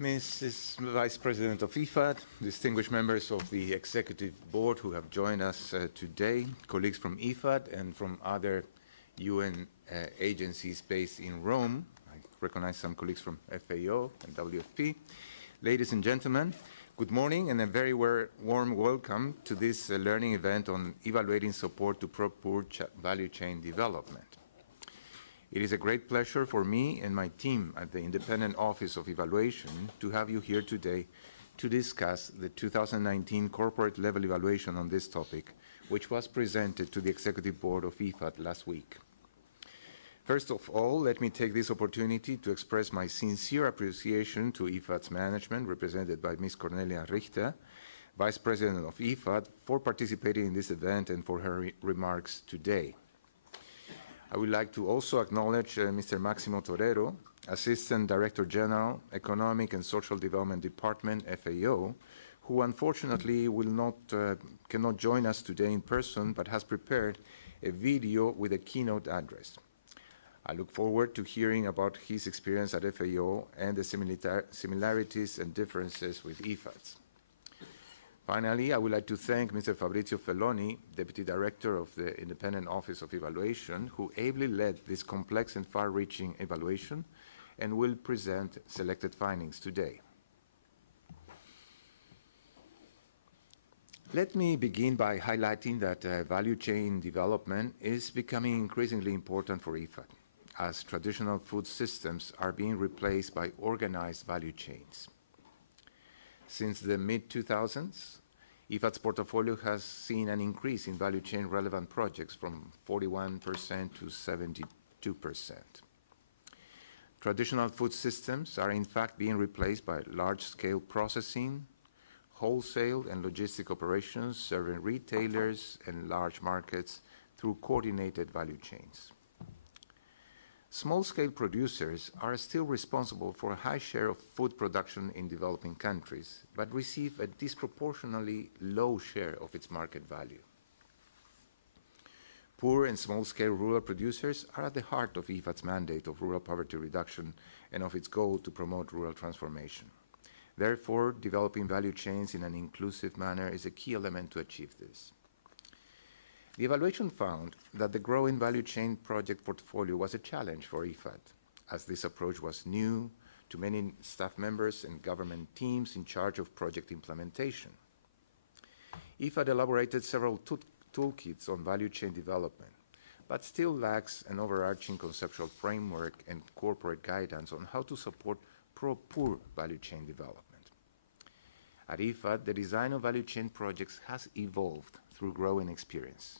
Mrs. Vice President of IFAD, distinguished members of the Executive Board who have joined us today, colleagues from IFAD and from other UN agencies based in Rome. I recognize some colleagues from FAO and WFP. Ladies and gentlemen, good morning and a very warm welcome to this learning event on evaluating support to pro-poor value chain development. It is a great pleasure for me and my team at the Independent Office of Evaluation to have you here today to discuss the 2019 corporate level evaluation on this topic, which was presented to the Executive Board of IFAD last week. First of all, let me take this opportunity to express my sincere appreciation to IFAD's management, represented by Ms. Cornelia Richter, Vice President of IFAD, for participating in this event and for her remarks today. I would like to also acknowledge Mr. Maximo Torero, Assistant Director General, Economic and Social Development Department, FAO, who unfortunately cannot join us today in person, but has prepared a video with a keynote address. I look forward to hearing about his experience at FAO and the similarities and differences with IFAD's. Finally, I would like to thank Mr. Fabrizio Felloni, Deputy Director of the Independent Office of Evaluation, who ably led this complex and far-reaching evaluation and will present selected findings today. Let me begin by highlighting that value chain development is becoming increasingly important for IFAD, as traditional food systems are being replaced by organized value chains. Since the mid-2000s, IFAD's portfolio has seen an increase in value chain relevant projects from 41% to 72%. Traditional food systems are in fact being replaced by large-scale processing, wholesale and logistic operations serving retailers and large markets through coordinated value chains. Small-scale producers are still responsible for a high share of food production in developing countries, but receive a disproportionately low share of its market value. Poor and small-scale rural producers are at the heart of IFAD's mandate of rural poverty reduction and of its goal to promote rural transformation. Therefore, developing value chains in an inclusive manner is a key element to achieve this. The evaluation found that the growing value chain project portfolio was a challenge for IFAD, as this approach was new to many staff members and government teams in charge of project implementation. IFAD elaborated several toolkits on value chain development, but still lacks an overarching conceptual framework and corporate guidance on how to support pro-poor value chain development. At IFAD, the design of value chain projects has evolved through growing experience.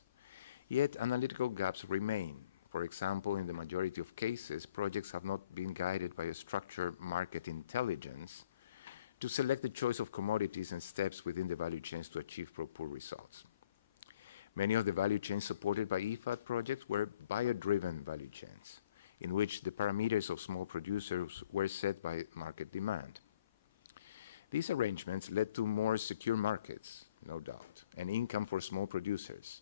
Yet analytical gaps remain. For example, in the majority of cases, projects have not been guided by a structured market intelligence to select the choice of commodities and steps within the value chains to achieve pro-poor results. Many of the value chains supported by IFAD projects were buyer-driven value chains, in which the parameters of small producers were set by market demand. These arrangements led to more secure markets, no doubt, and income for small producers,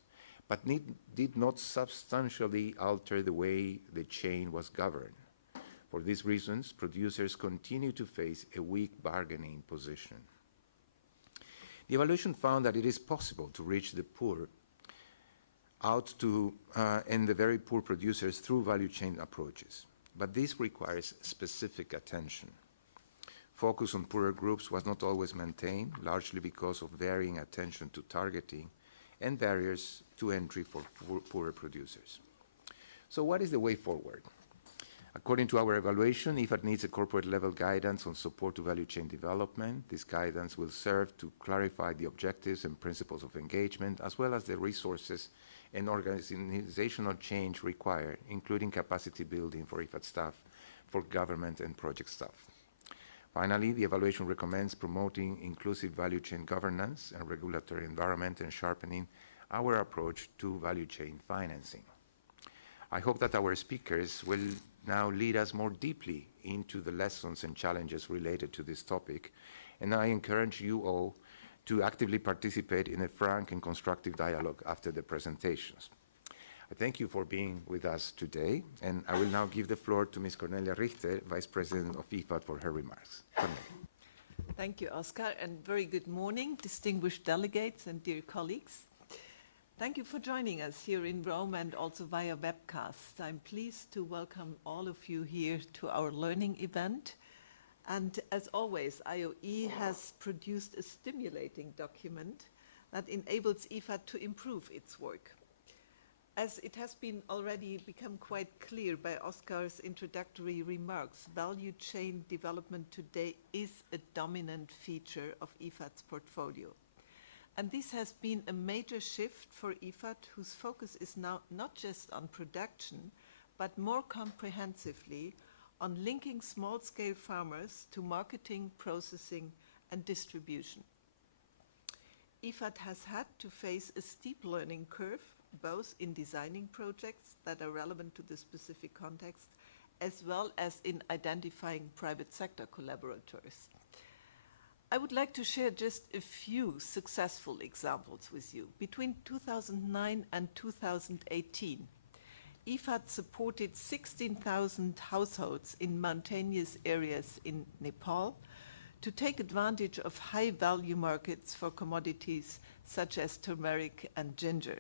but did not substantially alter the way the chain was governed. For these reasons, producers continue to face a weak bargaining position. The evaluation found that it is possible to reach the poor and the very poor producers through value chain approaches, but this requires specific attention. Focus on poorer groups was not always maintained, largely because of varying attention to targeting and barriers to entry for poorer producers. So what is the way forward? According to our evaluation, IFAD needs a corporate-level guidance on support to value chain development. This guidance will serve to clarify the objectives and principles of engagement, as well as the resources and organizational change required, including capacity building for IFAD staff, for government and project staff. Finally, the evaluation recommends promoting inclusive value chain governance and regulatory environment and sharpening our approach to value chain financing. I hope that our speakers will now lead us more deeply into the lessons and challenges related to this topic, and I encourage you all to actively participate in a frank and constructive dialogue after the presentations. I thank you for being with us today, and I will now give the floor to Ms. Cornelia Richter, Vice President of IFAD, for her remarks. Cornelia. Thank you, Oscar, and very good morning, distinguished delegates and dear colleagues. Thank you for joining us here in Rome and also via webcast. I'm pleased to welcome all of you here to our learning event. And as always, IOE has produced a stimulating document that enables IFAD to improve its work. As it has been already become quite clear by Oscar's introductory remarks, value chain development today is a dominant feature of IFAD's portfolio. And this has been a major shift for IFAD, whose focus is now not just on production, but more comprehensively on linking small-scale farmers to marketing, processing, and distribution. IFAD has had to face a steep learning curve, both in designing projects that are relevant to the specific context, as well as in identifying private sector collaborators. I would like to share just a few successful examples with you. Between 2009 and 2018, IFAD supported 16,000 households in mountainous areas in Nepal to take advantage of high-value markets for commodities such as turmeric and ginger.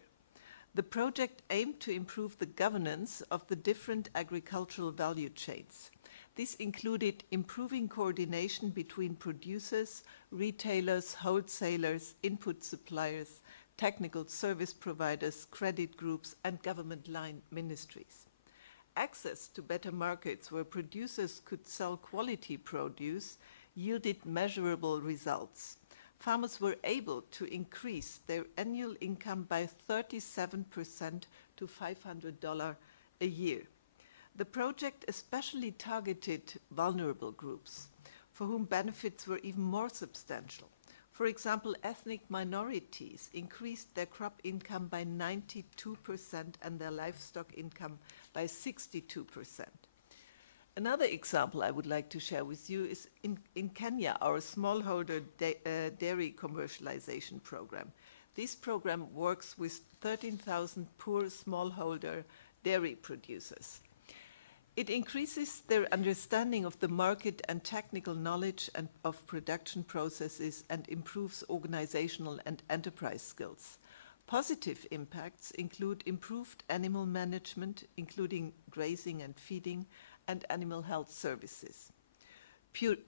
The project aimed to improve the governance of the different agricultural value chains. This included improving coordination between producers, retailers, wholesalers, input suppliers, technical service providers, credit groups, and government line ministries. Access to better markets where producers could sell quality produce yielded measurable results. Farmers were able to increase their annual income by 37% to $500 a year. The project especially targeted vulnerable groups, for whom benefits were even more substantial. For example, ethnic minorities increased their crop income by 92% and their livestock income by 62%. Another example I would like to share with you is in Kenya, our smallholder dairy commercialization program. This program works with 13,000 poor smallholder dairy producers. It increases their understanding of the market and technical knowledge and of production processes and improves organizational and enterprise skills. Positive impacts include improved animal management, including grazing and feeding, and animal health services.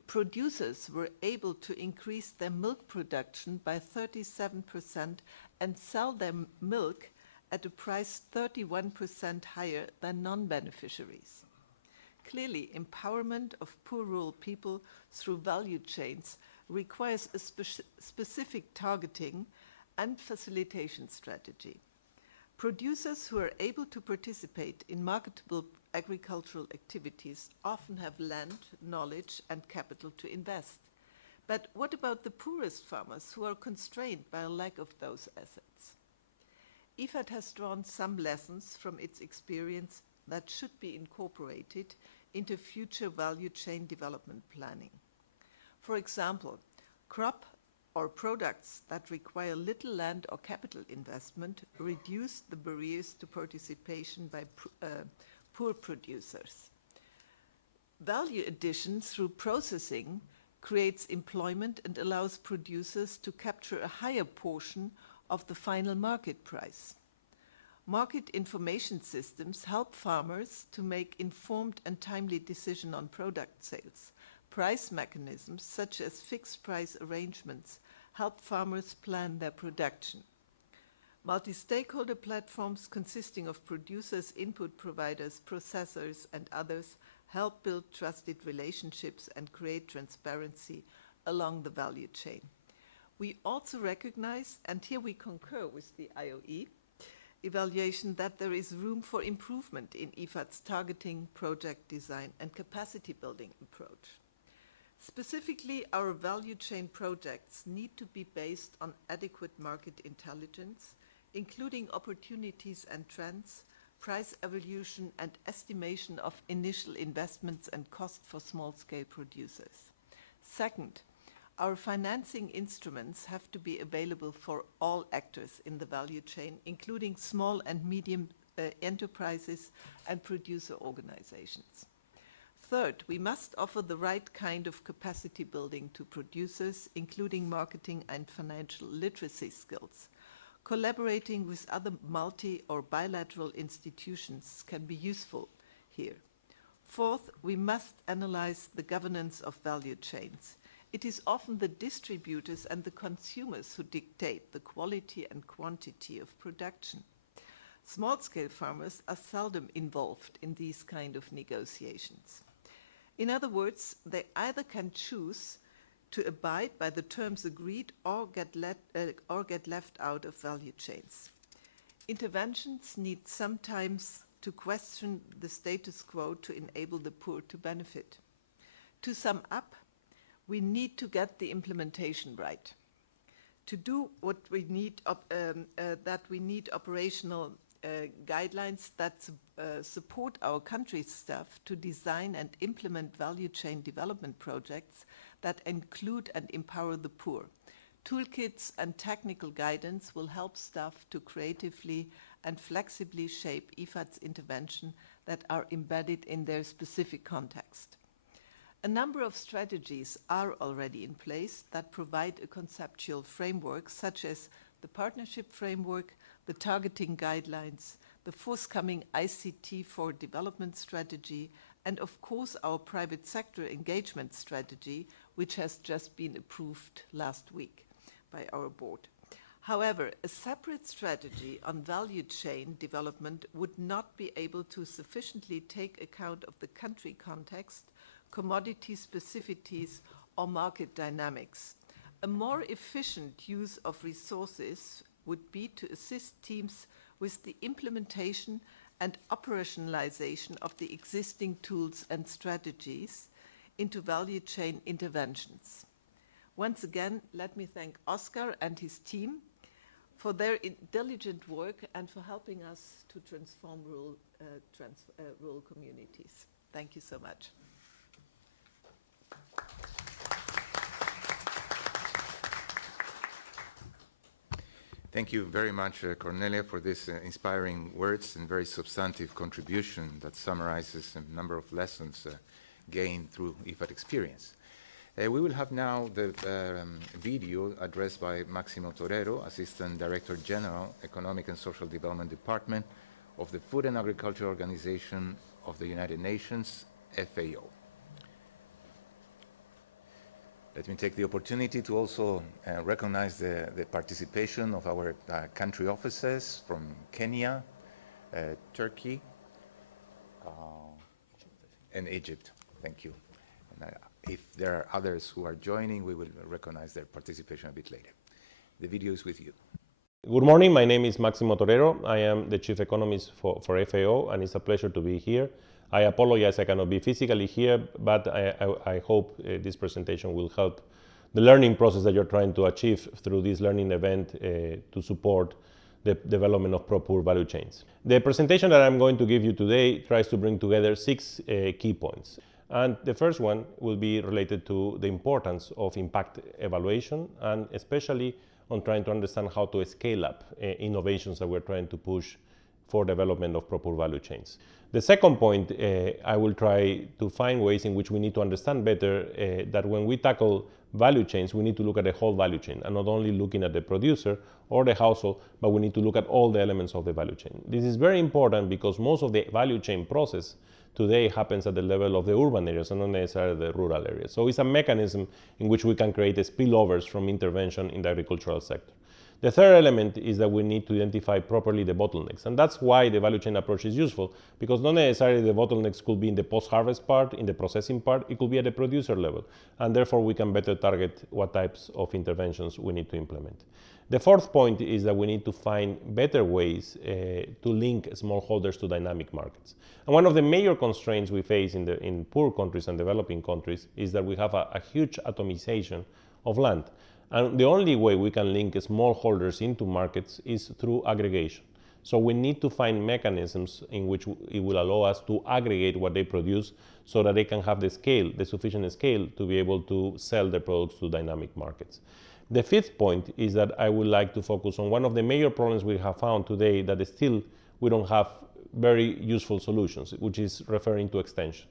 Producers were able to increase their milk production by 37% and sell their milk at a price 31% higher than non-beneficiaries. Clearly, empowerment of poor rural people through value chains requires a specific targeting and facilitation strategy. Producers who are able to participate in marketable agricultural activities often have land, knowledge, and capital to invest. But what about the poorest farmers who are constrained by a lack of those assets? IFAD has drawn some lessons from its experience that should be incorporated into future value chain development planning. For example, crop or products that require little land or capital investment reduce the barriers to participation by poor producers. Value addition through processing creates employment and allows producers to capture a higher portion of the final market price. Market information systems help farmers to make informed and timely decisions on product sales. Price mechanisms, such as fixed price arrangements, help farmers plan their production. Multi-stakeholder platforms consisting of producers, input providers, processors, and others help build trusted relationships and create transparency along the value chain. We also recognize, and here we concur with the IOE evaluation, that there is room for improvement in IFAD's targeting, project design, and capacity building approach. Specifically, our value chain projects need to be based on adequate market intelligence, including opportunities and trends, price evolution, and estimation of initial investments and cost for small-scale producers. Second, our financing instruments have to be available for all actors in the value chain, including small and medium enterprises and producer organizations. Third, we must offer the right kind of capacity building to producers, including marketing and financial literacy skills. Collaborating with other multi- or bilateral institutions can be useful here. Fourth, we must analyze the governance of value chains. It is often the distributors and the consumers who dictate the quality and quantity of production. Small-scale farmers are seldom involved in these kind of negotiations. In other words, they either can choose to abide by the terms agreed or get left out of value chains. Interventions need sometimes to question the status quo to enable the poor to benefit. To sum up, we need to get the implementation right. To do what we need, we need operational guidelines that support our country's staff to design and implement value chain development projects that include and empower the poor. Toolkits and technical guidance will help staff to creatively and flexibly shape IFAD's intervention that are embedded in their specific context. A number of strategies are already in place that provide a conceptual framework, such as the partnership framework, the targeting guidelines, the forthcoming ICT for development strategy, and of course our private sector engagement strategy, which has just been approved last week by our board. However, a separate strategy on value chain development would not be able to sufficiently take account of the country context, commodity specificities, or market dynamics. A more efficient use of resources would be to assist teams with the implementation and operationalization of the existing tools and strategies into value chain interventions. Once again, let me thank Oscar and his team for their diligent work and for helping us to transform rural communities. Thank you so much. Thank you very much, Cornelia, for this inspiring words and very substantive contribution that summarizes a number of lessons gained through IFAD experience. We will have now the video addressed by Máximo Torero, Assistant Director General, Economic and Social Development Department of the Food and Agriculture Organization of the United Nations, FAO. Let me take the opportunity to also recognize the participation of our country offices from Kenya, Turkey, and Egypt. Thank you. And if there are others who are joining, we will recognize their participation a bit later. The video is with you. Good morning, my name is Máximo Torero. I am the Chief Economist for FAO, and it's a pleasure to be here. I apologize I cannot be physically here, but I hope this presentation will help the learning process that you're trying to achieve through this learning event to support the development of pro-poor value chains. The presentation that I'm going to give you today tries to bring together 6 key points. And the first one will be related to the importance of impact evaluation, and especially on trying to understand how to scale up innovations that we're trying to push for development of pro-poor value chains. The second point, I will try to find ways in which we need to understand better that when we tackle value chains, we need to look at the whole value chain and not only looking at the producer or the household, but we need to look at all the elements of the value chain. This is very important because most of the value chain process today happens at the level of the urban areas and not necessarily the rural areas. So it's a mechanism in which we can create spillovers from intervention in the agricultural sector. The third element is that we need to identify properly the bottlenecks, and that's why the value chain approach is useful, because not necessarily the bottlenecks could be in the post-harvest part, in the processing part, it could be at the producer level, and therefore we can better target what types of interventions we need to implement. The fourth point is that we need to find better ways to link smallholders to dynamic markets. And one of the major constraints we face in poor countries and developing countries is that we have a huge atomization of land. And the only way we can link smallholders into markets is through aggregation. So we need to find mechanisms in which it will allow us to aggregate what they produce so that they can have the scale, the sufficient scale to be able to sell their products to dynamic markets. The fifth point is that I would like to focus on one of the major problems we have found today that still we don't have very useful solutions, which is referring to extension.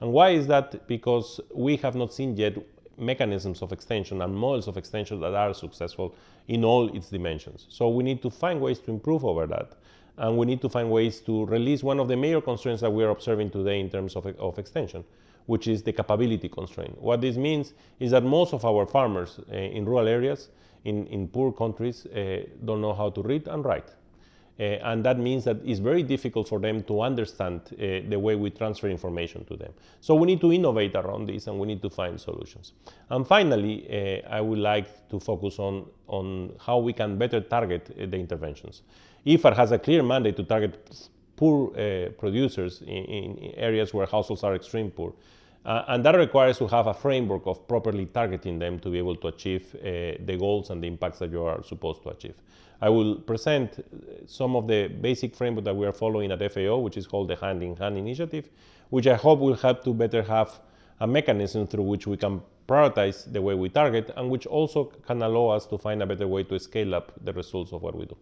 And why is that? Because we have not seen yet mechanisms of extension and models of extension that are successful in all its dimensions. So we need to find ways to improve over that. And we need to find ways to release one of the major constraints that we are observing today in terms of extension, which is the capability constraint. What this means is that most of our farmers in rural areas, in poor countries, don't know how to read and write. And that means that it's very difficult for them to understand the way we transfer information to them. So we need to innovate around this, and we need to find solutions. And finally, I would like to focus on how we can better target the interventions. IFAD has a clear mandate to target poor producers in areas where households are extremely poor. And that requires to have a framework of properly targeting them to be able to achieve the goals and the impacts that you are supposed to achieve. I will present some of the basic framework that we are following at FAO, which is called the Hand in Hand initiative, which I hope will help to better have a mechanism through which we can prioritize the way we target, and which also can allow us to find a better way to scale up the results of what we do.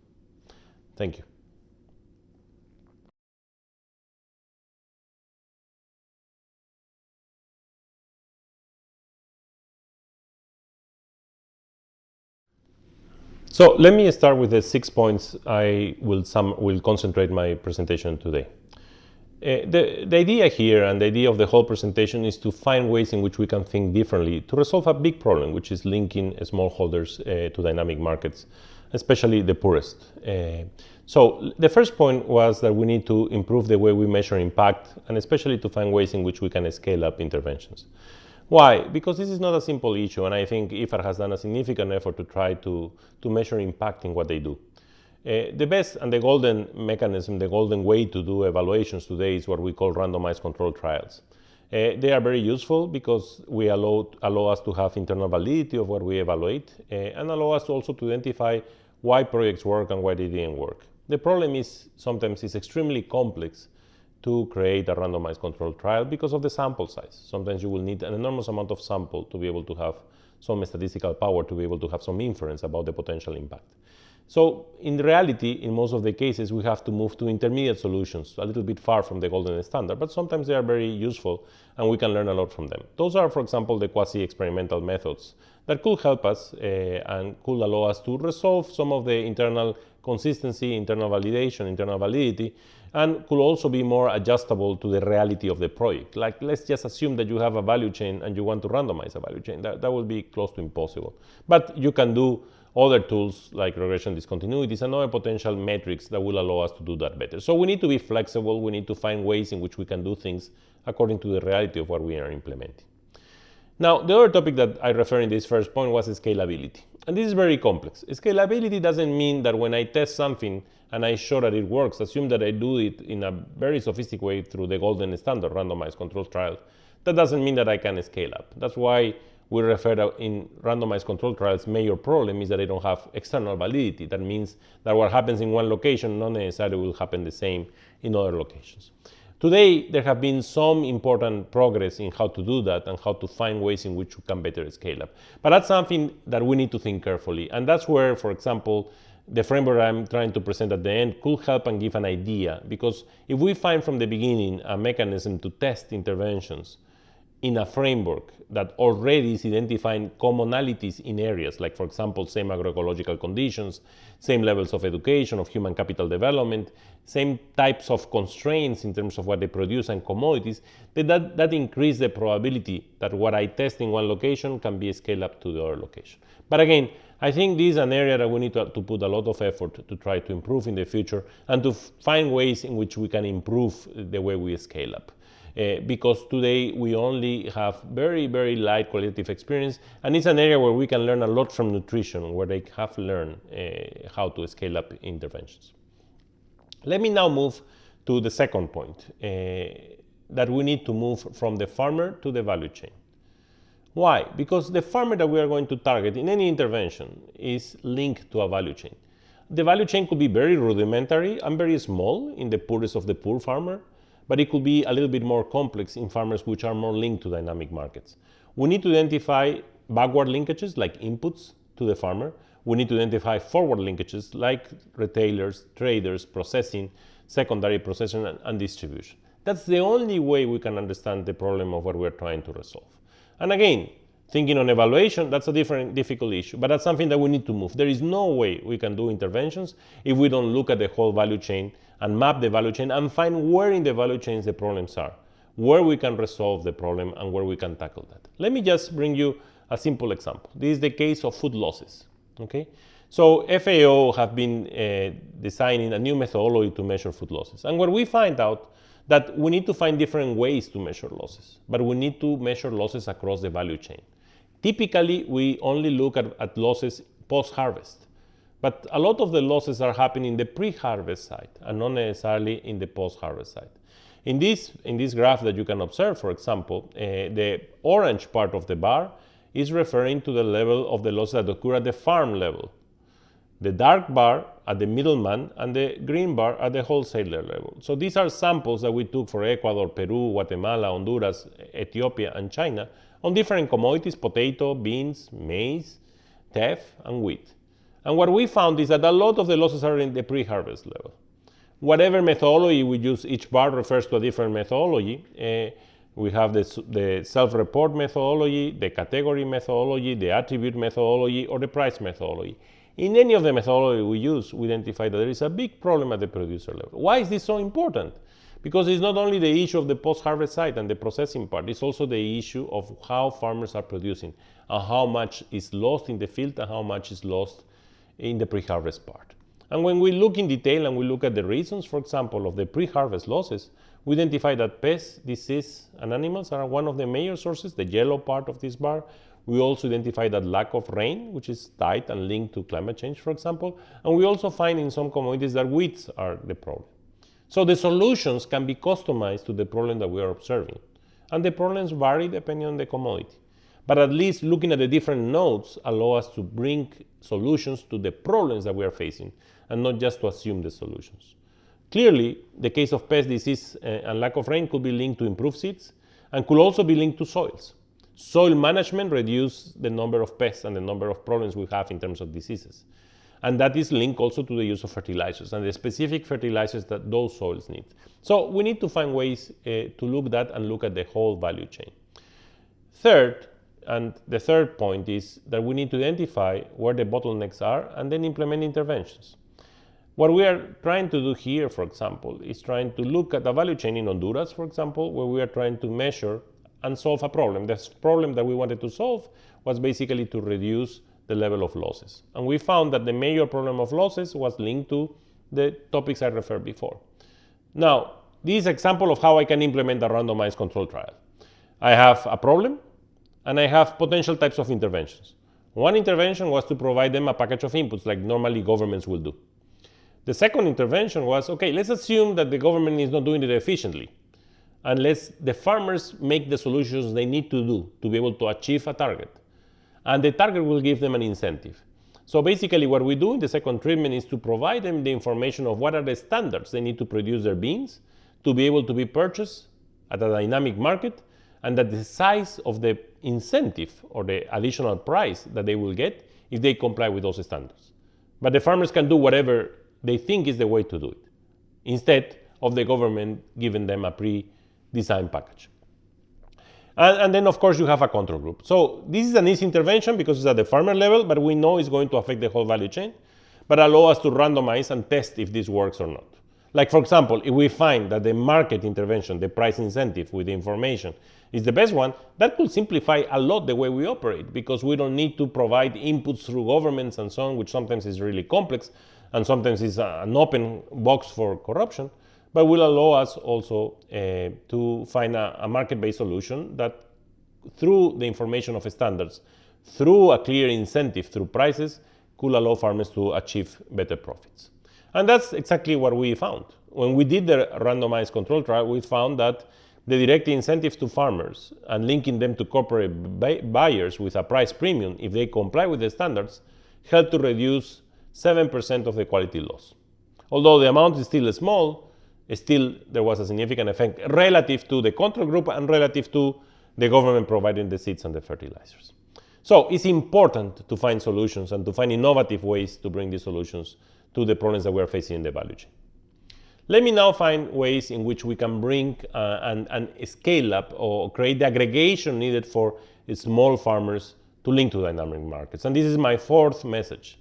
Thank you. So let me start with the 6 points I will concentrate my presentation today. The idea here, and the idea of the whole presentation, is to find ways in which we can think differently to resolve a big problem, which is linking smallholders to dynamic markets, especially the poorest. So the first point was that we need to improve the way we measure impact, and especially to find ways in which we can scale up interventions. Why? Because this is not a simple issue, and I think IFAD has done a significant effort to try to measure impact in what they do. The best and the golden mechanism, the golden way to do evaluations today is what we call randomized controlled trials. They are very useful because we allow us to have internal validity of what we evaluate, and allow us also to identify why projects work and why they didn't work. The problem is sometimes it's extremely complex to create a randomized controlled trial because of the sample size. Sometimes you will need an enormous amount of sample to be able to have some statistical power, to be able to have some inference about the potential impact. So in reality, in most of the cases, we have to move to intermediate solutions, a little bit far from the golden standard, but sometimes they are very useful and we can learn a lot from them. Those are, for example, the quasi-experimental methods that could help us and could allow us to resolve some of the internal consistency, internal validation, internal validity, and could also be more adjustable to the reality of the project. Like, let's just assume that you have a value chain and you want to randomize a value chain. That would be close to impossible. But you can do other tools like regression discontinuities and other potential metrics that will allow us to do that better. So we need to be flexible. We need to find ways in which we can do things according to the reality of what we are implementing. Now, the other topic that I refer in this first point was scalability. And this is very complex. Scalability doesn't mean that when I test something and I show that it works, assume that I do it in a very sophisticated way through the golden standard randomized controlled trials. That doesn't mean that I can scale up. That's why we refer that in randomized controlled trials, major problem is that they don't have external validity. That means that what happens in one location not necessarily will happen the same in other locations. Today, there have been some important progress in how to do that and how to find ways in which we can better scale up. But that's something that we need to think carefully. And that's where, for example, the framework I'm trying to present at the end could help and give an idea. Because if we find from the beginning a mechanism to test interventions in a framework that already is identifying commonalities in areas, like, for example, same agroecological conditions, same levels of education, of human capital development, same types of constraints in terms of what they produce and commodities, that increases the probability that what I test in one location can be scaled up to the other location. But again, I think this is an area that we need to put a lot of effort to try to improve in the future and to find ways in which we can improve the way we scale up. Because today we only have very, very light qualitative experience, and it's an area where we can learn a lot from nutrition, where they have learned how to scale up interventions. Let me now move to the second point, that we need to move from the farmer to the value chain. Why? Because the farmer that we are going to target in any intervention is linked to a value chain. The value chain could be very rudimentary and very small in the poorest of the poor farmer, but it could be a little bit more complex in farmers which are more linked to dynamic markets. We need to identify backward linkages like inputs to the farmer. We need to identify forward linkages like retailers, traders, processing, secondary processing, and distribution. That's the only way we can understand the problem of what we're trying to resolve. And again, thinking on evaluation, that's a difficult issue, but that's something that we need to move. There is no way we can do interventions if we don't look at the whole value chain and map the value chain and find where in the value chains the problems are, where we can resolve the problem and where we can tackle that. Let me just bring you a simple example. This is the case of food losses. Okay? So FAO have been designing a new methodology to measure food losses. And what we find out that we need to find different ways to measure losses, but we need to measure losses across the value chain. Typically, we only look at losses post-harvest, but a lot of the losses are happening in the pre-harvest side and not necessarily in the post-harvest side. In this graph that you can observe, for example, the orange part of the bar is referring to the level of the losses that occur at the farm level. The dark bar at the middleman and the green bar at the wholesaler level. So these are samples that we took for Ecuador, Peru, Guatemala, Honduras, Ethiopia, and China on different commodities: potato, beans, maize, teff, and wheat. And what we found is that a lot of the losses are in the pre-harvest level. Whatever methodology we use, each bar refers to a different methodology. We have the self-report methodology, the category methodology, the attribute methodology, or the price methodology. In any of the methodology we use, we identify that there is a big problem at the producer level. Why is this so important? Because it's not only the issue of the post-harvest side and the processing part, it's also the issue of how farmers are producing and how much is lost in the field and how much is lost in the pre-harvest part. And when we look in detail and we look at the reasons, for example, of the pre-harvest losses, we identify that pests, disease, and animals are one of the major sources, the yellow part of this bar. We also identify that lack of rain, which is tied and linked to climate change, for example. And we also find in some commodities that weeds are the problem. So the solutions can be customized to the problem that we are observing. And the problems vary depending on the commodity. But at least looking at the different nodes allow us to bring solutions to the problems that we are facing and not just to assume the solutions. Clearly, the case of pest, disease, and lack of rain could be linked to improved seeds and could also be linked to soils. Soil management reduces the number of pests and the number of problems we have in terms of diseases. And that is linked also to the use of fertilizers and the specific fertilizers that those soils need. So we need to find ways to look at the whole value chain. Third, and the third point is that we need to identify where the bottlenecks are and then implement interventions. What we are trying to do here, for example, is trying to look at the value chain in Honduras, for example, where we are trying to measure and solve a problem. The problem that we wanted to solve was basically to reduce the level of losses. And we found that the major problem of losses was linked to the topics I referred before. Now, this is an example of how I can implement a randomized control trial. I have a problem, and I have potential types of interventions. One intervention was to provide them a package of inputs like normally governments will do. The second intervention was, okay, let's assume that the government is not doing it efficiently, and let the farmers make the solutions they need to do to be able to achieve a target. And the target will give them an incentive. So basically what we do in the second treatment is to provide them the information of what are the standards they need to produce their beans to be able to be purchased at a dynamic market, and that the size of the incentive or the additional price that they will get if they comply with those standards. But the farmers can do whatever they think is the way to do it, instead of the government giving them a pre-designed package. And then, of course, you have a control group. So this is an easy intervention because it's at the farmer level, but we know it's going to affect the whole value chain, but allow us to randomize and test if this works or not. Like, for example, if we find that the market intervention, the price incentive with the information, is the best one, that could simplify a lot the way we operate, because we don't need to provide inputs through governments and so on, which sometimes is really complex and sometimes is an open box for corruption, but will allow us also to find a market-based solution that, through the information of standards, through a clear incentive, through prices, could allow farmers to achieve better profits. And that's exactly what we found. When we did the randomized control trial, we found that the direct incentives to farmers and linking them to corporate buyers with a price premium if they comply with the standards helped to reduce 7% of the quality loss. Although the amount is still small, still there was a significant effect relative to the control group and relative to the government providing the seeds and the fertilizers. So it's important to find solutions and to find innovative ways to bring these solutions to the problems that we are facing in the value chain. Let me now find ways in which we can bring and scale up or create the aggregation needed for small farmers to link to dynamic markets. And this is my fourth message.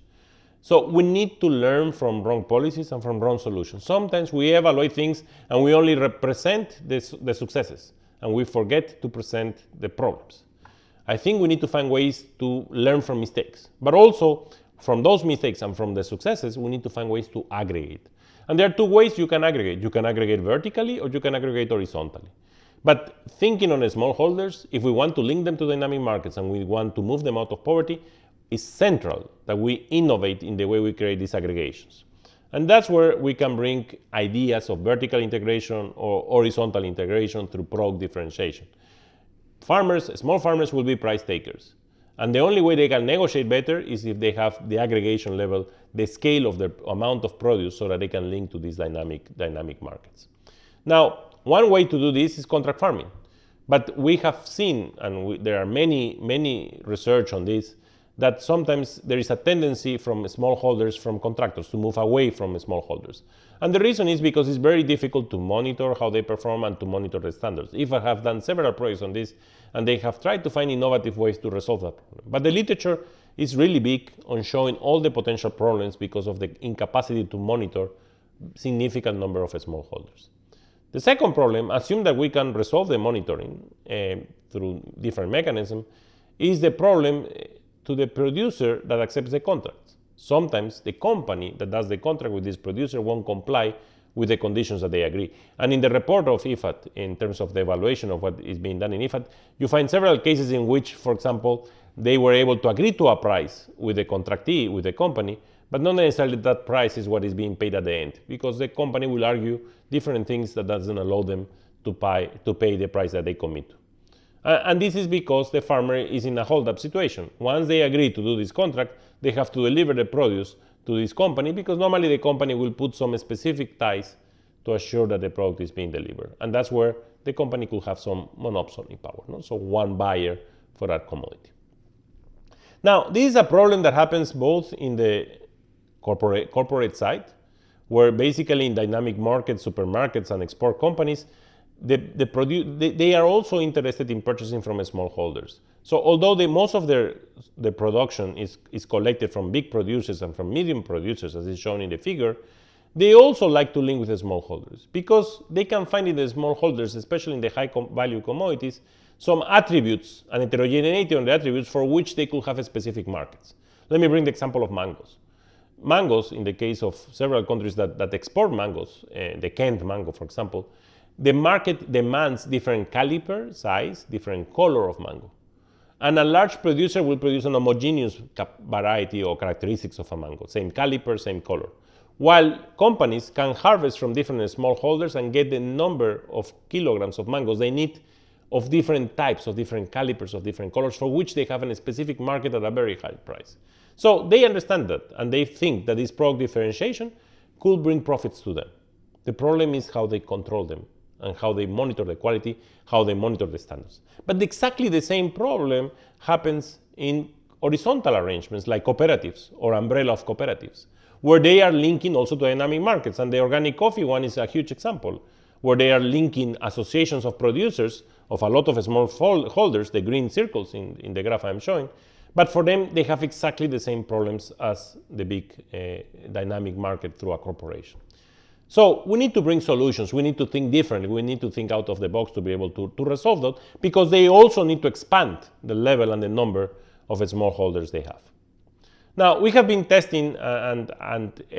So we need to learn from wrong policies and from wrong solutions. Sometimes we evaluate things and we only represent the successes, and we forget to present the problems. I think we need to find ways to learn from mistakes, but also from those mistakes and from the successes, we need to find ways to aggregate. And there are two ways you can aggregate. You can aggregate vertically or you can aggregate horizontally. But thinking on smallholders, if we want to link them to dynamic markets and we want to move them out of poverty, it's central that we innovate in the way we create these aggregations. And that's where we can bring ideas of vertical integration or horizontal integration through product differentiation. Small farmers will be price takers. And the only way they can negotiate better is if they have the aggregation level, the scale of the amount of produce, so that they can link to these dynamic markets. Now, one way to do this is contract farming. But we have seen, and there are many research on this, that sometimes there is a tendency from smallholders, from contractors, to move away from smallholders. And the reason is because it's very difficult to monitor how they perform and to monitor the standards. IFAD have done several projects on this, and they have tried to find innovative ways to resolve that problem. But the literature is really big on showing all the potential problems because of the incapacity to monitor significant number of smallholders. The second problem, assume that we can resolve the monitoring through different mechanisms, is the problem to the producer that accepts the contracts. Sometimes the company that does the contract with this producer won't comply with the conditions that they agree. And in the report of IFAD, in terms of the evaluation of what is being done in IFAD, you find several cases in which, for example, they were able to agree to a price with the contractee, with the company, but not necessarily that price is what is being paid at the end, because the company will argue different things that doesn't allow them to pay the price that they commit to. And this is because the farmer is in a hold-up situation. Once they agree to do this contract, they have to deliver the produce to this company, because normally the company will put some specific ties to assure that the product is being delivered. And that's where the company could have some monopsony power, no? So one buyer for that commodity. Now, this is a problem that happens both in the corporate side, where basically in dynamic markets, supermarkets, and export companies, they are also interested in purchasing from smallholders. So although most of the production is collected from big producers and from medium producers, as is shown in the figure, they also like to link with the smallholders, because they can find in the smallholders, especially in the high value commodities, some attributes and heterogeneity on the attributes for which they could have specific markets. Let me bring the example of mangoes. Mangoes, in the case of several countries that export mangoes, the Kent mango, for example, the market demands different caliper, size, different color of mango. And a large producer will produce an homogeneous variety or characteristics of a mango, same caliper, same color. While companies can harvest from different smallholders and get the number of kilograms of mangoes they need of different types, of different calipers, of different colors, for which they have a specific market at a very high price. So they understand that, and they think that this product differentiation could bring profits to them. The problem is how they control them, and how they monitor the quality, how they monitor the standards. But exactly the same problem happens in horizontal arrangements like cooperatives or umbrella of cooperatives, where they are linking also to dynamic markets. And the organic coffee one is a huge example, where they are linking associations of producers of a lot of small holders, the green circles in the graph I'm showing. But for them, they have exactly the same problems as the big dynamic market through a corporation. So we need to bring solutions. We need to think differently. We need to think out of the box to be able to resolve that, because they also need to expand the level and the number of smallholders they have. Now, we have been testing, and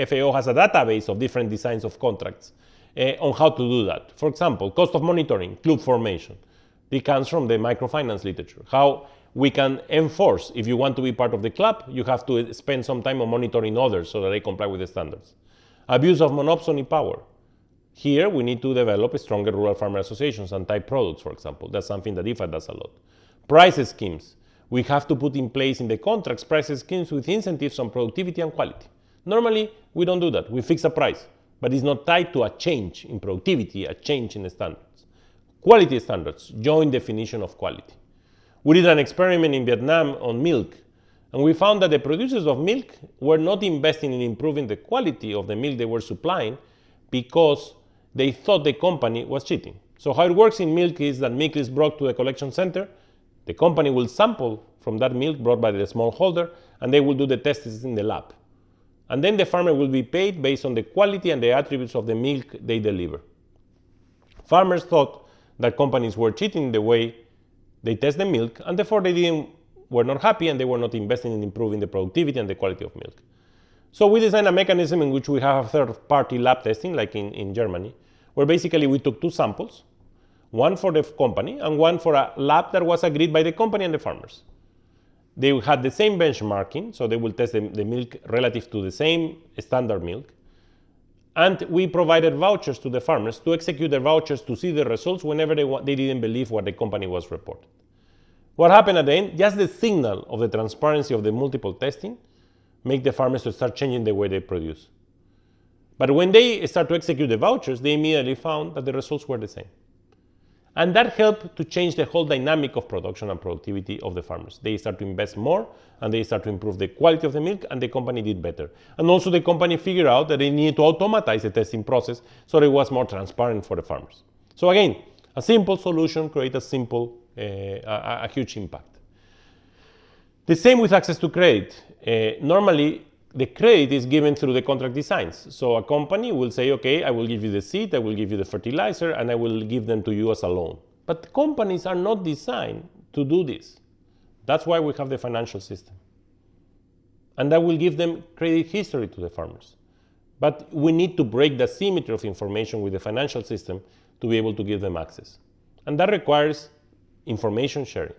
FAO has a database of different designs of contracts on how to do that. For example, cost of monitoring, club formation. It comes from the microfinance literature. How we can enforce, if you want to be part of the club, you have to spend some time on monitoring others so that they comply with the standards. Abuse of monopsony power. Here, we need to develop stronger rural farmer associations and type products, for example. That's something that IFAD does a lot. Price schemes. We have to put in place in the contracts price schemes with incentives on productivity and quality. Normally, we don't do that. We fix a price, but it's not tied to a change in productivity, a change in the standards. Quality standards, joint definition of quality. We did an experiment in Vietnam on milk, and we found that the producers of milk were not investing in improving the quality of the milk they were supplying, because they thought the company was cheating. So how it works in milk is that milk is brought to the collection center, the company will sample from that milk brought by the smallholder, and they will do the tests in the lab. And then the farmer will be paid based on the quality and the attributes of the milk they deliver. Farmers thought that companies were cheating the way they test the milk, and therefore they were not happy and they were not investing in improving the productivity and the quality of milk. So we designed a mechanism in which we have third-party lab testing, like in Germany, where basically we took two samples, one for the company and one for a lab that was agreed by the company and the farmers. They had the same benchmarking, so they will test the milk relative to the same standard milk. And we provided vouchers to the farmers to execute the vouchers to see the results whenever they didn't believe what the company was reporting. What happened at the end? Just the signal of the transparency of the multiple testing make the farmers to start changing the way they produce. But when they start to execute the vouchers, they immediately found that the results were the same. And that helped to change the whole dynamic of production and productivity of the farmers. They start to invest more, and they start to improve the quality of the milk, and the company did better. And also the company figured out that they needed to automatize the testing process so it was more transparent for the farmers. So again, a simple solution creates a huge impact. The same with access to credit. Normally, the credit is given through the contract designs. So a company will say, okay, I will give you the seed, I will give you the fertilizer, and I will give them to you as a loan. But companies are not designed to do this. That's why we have the financial system. And that will give them credit history to the farmers. But we need to break the symmetry of information with the financial system to be able to give them access. And that requires information sharing.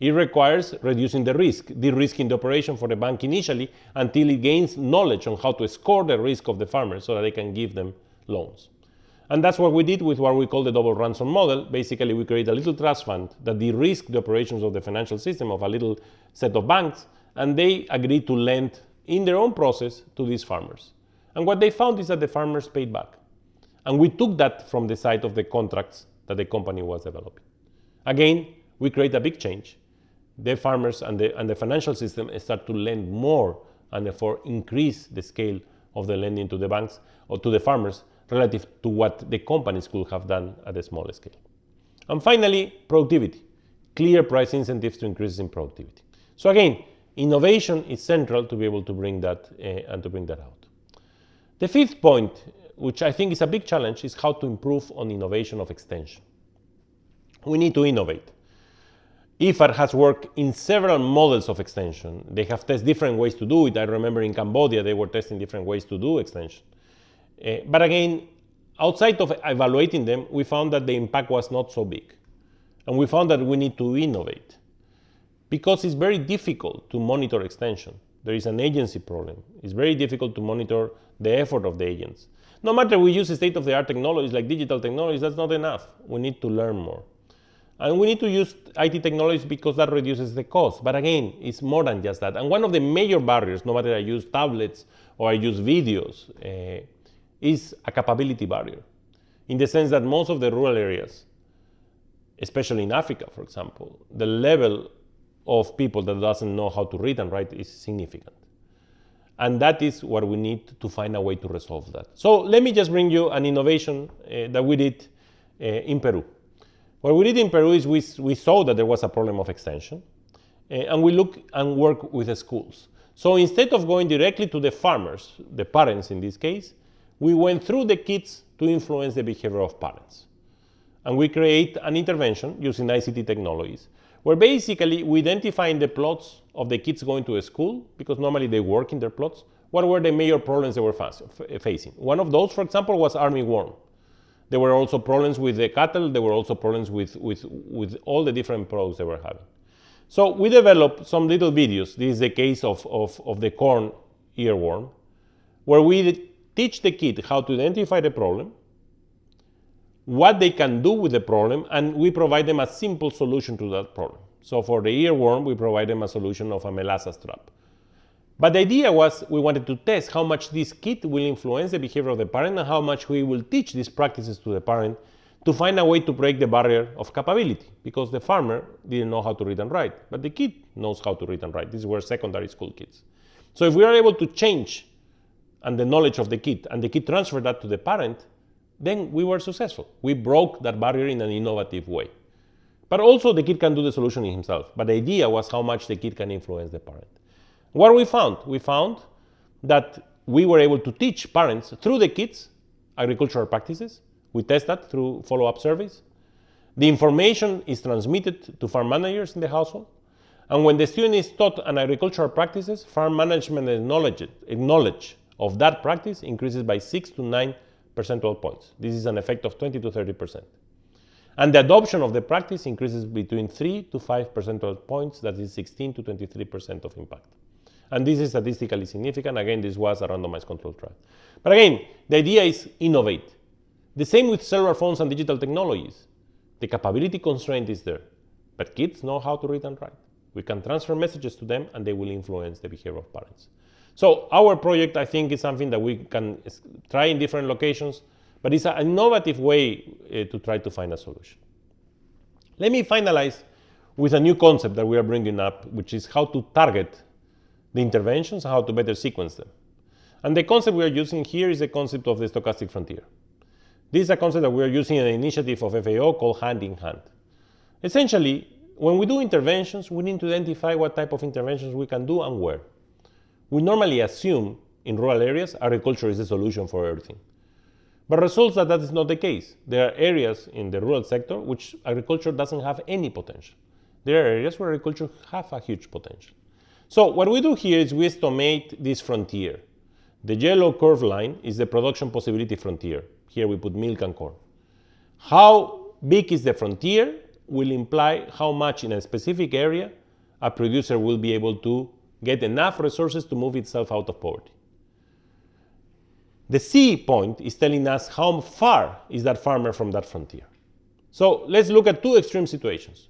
It requires reducing the risk, de-risking the operation for the bank initially until it gains knowledge on how to score the risk of the farmers so that they can give them loans. And that's what we did with what we call the double ransom model. Basically, we create a little trust fund that de-risk the operations of the financial system of a little set of banks, and they agreed to lend in their own process to these farmers. And what they found is that the farmers paid back. And we took that from the side of the contracts that the company was developing. Again, we create a big change. The farmers and the financial system start to lend more and therefore increase the scale of the lending to the banks or to the farmers relative to what the companies could have done at a smaller scale. And finally, productivity. Clear price incentives to increase in productivity. So again, innovation is central to be able to bring that and to bring that out. The fifth point, which I think is a big challenge, is how to improve on innovation of extension. We need to innovate. IFAD has worked in several models of extension. They have tested different ways to do it. I remember in Cambodia, they were testing different ways to do extension. But again, outside of evaluating them, we found that the impact was not so big. And we found that we need to innovate because it's very difficult to monitor extension. There is an agency problem. It's very difficult to monitor the effort of the agents. No matter we use state-of-the-art technologies like digital technologies, that's not enough. We need to learn more. And we need to use IT technologies because that reduces the cost. But again, it's more than just that. And one of the major barriers, no matter I use tablets or I use videos, is a capability barrier. In the sense that most of the rural areas, especially in Africa, for example, the level of people that doesn't know how to read and write is significant. And that is what we need to find a way to resolve that. So let me just bring you an innovation that we did in Peru. What we did in Peru is we saw that there was a problem of extension, and we looked and worked with the schools. So instead of going directly to the farmers, the parents in this case, we went through the kids to influence the behavior of parents. And we create an intervention using ICT technologies, where basically we identify in the plots of the kids going to a school, because normally they work in their plots, what were the major problems they were facing. One of those, for example, was armyworm. There were also problems with the cattle. There were also problems with all the different products they were having. So we developed some little videos. This is the case of the corn earworm, where we teach the kid how to identify the problem, what they can do with the problem, and we provide them a simple solution to that problem. So for the earworm, we provide them a solution of a molasses trap. But the idea was we wanted to test how much this kit will influence the behavior of the parent and how much we will teach these practices to the parent to find a way to break the barrier of capability, because the farmer didn't know how to read and write, but the kid knows how to read and write. These were secondary school kids. So if we are able to change and the knowledge of the kid, and the kid transferred that to the parent, then we were successful. We broke that barrier in an innovative way. But also the kid can do the solutioning himself. But the idea was how much the kid can influence the parent. What we found? We found that we were able to teach parents through the kids agricultural practices. We test that through follow-up surveys. The information is transmitted to farm managers in the household. And when the student is taught an agricultural practices, farm management knowledge of that practice increases by 6 to 9 percentage points. This is an effect of 20 to 30%. And the adoption of the practice increases between 3 to 5 percentage points, that is 16 to 23% of impact. And this is statistically significant. Again, this was a randomized controlled trial. But again, the idea is innovate. The same with cellular phones and digital technologies. The capability constraint is there, but kids know how to read and write. We can transfer messages to them and they will influence the behavior of parents. So our project, I think, is something that we can try in different locations, but it's an innovative way to try to find a solution. Let me finalize with a new concept that we are bringing up, which is how to target the interventions, how to better sequence them. And the concept we are using here is the concept of the stochastic frontier. This is a concept that we are using in an initiative of FAO called Hand in Hand. Essentially, when we do interventions, we need to identify what type of interventions we can do and where. We normally assume in rural areas agriculture is the solution for everything. But results that is not the case. There are areas in the rural sector which agriculture doesn't have any potential. There are areas where agriculture have a huge potential. So what we do here is we estimate this frontier. The yellow curved line is the production possibility frontier. Here we put milk and corn. How big is the frontier will imply how much in a specific area a producer will be able to get enough resources to move itself out of poverty. The C point is telling us how far is that farmer from that frontier. So let's look at two extreme situations.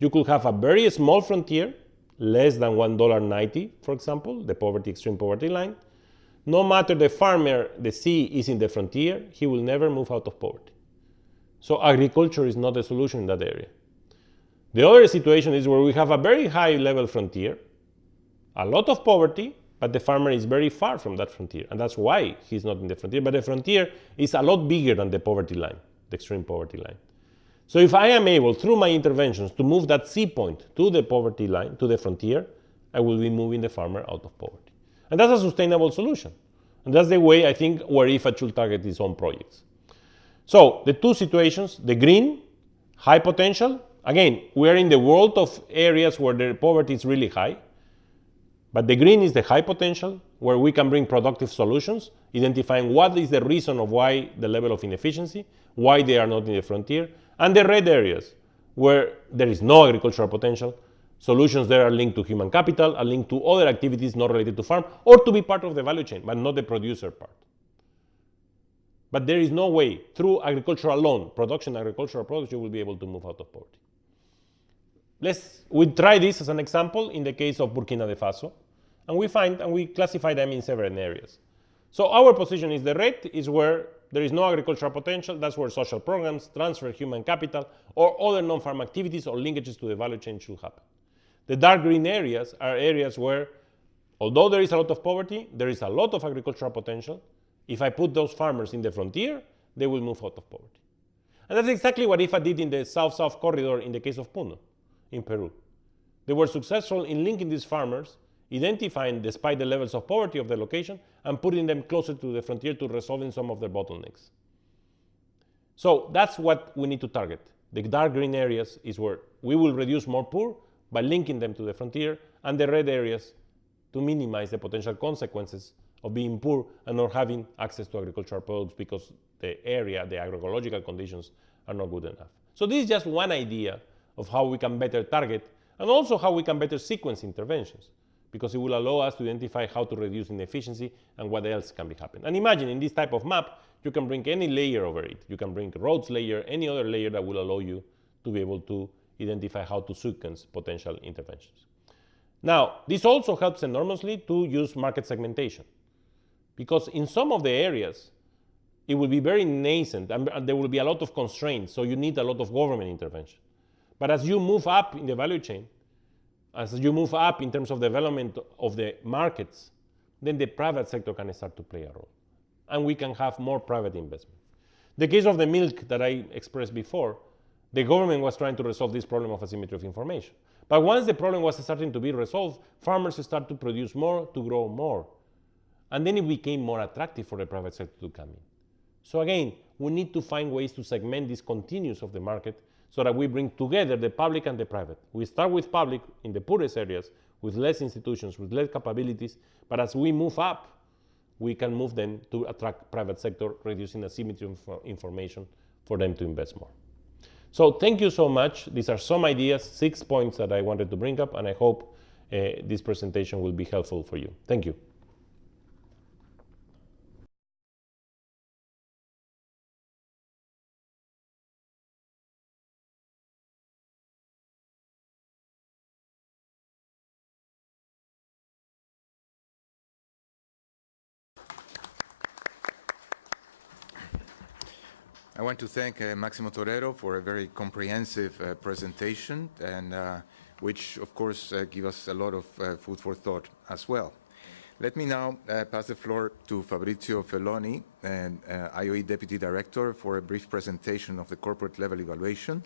You could have a very small frontier, less than $1.90, for example, the extreme poverty line. No matter the farmer, the C is in the frontier, he will never move out of poverty. So agriculture is not the solution in that area. The other situation is where we have a very high level frontier, a lot of poverty, but the farmer is very far from that frontier. And that's why he's not in the frontier. But the frontier is a lot bigger than the poverty line, the extreme poverty line. So if I am able, through my interventions, to move that C point to the poverty line, to the frontier, I will be moving the farmer out of poverty. And that's a sustainable solution. And that's the way I think where IFAD should target its own projects. So the two situations, the green, high potential. Again, we are in the world of areas where the poverty is really high. But the green is the high potential, where we can bring productive solutions, identifying what is the reason of why the level of inefficiency, why they are not in the frontier. And the red areas, where there is no agricultural potential, solutions there are linked to human capital, are linked to other activities not related to farm, or to be part of the value chain, but not the producer part. But there is no way, through agriculture alone, production agricultural products, you will be able to move out of poverty. We try this as an example in the case of Burkina Faso, and we classify them in several areas. So our position is the red is where there is no agricultural potential. That's where social programs, transfer human capital, or other non-farm activities or linkages to the value chain should happen. The dark green areas are areas where, although there is a lot of poverty, there is a lot of agricultural potential. If I put those farmers in the frontier, they will move out of poverty. And that's exactly what IFAD did in the South-South corridor in the case of Puno, in Peru. They were successful in linking these farmers, identifying despite the levels of poverty of the location, and putting them closer to the frontier to resolving some of their bottlenecks. So that's what we need to target. The dark green areas is where we will reduce more poor by linking them to the frontier, and the red areas to minimize the potential consequences of being poor and not having access to agricultural products because the agroecological conditions are not good enough. So this is just one idea of how we can better target and also how we can better sequence interventions, because it will allow us to identify how to reduce inefficiency and what else can be happening. And imagine in this type of map, you can bring any layer over it. You can bring roads layer, any other layer that will allow you to be able to identify how to sequence potential interventions. Now, this also helps enormously to use market segmentation, because in some of the areas, it will be very nascent and there will be a lot of constraints, so you need a lot of government intervention. But as you move up in the value chain, as you move up in terms of development of the markets, then the private sector can start to play a role. And we can have more private investment. The case of the milk that I expressed before, the government was trying to resolve this problem of asymmetry of information. But once the problem was starting to be resolved, farmers started to produce more, to grow more. And then it became more attractive for the private sector to come in. So again, we need to find ways to segment these continuums of the market so that we bring together the public and the private. We start with public in the poorest areas, with less institutions, with less capabilities, but as we move up, we can move them to attract private sector, reducing asymmetry of information for them to invest more. So thank you so much. These are some ideas, 6 points that I wanted to bring up, and I hope this presentation will be helpful for you. Thank you. I want to thank Máximo Torero for a very comprehensive presentation, and which, of course, give us a lot of food for thought as well. Let me now pass the floor to Fabrizio Felloni, IOE Deputy Director, for a brief presentation of the corporate level evaluation.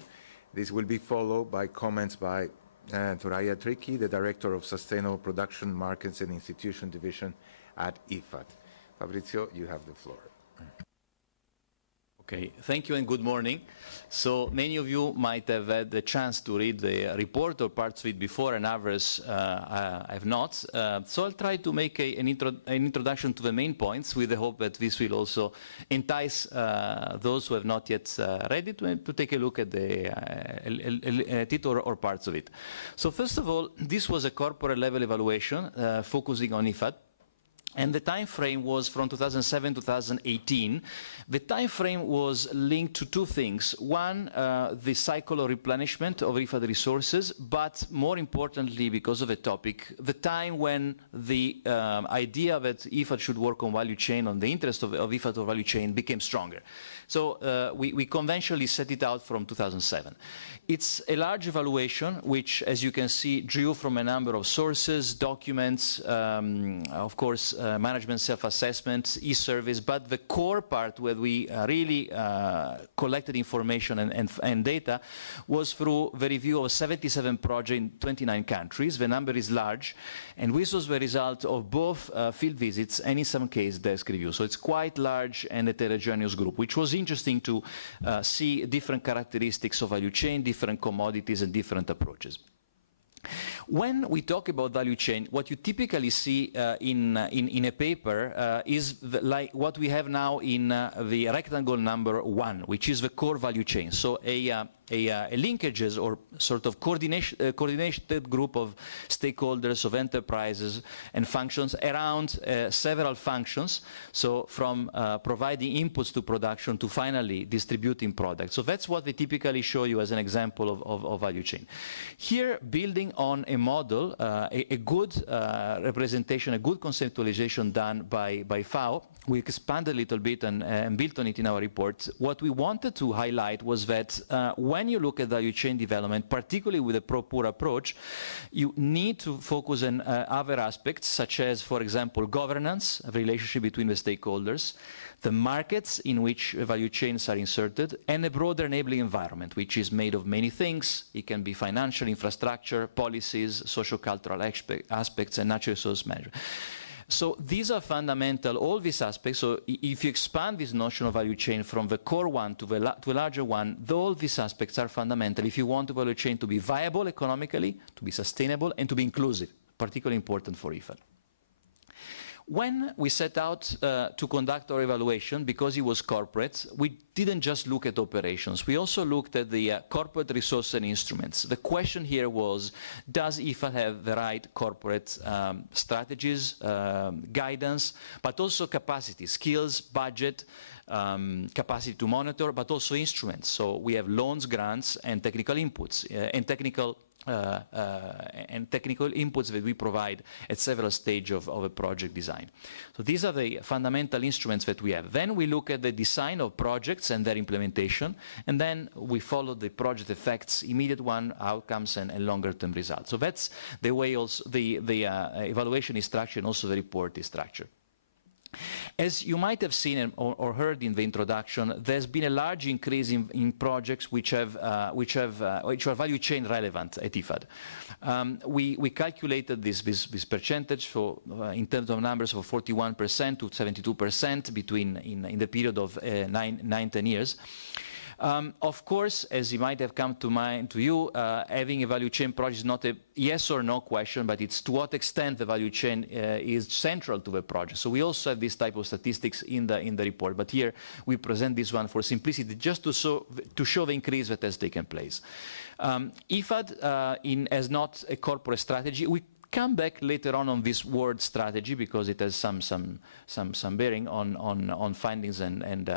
This will be followed by comments by Thoraya Tricki, the Director of Sustainable Production Markets and Institution Division at IFAD. Fabrizio, you have the floor. Okay, thank you and good morning. So many of you might have had the chance to read the report or parts of it before, and others have not. So I'll try to make an introduction to the main points with the hope that this will also entice those who have not yet read it to take a look at it or parts of it. So first of all, this was a corporate level evaluation focusing on IFAD. And the time frame was from 2007 to 2018. The time frame was linked to two things. One, the cycle of replenishment of IFAD resources, but more importantly, because of the topic, the time when the idea that IFAD should work on value chain, on the interest of IFAD or value chain, became stronger. So we conventionally set it out from 2007. It's a large evaluation, which, as you can see, drew from a number of sources, documents, of course, management self-assessment, e-service, but the core part where we really collected information and data was through the review of 77 projects in 29 countries. The number is large, and this was the result of both field visits and, in some cases, desk reviews. So it's quite large and heterogeneous group, which was interesting to see different characteristics of value chain, different commodities, and different approaches. When we talk about value chain, what you typically see in a paper is like what we have now in the rectangle number 1, which is the core value chain. So a linkages or sort of coordinated group of stakeholders, of enterprises and functions around several functions, so from providing inputs to production to finally distributing products. So that's what they typically show you as an example of value chain. Here, building on a model, a good representation, a good conceptualization done by FAO, we expanded a little bit and built on it in our report. What we wanted to highlight was that when you look at value chain development, particularly with a pro-poor approach, you need to focus on other aspects, such as, for example, governance, a relationship between the stakeholders, the markets in which value chains are inserted, and a broader enabling environment, which is made of many things. It can be financial, infrastructure, policies, socio-cultural aspects, and natural resource management. So these are fundamental, all these aspects. So if you expand this notion of value chain from the core one to a larger one, all these aspects are fundamental if you want the value chain to be viable economically, to be sustainable, and to be inclusive, particularly important for IFAD. When we set out to conduct our evaluation, because it was corporate, we didn't just look at operations. We also looked at the corporate resources and instruments. The question here was, does IFAD have the right corporate strategies, guidance, but also capacity, skills, budget, capacity to monitor, but also instruments. So we have loans, grants, and technical inputs, and technical and technical inputs that we provide at several stages of a project design. So these are the fundamental instruments that we have. Then we look at the design of projects and their implementation, and then we follow the project effects, immediate one, outcomes, and longer-term results. So that's the way also the evaluation is structured and also the report is structured. As you might have seen or heard in the introduction, there's been a large increase in projects which are value chain relevant at IFAD. We calculated this percentage for in terms of numbers of 41% to 72% in the period of 9-10 years. Of course, as it might have come to mind to you, having a value chain project is not a yes or no question, but it's to what extent the value chain is central to the project. So we also have this type of statistics in the report, but here we present this one for simplicity, just to show the increase that has taken place. IFAD has not a corporate strategy. We come back later on this word strategy because it has some bearing on findings and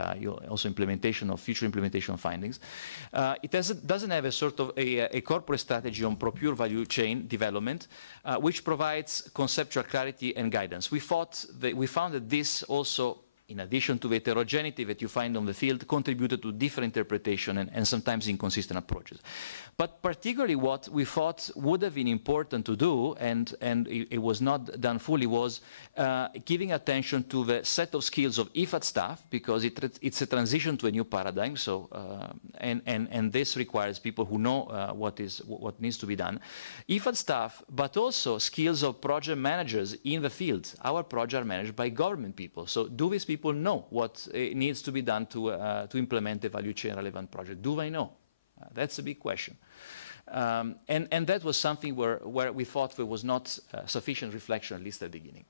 also implementation of future implementation findings. It doesn't have a sort of a corporate strategy on procure value chain development, which provides conceptual clarity and guidance. We found that this also, in addition to the heterogeneity that you find on the field, contributed to different interpretation and sometimes inconsistent approaches. But particularly what we thought would have been important to do, and it was not done fully, was giving attention to the set of skills of IFAD staff, because it's a transition to a new paradigm. So and this requires people who know what needs to be done. IFAD staff, but also skills of project managers in the field. Our projects are managed by government people. So do these people know what needs to be done to implement a value chain relevant project? Do they know? That's a big question. And that was something where we thought there was not sufficient reflection, at least at the beginning.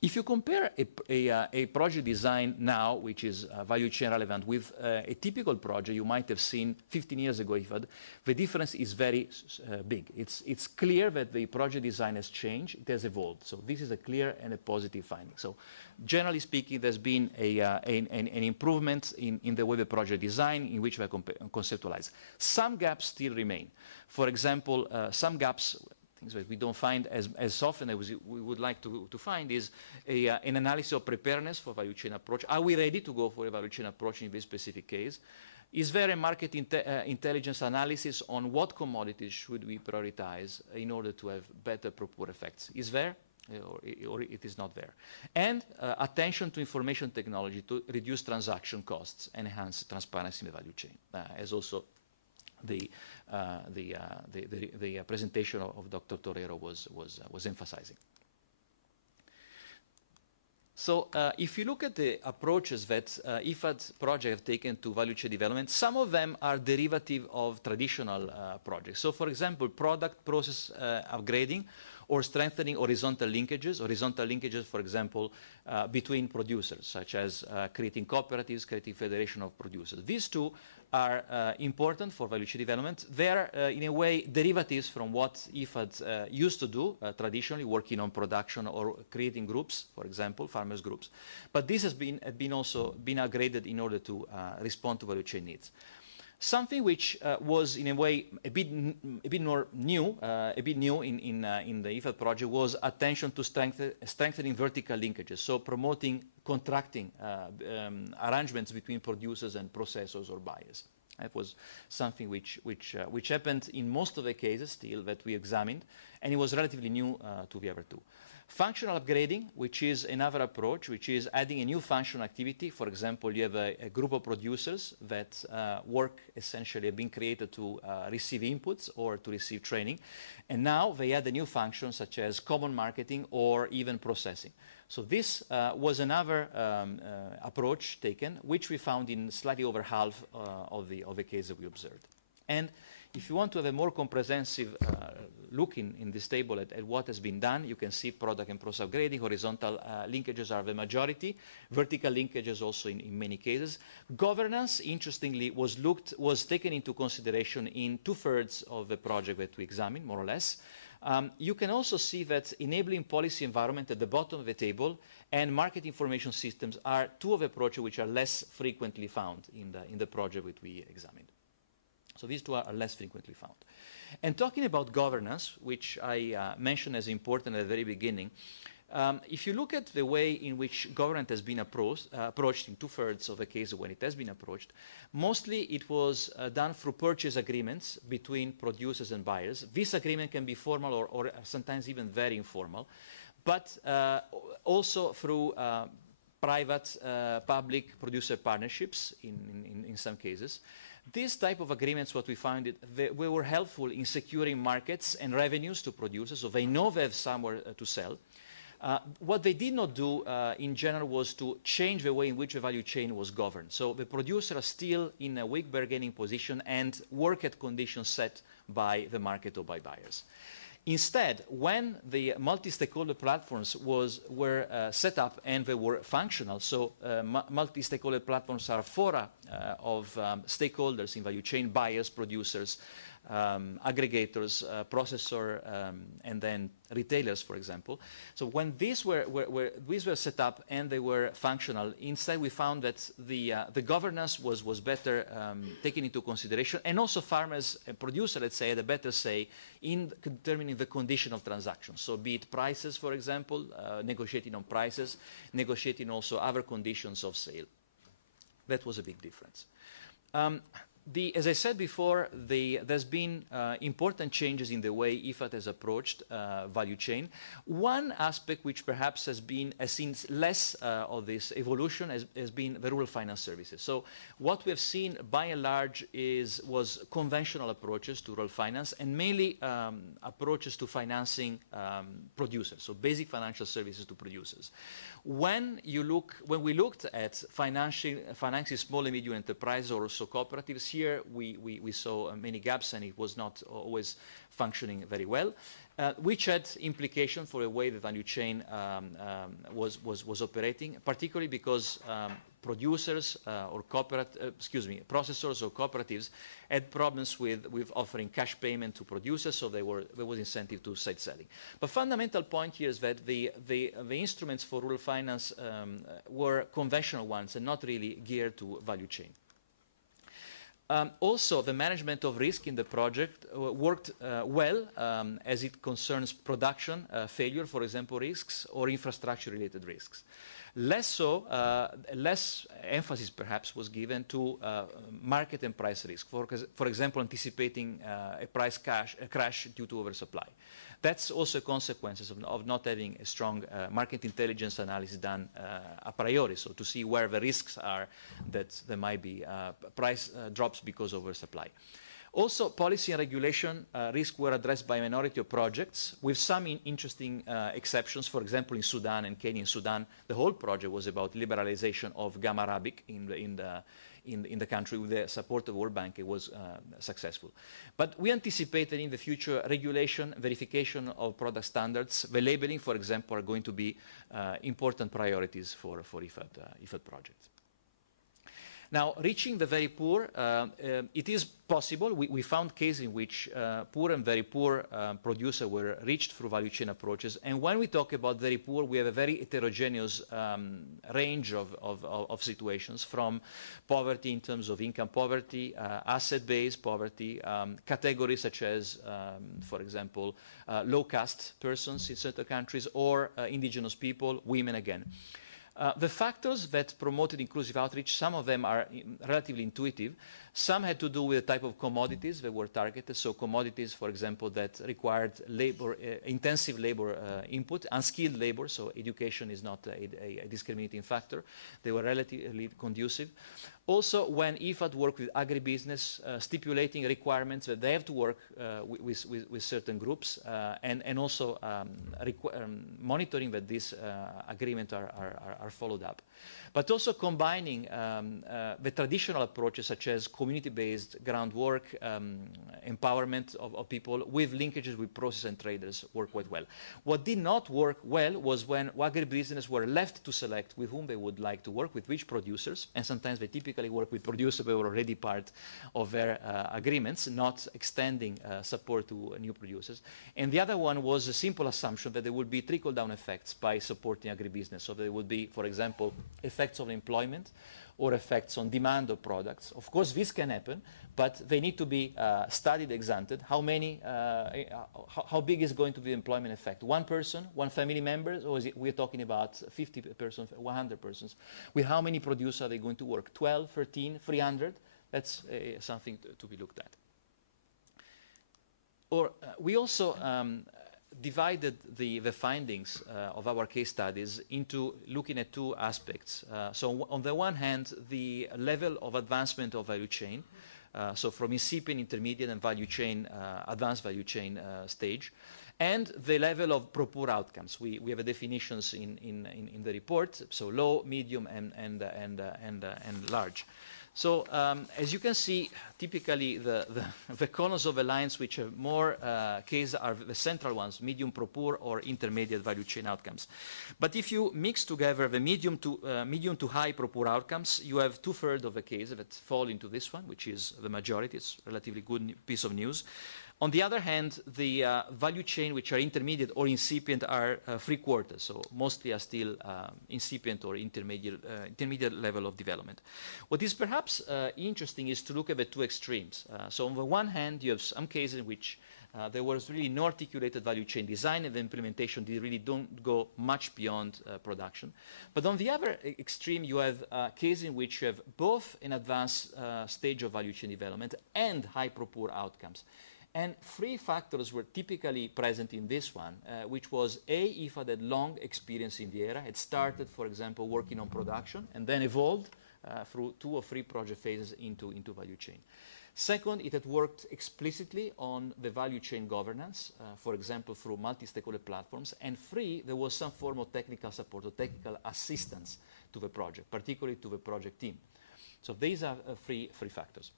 If you compare a project design now, which is value chain relevant, with a typical project you might have seen 15 years ago, IFAD, the difference is very big. It's clear that the project design has changed, it has evolved. So this is a clear and a positive finding. So generally speaking, there's been an improvement in the way the project design, in which we conceptualize. Some gaps still remain. For example, some gaps, things that we don't find as often as we would like to find, is an analysis of preparedness for value chain approach. Are we ready to go for a value chain approach in this specific case? Is there a market intelligence analysis on what commodities should we prioritize in order to have better procure effects? Is there? Or it is not there. And attention to information technology to reduce transaction costs and enhance transparency in the value chain, as also the presentation of Dr. Torero was emphasizing. So if you look at the approaches that IFAD projects have taken to value chain development, some of them are derivative of traditional projects. So for example, product process upgrading or strengthening horizontal linkages, for example, between producers, such as creating cooperatives, creating federation of producers. These two are important for value chain development. They are, in a way, derivatives from what IFAD used to do, traditionally working on production or creating groups, for example, farmers groups. But this has also been upgraded in order to respond to value chain needs. Something which was, in a way, a bit more new, in the IFAD project was attention to strengthening vertical linkages, so promoting contracting arrangements between producers and processors or buyers. That was something which happened in most of the cases still that we examined, and it was relatively new to the other two. Functional upgrading, which is another approach, which is adding a new functional activity. For example, you have a group of producers that work essentially have been created to receive inputs or to receive training. And now they add a new function such as common marketing or even processing. So this was another approach taken, which we found in slightly over half of the cases that we observed. And if you want to have a more comprehensive look in this table at what has been done, you can see product and process upgrading. Horizontal linkages are the majority. Vertical linkages also in many cases. Governance, interestingly, was taken into consideration in 2/3 of the project that we examined, more or less. You can also see that enabling policy environment at the bottom of the table and market information systems are two of the approaches which are less frequently found in the project that we examined. So these two are less frequently found. And talking about governance, which I mentioned as important at the very beginning, if you look at the way in which government has been approached in 2/3 of the cases when it has been approached, mostly it was done through purchase agreements between producers and buyers. This agreement can be formal or sometimes even very informal, but also through private public producer partnerships in some cases. This type of agreements, what we found, they were helpful in securing markets and revenues to producers, so they know they have somewhere to sell. What they did not do in general was to change the way in which the value chain was governed. So the producers are still in a weak bargaining position and work at conditions set by the market or by buyers. Instead, when the multi-stakeholder platforms were set up and they were functional, so multi-stakeholder platforms are fora of stakeholders in value chain, buyers, producers, aggregators, processor, and then retailers, for example. So when these were set up and they were functional, instead we found that the governance was better taken into consideration, and also farmers and producers, let's say, had a better say in determining the condition of transactions. So be it prices, for example, negotiating on prices, negotiating also other conditions of sale. That was a big difference. As I said before, there's been important changes in the way IFAD has approached value chain. One aspect which perhaps has seen less of this evolution has been the rural finance services. So what we have seen by and large was conventional approaches to rural finance, and mainly approaches to financing producers, so basic financial services to producers. When we looked at financing small and medium enterprises or also cooperatives, here we saw many gaps, and it was not always functioning very well, which had implication for the way the value chain was operating, particularly because producers or processors or cooperatives had problems with offering cash payment to producers, so there was incentive to side selling. But fundamental point here is that the instruments for rural finance were conventional ones and not really geared to value chain. Also, the management of risk in the project worked well as it concerns production failure, for example, risks, or infrastructure-related risks. Less emphasis perhaps was given to market and price risk, for example, anticipating a price crash due to oversupply. That's also a consequence of not having a strong market intelligence analysis done a priori, so to see where the risks are that there might be price drops because of oversupply. Also, policy and regulation risks were addressed by a minority of projects, with some interesting exceptions. For example, in Sudan and Kenya. In Sudan, the whole project was about liberalization of gum arabic in the country. With the support of the World Bank, it was successful. But we anticipate that in the future, regulation, verification of product standards, the labeling, for example, are going to be important priorities for IFAD projects. Now, reaching the very poor, it is possible. We found cases in which poor and very poor producers were reached through value chain approaches. And when we talk about very poor, we have a very heterogeneous range of situations, from poverty in terms of income poverty, asset-based poverty, categories such as, for example, low-caste persons in certain countries, or indigenous people, women again. The factors that promoted inclusive outreach, some of them are relatively intuitive. Some had to do with the type of commodities that were targeted. So commodities, for example, that required intensive labor input, unskilled labor, so education is not a discriminating factor. They were relatively conducive. Also, when IFAD worked with agribusiness, stipulating requirements that they have to work with certain groups, and also monitoring that these agreements are followed up. But also combining the traditional approaches such as community-based groundwork, empowerment of people with linkages with processors and traders work quite well. What did not work well was when agribusiness were left to select with whom they would like to work, with which producers, and sometimes they typically work with producers that were already part of their agreements, not extending support to new producers. And the other one was a simple assumption that there would be trickle-down effects by supporting agribusiness. So there would be, for example, effects of employment, or effects on demand of products. Of course, this can happen, but they need to be studied ex ante. How big is going to be the employment effect? One person, one family member, or is it, we're talking about 50 persons, 100 persons? With how many producers are they going to work? 12, 13, 300? That's something to be looked at. We also divided the findings of our case studies into looking at two aspects. So on the one hand, the level of advancement of value chain, so from incipient, intermediate, and value chain, advanced value chain stage, and the level of pro-poor outcomes. We have definitions in the report, so low, medium, and large. So as you can see, typically the columns of the lines which have more cases are the central ones, medium pro-poor or intermediate value chain outcomes. But if you mix together the medium to high pro-poor outcomes, you have 2/3 of the cases that fall into this one, which is the majority. It's a relatively good piece of news. On the other hand, the value chain which are intermediate or incipient are 3/4, so mostly are still incipient or intermediate level of development. What is perhaps interesting is to look at the two extremes. So on the one hand, you have some cases in which there was really no articulated value chain design, and the implementation really don't go much beyond production. But on the other extreme, you have cases in which you have both an advanced stage of value chain development and high pro-poor outcomes. And three factors were typically present in this one, which was IFAD had long experience in the area. It started, for example, working on production and then evolved through 2 or 3 project phases into value chain. Second, it had worked explicitly on the value chain governance, for example, through multi-stakeholder platforms. And 3, there was some form of technical support or technical assistance to the project, particularly to the project team. So these are three factors.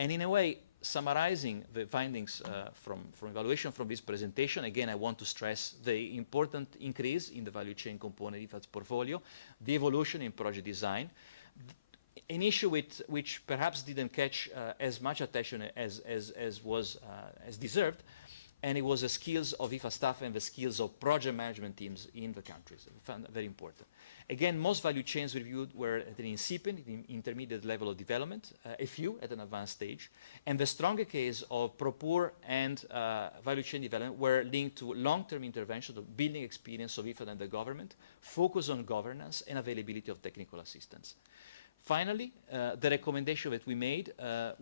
And in a way, summarizing the findings from evaluation from this presentation, again, I want to stress the important increase in the value chain component of its portfolio, the evolution in project design, an issue which perhaps didn't catch as much attention as deserved, and it was the skills of IFA staff and the skills of project management teams in the countries. I found that very important. Again, most value chains reviewed were at an incipient, intermediate level of development, a few at an advanced stage, and the stronger case of pro-poor and value chain development were linked to long-term intervention of building experience of IFAD and the government, focus on governance and availability of technical assistance. Finally, the recommendation that we made,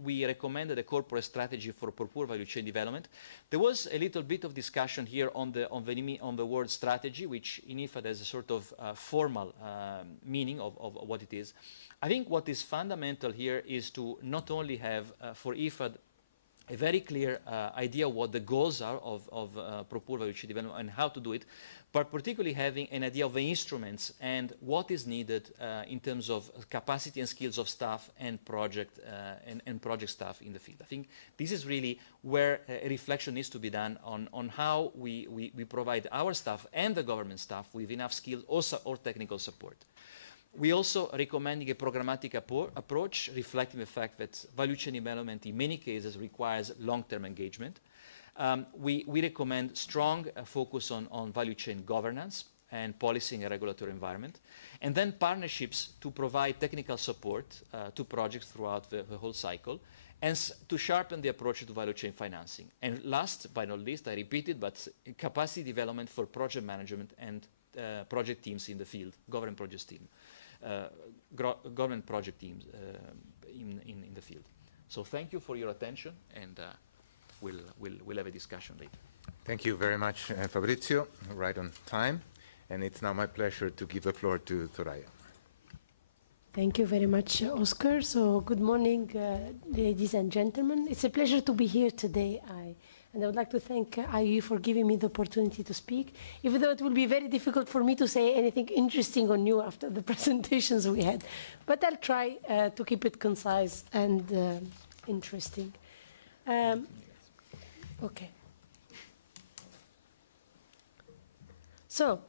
we recommended a corporate strategy for pro-poor value chain development. There was a little bit of discussion here on the word strategy, which in IFAD has a sort of formal meaning of what it is. I think what is fundamental here is to not only have for IFAD a very clear idea of what the goals are of pro-poor value chain development and how to do it, but particularly having an idea of the instruments and what is needed in terms of capacity and skills of staff and project staff in the field. I think this is really where a reflection needs to be done on how we provide our staff and the government staff with enough skills or technical support. We also recommending a programmatic approach, reflecting the fact that value chain development in many cases requires long-term engagement. We recommend strong focus on value chain governance and policy and regulatory environment, and then partnerships to provide technical support to projects throughout the whole cycle, and to sharpen the approach to value chain financing. And last but not least, I repeat it, but capacity development for project management and project teams in the field, government project teams in the field. So thank you for your attention, and we'll have a discussion later. Thank you very much, Fabrizio, right on time. And it's now my pleasure to give the floor to Soraya. Thank you very much, Oscar. So good morning, ladies and gentlemen. It's a pleasure to be here today. And I would like to thank IU for giving me the opportunity to speak, even though it will be very difficult for me to say anything interesting or new after the presentations we had. But I'll try to keep it concise and interesting. Okay. So,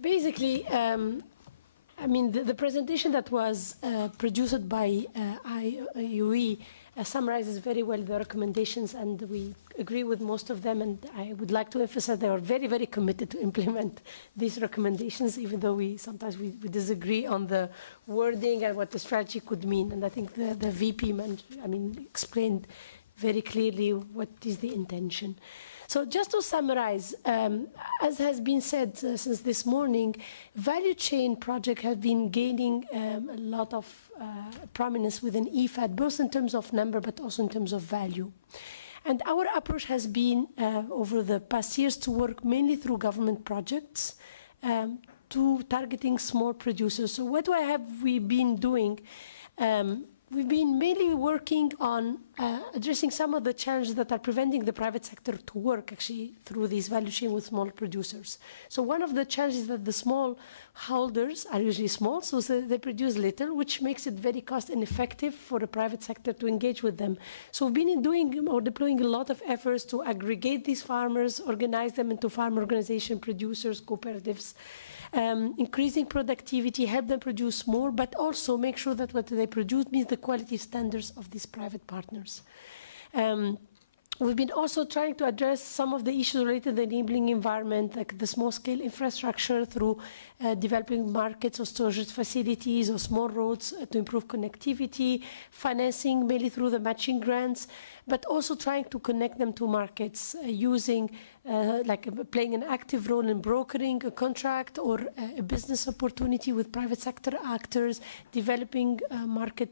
basically, I mean, the presentation that was produced by IUE summarizes very well the recommendations, and we agree with most of them, and I would like to emphasize they are very, very committed to implement these recommendations, even though sometimes we disagree on the wording and what the strategy could mean. And I think the VP explained very clearly what is the intention. So just to summarize, as has been said since this morning, value chain projects have been gaining a lot of prominence within IFAD, both in terms of number but also in terms of value. And our approach has been, over the past years, to work mainly through government projects to targeting small producers. So what have we been doing? We've been mainly working on addressing some of the challenges that are preventing the private sector to work actually through this value chain with small producers. So one of the challenges is that the small holders are usually small, so they produce little, which makes it very cost ineffective for the private sector to engage with them. So we've been doing or deploying a lot of efforts to aggregate these farmers, organize them into farm organization, producers, cooperatives, increasing productivity, help them produce more, but also make sure that what they produce meets the quality standards of these private partners. We've been also trying to address some of the issues related to the enabling environment, like the small-scale infrastructure through developing markets or storage facilities or small roads to improve connectivity, financing mainly through the matching grants, but also trying to connect them to markets using playing an active role in brokering a contract or a business opportunity with private sector actors, developing market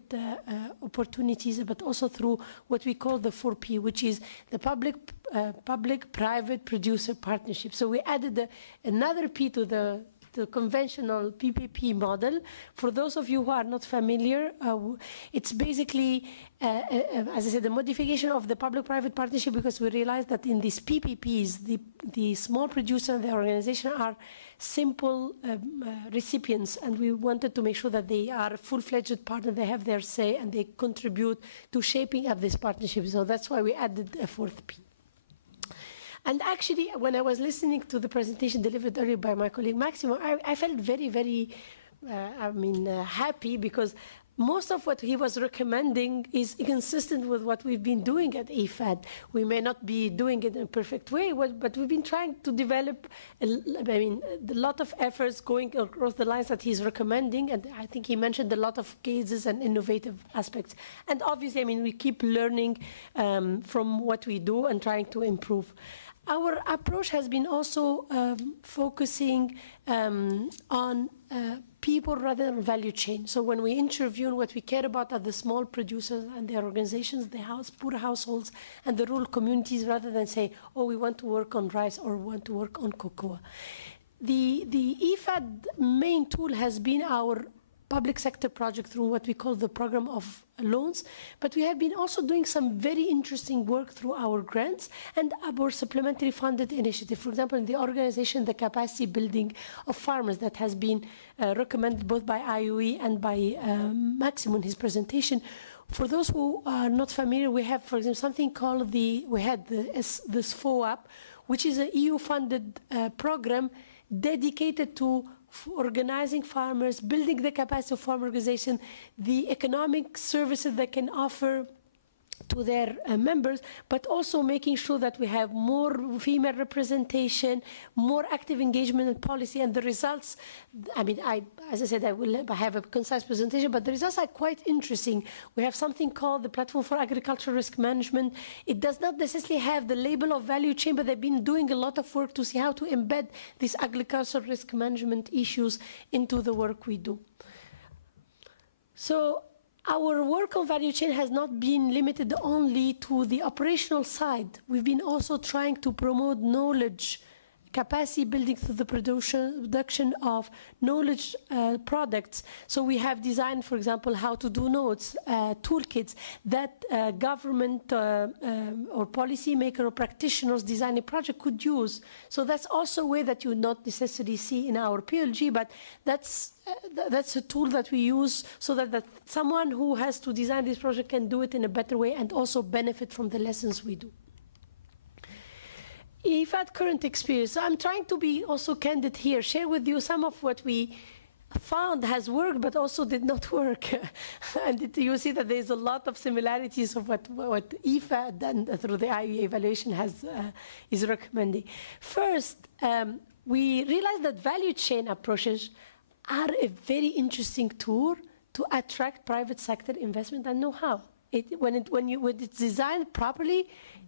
opportunities, but also through what we call the 4P, which is the public-private producer partnership. So we added another P to the conventional PPP model. For those of you who are not familiar, it's basically, as I said, the modification of the public-private partnership, because we realized that in these PPPs, the small producer and the organization are simple recipients, and we wanted to make sure that they are a full-fledged partner, they have their say, and they contribute to shaping up this partnership. So that's why we added a fourth P. And actually, when I was listening to the presentation delivered earlier by my colleague Maximo, I felt very, very, happy, because most of what he was recommending is consistent with what we've been doing at IFAD. We may not be doing it in a perfect way, but we've been trying to develop, a lot of efforts going across the lines that he's recommending, and I think he mentioned a lot of cases and innovative aspects. And obviously, we keep learning from what we do and trying to improve. Our approach has been also focusing on people rather than value chain. So when we interview, what we care about are the small producers and their organizations, the poor households, and the rural communities, rather than say, oh, we want to work on rice or we want to work on cocoa. The IFAD main tool has been our public sector project through what we call the program of loans, but we have been also doing some very interesting work through our grants and our supplementary funded initiative. For example, in the organization, the capacity building of farmers that has been recommended both by IOE and by Maximo in his presentation. For those who are not familiar, we have, for example, something called this FOAP, which is an EU-funded program dedicated to organizing farmers, building the capacity of farm organization, the economic services they can offer to their members, but also making sure that we have more female representation, more active engagement in policy, and the results, as I said, I will have a concise presentation, but the results are quite interesting. We have something called the Platform for Agricultural Risk Management. It does not necessarily have the label of value chain, but they've been doing a lot of work to see how to embed these agricultural risk management issues into the work we do. So our work on value chain has not been limited only to the operational side. We've been also trying to promote knowledge, capacity building through the production of knowledge products. So we have designed, for example, how to do notes, toolkits that government or policymaker or practitioners designing project could use. So that's also a way that you not necessarily see in our PLG, but that's a tool that we use so that someone who has to design this project can do it in a better way and also benefit from the lessons we do. IFAD current experience. So I'm trying to be also candid here, share with you some of what we found has worked, but also did not work. And you see that there's a lot of similarities of what IFAD and through the IE evaluation is recommending. First, we realized that value chain approaches are a very interesting tool to attract private sector investment and know-how. When it's designed properly,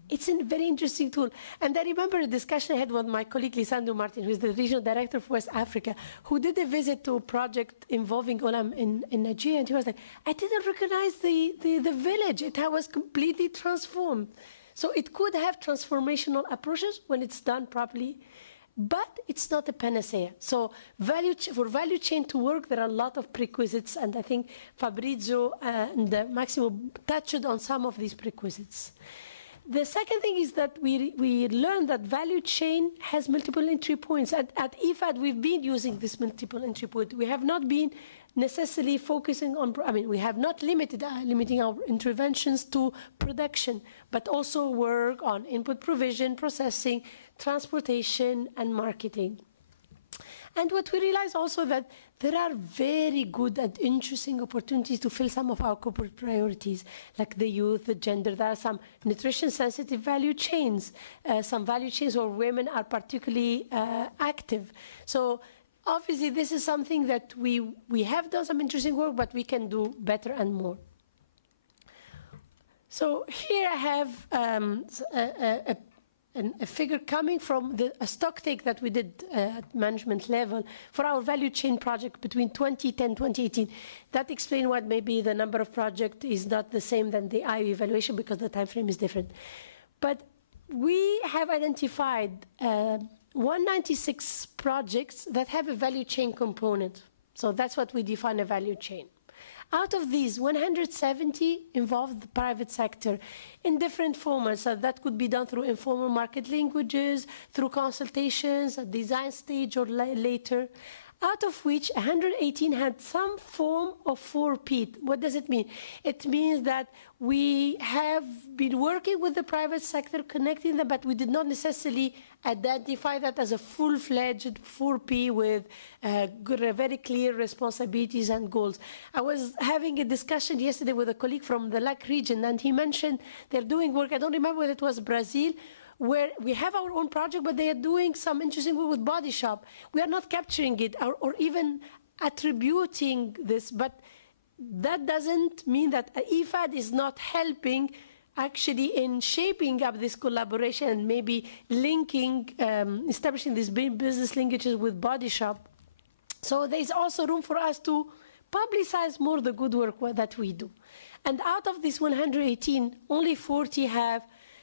it's a very interesting tool. And I remember a discussion I had with my colleague Lisandro Martin, who is the regional director of West Africa, who did a visit to a project involving Olam in Nigeria, and he was like, I didn't recognize the village. It was completely transformed. So it could have transformational approaches when it's done properly, but it's not a panacea. So for value chain to work, there are a lot of prerequisites, and I think Fabrizio and Massimo touched on some of these prerequisites. The second thing is that we learned that value chain has multiple entry points. At IFAD, we've been using this multiple entry point. We have not been necessarily focusing on, we have not limiting our interventions to production, but also work on input provision, processing, transportation, and marketing. And what we realize also that there are very good and interesting opportunities to fill some of our corporate priorities, like the youth, the gender. There are some nutrition-sensitive value chains, some value chains where women are particularly active. So obviously, this is something that we have done some interesting work, but we can do better and more. So here I have a figure coming from a stock take that we did at management level for our value chain project between 2010 and 2018. That explains why maybe the number of projects is not the same than the IU evaluation, because the time frame is different. But we have identified 196 projects that have a value chain component. So that's what we define a value chain. Out of these, 170 involve the private sector in different formats. So that could be done through informal market languages, through consultations at design stage or later, out of which 118 had some form of 4P. What does it mean? It means that we have been working with the private sector, connecting them, but we did not necessarily identify that as a full-fledged 4P with very clear responsibilities and goals. I was having a discussion yesterday with a colleague from the LAC region, and he mentioned they're doing work, I don't remember whether it was Brazil, where we have our own project, but they are doing some interesting work with Body Shop. We are not capturing it or even attributing this, but that doesn't mean that IFAD is not helping actually in shaping up this collaboration and maybe linking, establishing these business linkages with Body Shop. So there's also room for us to publicize more the good work that we do. And out of these 118, only 40 have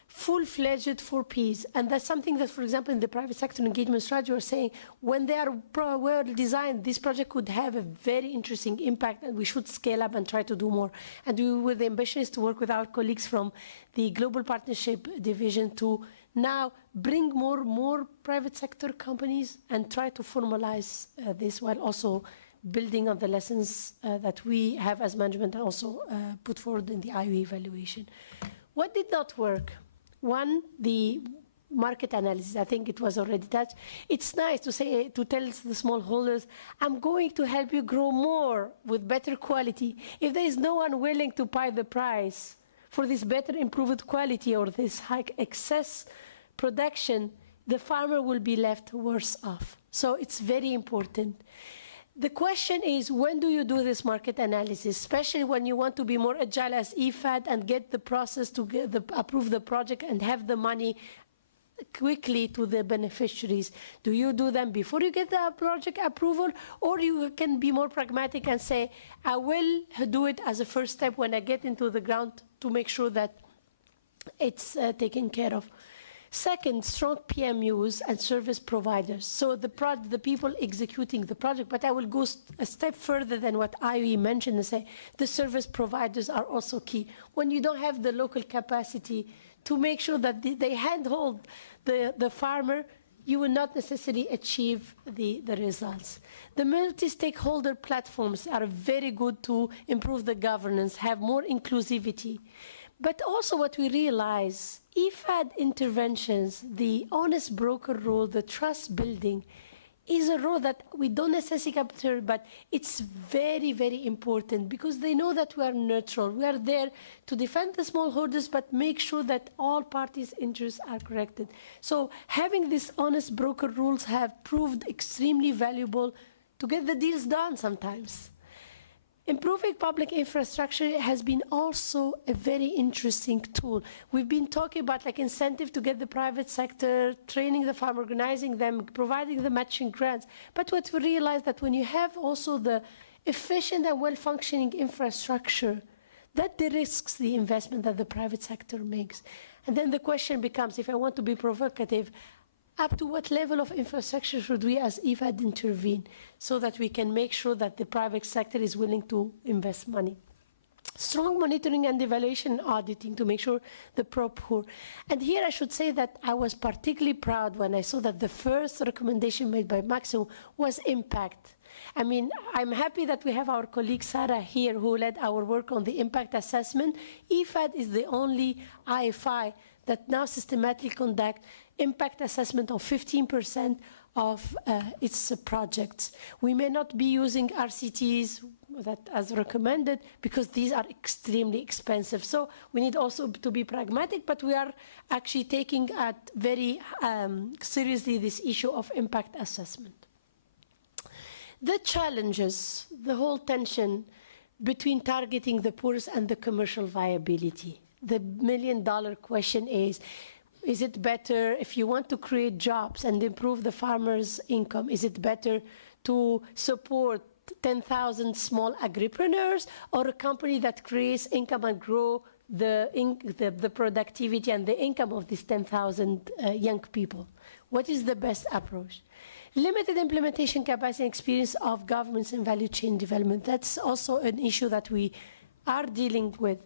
full-fledged 4Ps. And that's something that, for example, in the private sector engagement strategy, we're saying when they are well designed, this project could have a very interesting impact, and we should scale up and try to do more. And we, with the ambition, is to work with our colleagues from the Global Partnership Division to now bring more private sector companies and try to formalize this, while also building on the lessons that we have as management and also put forward in the IU evaluation. What did not work? One, the market analysis. I think it was already touched. It's nice to say, to tell the smallholders, I'm going to help you grow more with better quality. If there is no one willing to pay the price for this better improved quality or this high excess production, the farmer will be left worse off. So it's very important. The question is, when do you do this market analysis, especially when you want to be more agile as IFAD and get the process to approve the project and have the money quickly to the beneficiaries? Do you do them before you get the project approval, or you can be more pragmatic and say, I will do it as a first step when I get into the ground to make sure that it's taken care of? Second, strong PMUs and service providers. So the people executing the project, but I will go a step further than what IE mentioned and say the service providers are also key. When you don't have the local capacity to make sure that they handhold the farmer, you will not necessarily achieve the results. The multi-stakeholder platforms are very good to improve the governance, have more inclusivity. But also what we realize, IFAD interventions, the honest broker role, the trust building, is a role that we don't necessarily capture, but it's very, very important because they know that we are neutral. We are there to defend the smallholders, but make sure that all parties' interests are corrected. So having these honest broker rules have proved extremely valuable to get the deals done sometimes. Improving public infrastructure has been also a very interesting tool. We've been talking about like incentive to get the private sector, training the farm, organizing them, providing the matching grants. But what we realized that when you have also the efficient and well-functioning infrastructure, that de-risks the investment that the private sector makes. And then the question becomes, if I want to be provocative, up to what level of infrastructure should we as IFAD intervene so that we can make sure that the private sector is willing to invest money? Strong monitoring and evaluation auditing to make sure the poor. And here I should say that I was particularly proud when I saw that the first recommendation made by Maximo was impact. I mean, I'm happy that we have our colleague Sarah here who led our work on the impact assessment. IFAD is the only IFI that now systematically conduct impact assessment of 15% of its projects. We may not be using RCTs that as recommended because these are extremely expensive. So we need also to be pragmatic, but we are actually taking at very seriously this issue of impact assessment. The challenges, the whole tension between targeting the poorest and the commercial viability. The million-dollar question is it better, if you want to create jobs and improve the farmer's income, is it better to support 10,000 small agripreneurs or a company that creates income and grow the productivity and the income of these 10,000 young people? What is the best approach? Limited implementation capacity and experience of governments in value chain development. That's also an issue that we are dealing with.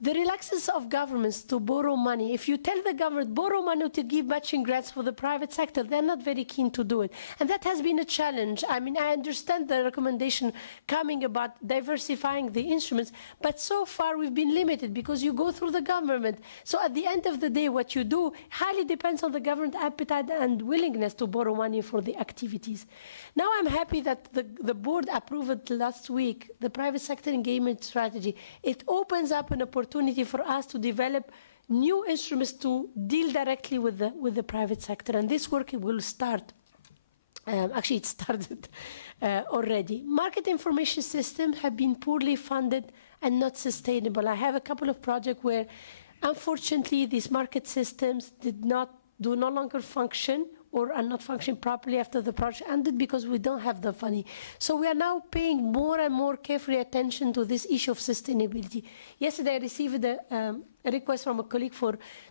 The reluctance of governments to borrow money. If you tell the government, borrow money to give matching grants for the private sector, they're not very keen to do it. And that has been a challenge. I mean, I understand the recommendation coming about diversifying the instruments, but so far we've been limited because you go through the government. So at the end of the day, what you do highly depends on the government appetite and willingness to borrow money for the activities. Now I'm happy that the board approved last week the private sector engagement strategy. It opens up an opportunity for us to develop new instruments to deal directly with the private sector, and this work will start. Actually, it started already. Market information systems have been poorly funded and not sustainable. I have a couple of projects where, unfortunately, these market systems do no longer function or are not functioning properly after the project ended because we don't have the funding. So we are now paying more and more carefully attention to this issue of sustainability. Yesterday I received a request from a colleague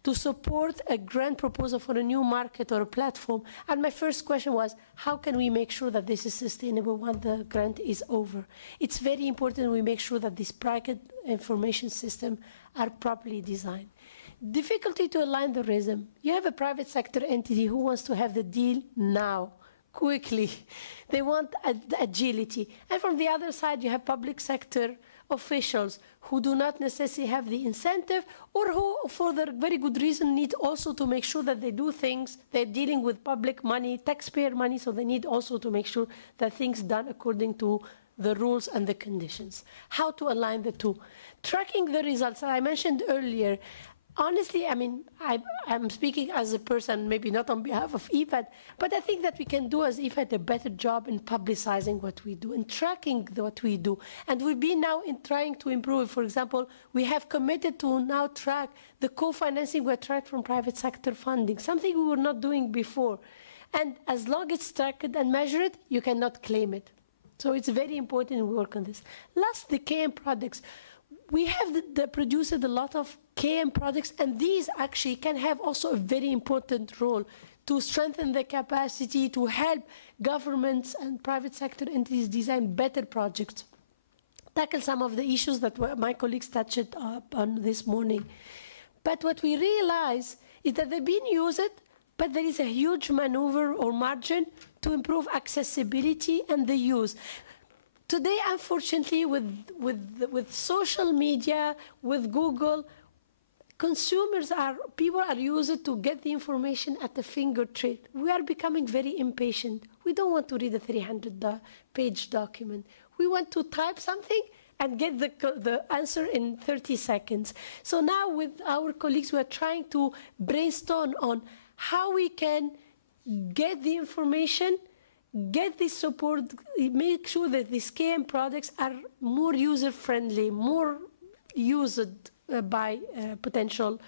to support a grant proposal for a new market or a platform. And my first question was, how can we make sure that this is sustainable when the grant is over? It's very important we make sure that these private information systems are properly designed. Difficulty to align the rhythm. You have a private sector entity who wants to have the deal now, quickly. They want agility. And from the other side, you have public sector officials who do not necessarily have the incentive or who, for the very good reason, need also to make sure that they do things. They're dealing with public money, taxpayer money, so they need also to make sure that things done according to the rules and the conditions. How to align the two. Tracking the results, I mentioned earlier. Honestly, I mean, I'm speaking as a person, maybe not on behalf of IFAD, but I think that we can do as IFAD a better job in publicizing what we do and tracking what we do. And we've been now trying to improve. For example, we have committed to now track the co-financing we attract from private sector funding, something we were not doing before. And as long as it's tracked and measured, you cannot claim it. So it's very important we work on this. Last, the KM products. We have produced a lot of KM products, and these actually can have also a very important role to strengthen the capacity to help governments and private sector entities design better projects, tackle some of the issues that my colleagues touched on this morning. But what we realize is that they've been used, but there is a huge maneuver or margin to improve accessibility and the use. Today, unfortunately, with social media, with Google, people are used to get the information at the fingertip. We are becoming very impatient. We don't want to read a 300-page document. We want to type something and get the answer in 30 seconds. So now with our colleagues, we are trying to brainstorm on how we can get the information, get the support, make sure that the KM products are more user-friendly, more used by potential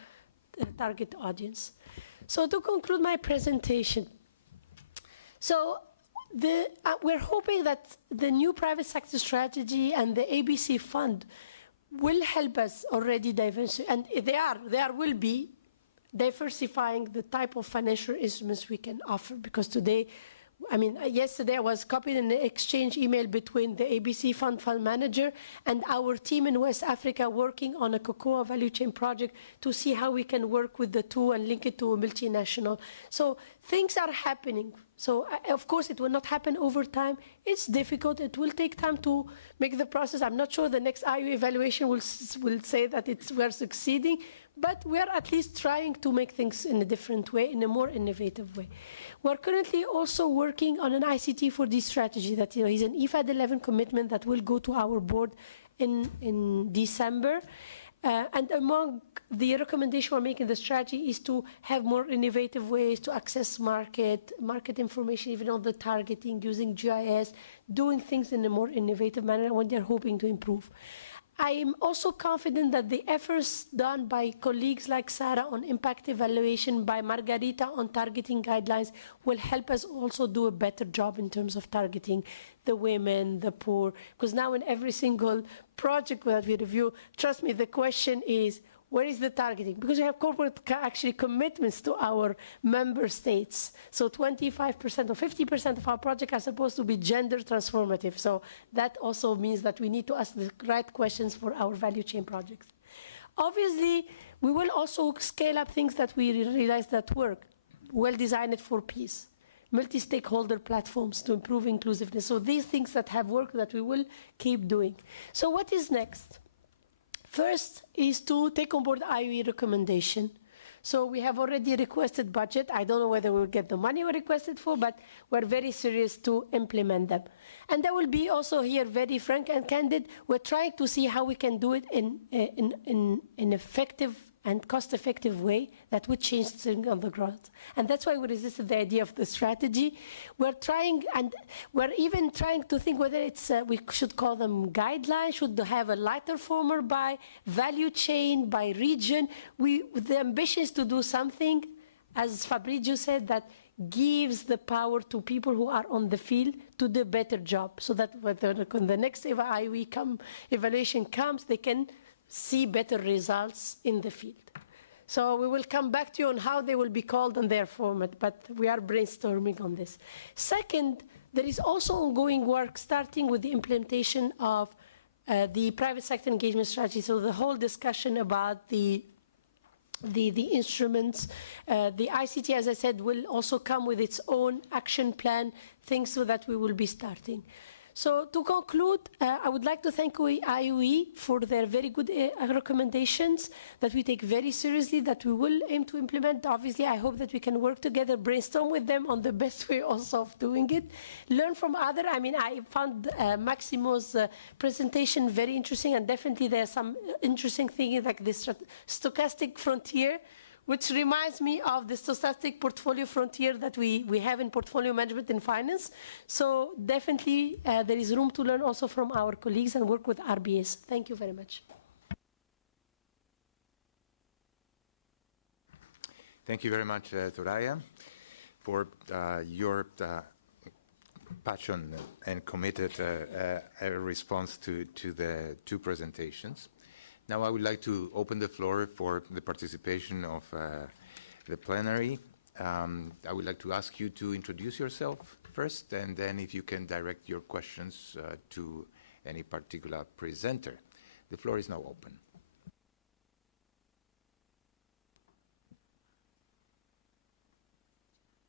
target audience. So to conclude my presentation, so we're hoping that the new private sector strategy and the ABC fund will help us already diversify, and they will be diversifying the type of financial instruments we can offer, because today, I mean, yesterday I was copied in an exchange email between the ABC fund manager and our team in West Africa working on a cocoa value chain project to see how we can work with the two and link it to a multinational. So things are happening. So of course it will not happen over time. It's difficult. It will take time to make the process. I'm not sure the next IU evaluation will say that we're succeeding, but we're at least trying to make things in a different way, in a more innovative way. We're currently also working on an ICT4D strategy that is an IFAD 11 commitment that will go to our board in December. And among the recommendation we're making the strategy is to have more innovative ways to access market information, even on the targeting, using GIS, doing things in a more innovative manner when they're hoping to improve. I am also confident that the efforts done by colleagues like Sarah on impact evaluation, by Margarita on targeting guidelines, will help us also do a better job in terms of targeting the women, the poor. Because now in every single project that we review, trust me, the question is, where is the targeting? Because we have corporate actually commitments to our member states. So 25% or 50% of our projects are supposed to be gender transformative. So that also means that we need to ask the right questions for our value chain projects. Obviously, we will also scale up things that we realize that work, well designed for peace, multi-stakeholder platforms to improve inclusiveness. So these things that have worked that we will keep doing. So what is next? First is to take on board IUE recommendation. So we have already requested budget. I don't know whether we'll get the money we requested for, but we're very serious to implement them. And that will be also here very frank and candid. We're trying to see how we can do it in an effective and cost-effective way that would change things on the ground. And that's why we resisted the idea of the strategy. We're trying, and we're even trying to think whether it's, we should call them guidelines, should have a lighter former by value chain, by region. The ambition is to do something, as Fabrizio said, that gives the power to people who are on the field to do a better job, so that when the next IUE evaluation comes, they can see better results in the field. So we will come back to you on how they will be called and their format, but we are brainstorming on this. Second, there is also ongoing work starting with the implementation of the private sector engagement strategy. So the whole discussion about the instruments, the ICT, as I said, will also come with its own action plan, things so that we will be starting. So to conclude, I would like to thank IUE for their very good recommendations that we take very seriously, that we will aim to implement. Obviously, I hope that we can work together, brainstorm with them on the best way also of doing it. Learn from other. I mean, I found Maximo's presentation very interesting, and definitely there are some interesting things like this stochastic frontier, which reminds me of the stochastic portfolio frontier that we have in portfolio management and finance. So definitely there is room to learn also from our colleagues and work with RBS. Thank you very much. Thank you very much, Soraya, for your passion and committed response to the two presentations. Now I would like to open the floor for the participation of the plenary. I would like to ask you to introduce yourself first, and then if you can direct your questions to any particular presenter. The floor is now open.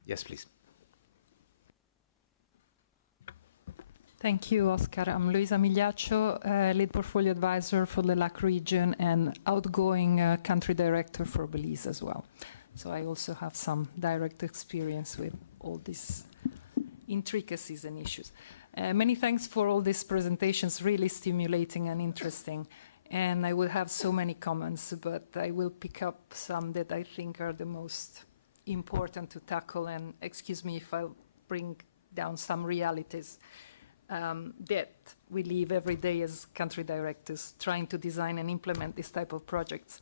Yes, please. Thank you, Oscar. I'm Luisa Migliaccio, lead portfolio advisor for the LAC region and outgoing country director for Belize as well. So I also have some direct experience with all these intricacies and issues. Many thanks for all these presentations, really stimulating and interesting. And I will have so many comments, but I will pick up some that I think are the most important to tackle. And excuse me if I'll bring down some realities that we live every day as country directors trying to design and implement this type of projects.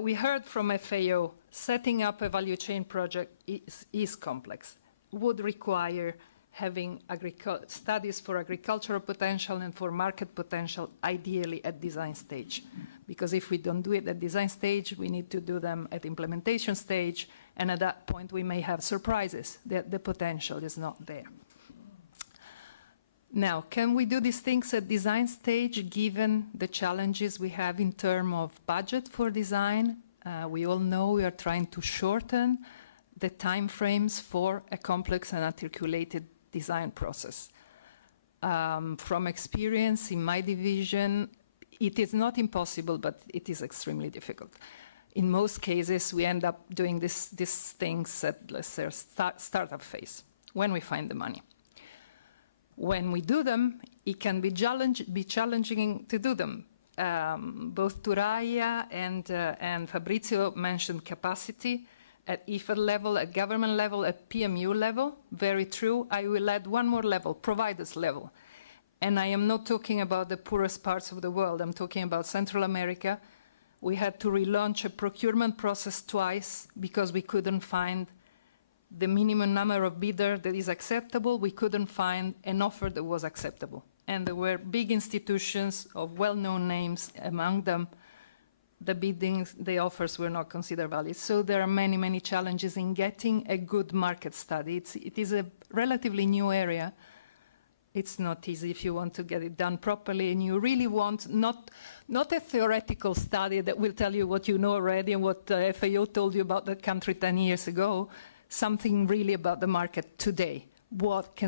We heard from FAO, setting up a value chain project is complex, would require having studies for agricultural potential and for market potential, ideally at design stage. Because if we don't do it at design stage, we need to do them at implementation stage, and at that point we may have surprises that the potential is not there. Now, can we do these things at design stage given the challenges we have in terms of budget for design? We all know we are trying to shorten the time frames for a complex and articulated design process. From experience in my division, it is not impossible, but it is extremely difficult. In most cases, we end up doing these things at, let's say, startup phase, when we find the money. When we do them, it can be challenging to do them. Both Turaya and Fabrizio mentioned capacity at IFAD level, at government level, at PMU level. Very true. I will add one more level, providers level. And I am not talking about the poorest parts of the world. I'm talking about Central America. We had to relaunch a procurement process twice because we couldn't find the minimum number of bidders that is acceptable. We couldn't find an offer that was acceptable. And there were big institutions of well-known names among them. The offers were not considered valid. So there are many, many challenges in getting a good market study. It is a relatively new area. It's not easy if you want to get it done properly, and you really want not a theoretical study that will tell you what you know already and what FAO told you about the country 10 years ago, something really about the market today. What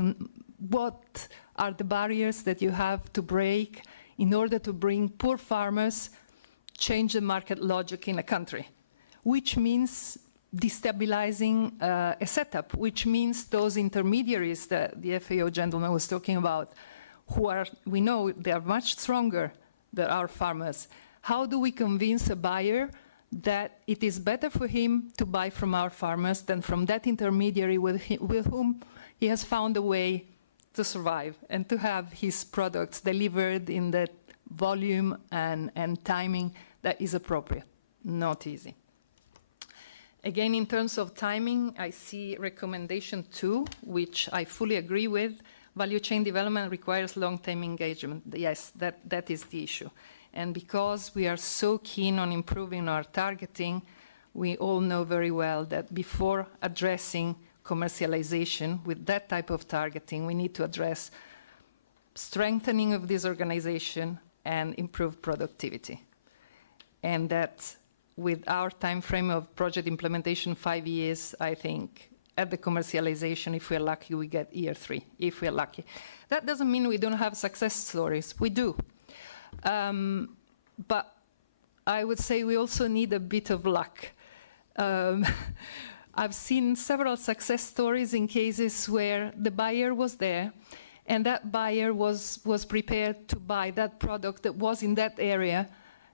are the barriers that you have to break in order to bring poor farmers change the market logic in a country, which means destabilizing a setup, which means those intermediaries that the FAO gentleman was talking about, we know they are much stronger than our farmers. How do we convince a buyer that it is better for him to buy from our farmers than from that intermediary with whom he has found a way to survive and to have his products delivered in that volume and timing that is appropriate? Not easy. Again, in terms of timing, I see recommendation 2, which I fully agree with. Value chain development requires long-term engagement. Yes, that is the issue. And because we are so keen on improving our targeting, we all know very well that before addressing commercialization with that type of targeting, we need to address strengthening of this organization and improved productivity. And that with our time frame of project implementation, 5 years, I think, at the commercialization, if we're lucky, we get year 3, if we're lucky. That doesn't mean we don't have success stories. We do. But I would say we also need a bit of luck. I've seen several success stories in cases where the buyer was there, and that buyer was prepared to buy that product that was in that area,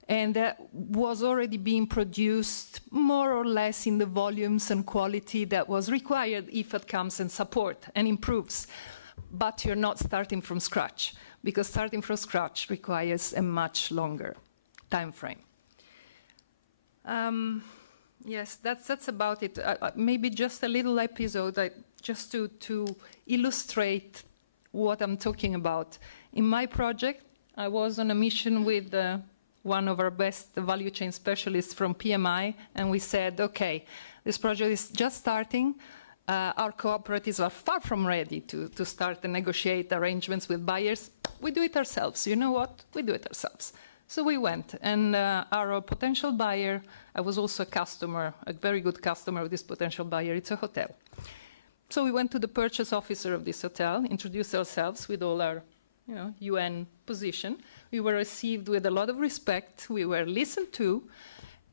and that was already being produced more or less in the volumes and quality that was required if it comes and support and improves. But you're not starting from scratch, because starting from scratch requires a much longer time frame. Yes, that's about it. Maybe just a little episode, just to illustrate what I'm talking about. In my project, I was on a mission with one of our best value chain specialists from PMI, and we said, okay, this project is just starting. Our cooperatives are far from ready to start and negotiate arrangements with buyers. We do it ourselves. You know what? We do it ourselves. So we went, and our potential buyer, I was also a customer, a very good customer of this potential buyer. It's a hotel. So we went to the purchase officer of this hotel, introduced ourselves with all our UN position. We were received with a lot of respect. We were listened to,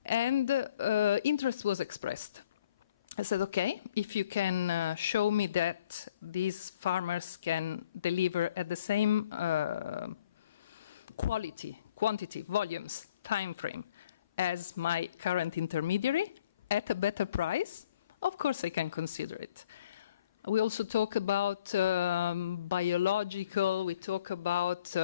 and interest was expressed. I said, okay, if you can show me that these farmers can deliver at the same quality, quantity, volumes, time frame as my current intermediary at a better price, of course I can consider it. We also talk about biological, we talk about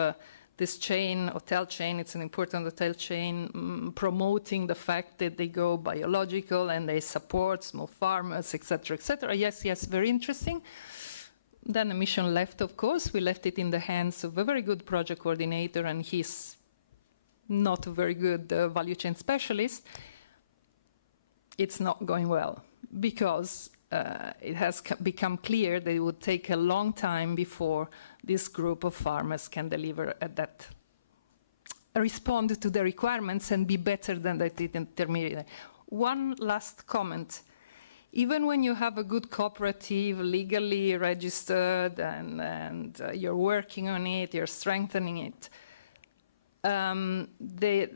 this chain, hotel chain, it's an important hotel chain, promoting the fact that they go biological and they support small farmers, etc., etc. Yes, yes, very interesting. Then the mission left, of course. We left it in the hands of a very good project coordinator, and he's not a very good value chain specialist. It's not going well because it has become clear that it would take a long time before this group of farmers can deliver at that, respond to the requirements and be better than the intermediary. One last comment. Even when you have a good cooperative, legally registered, and you're working on it, you're strengthening it, the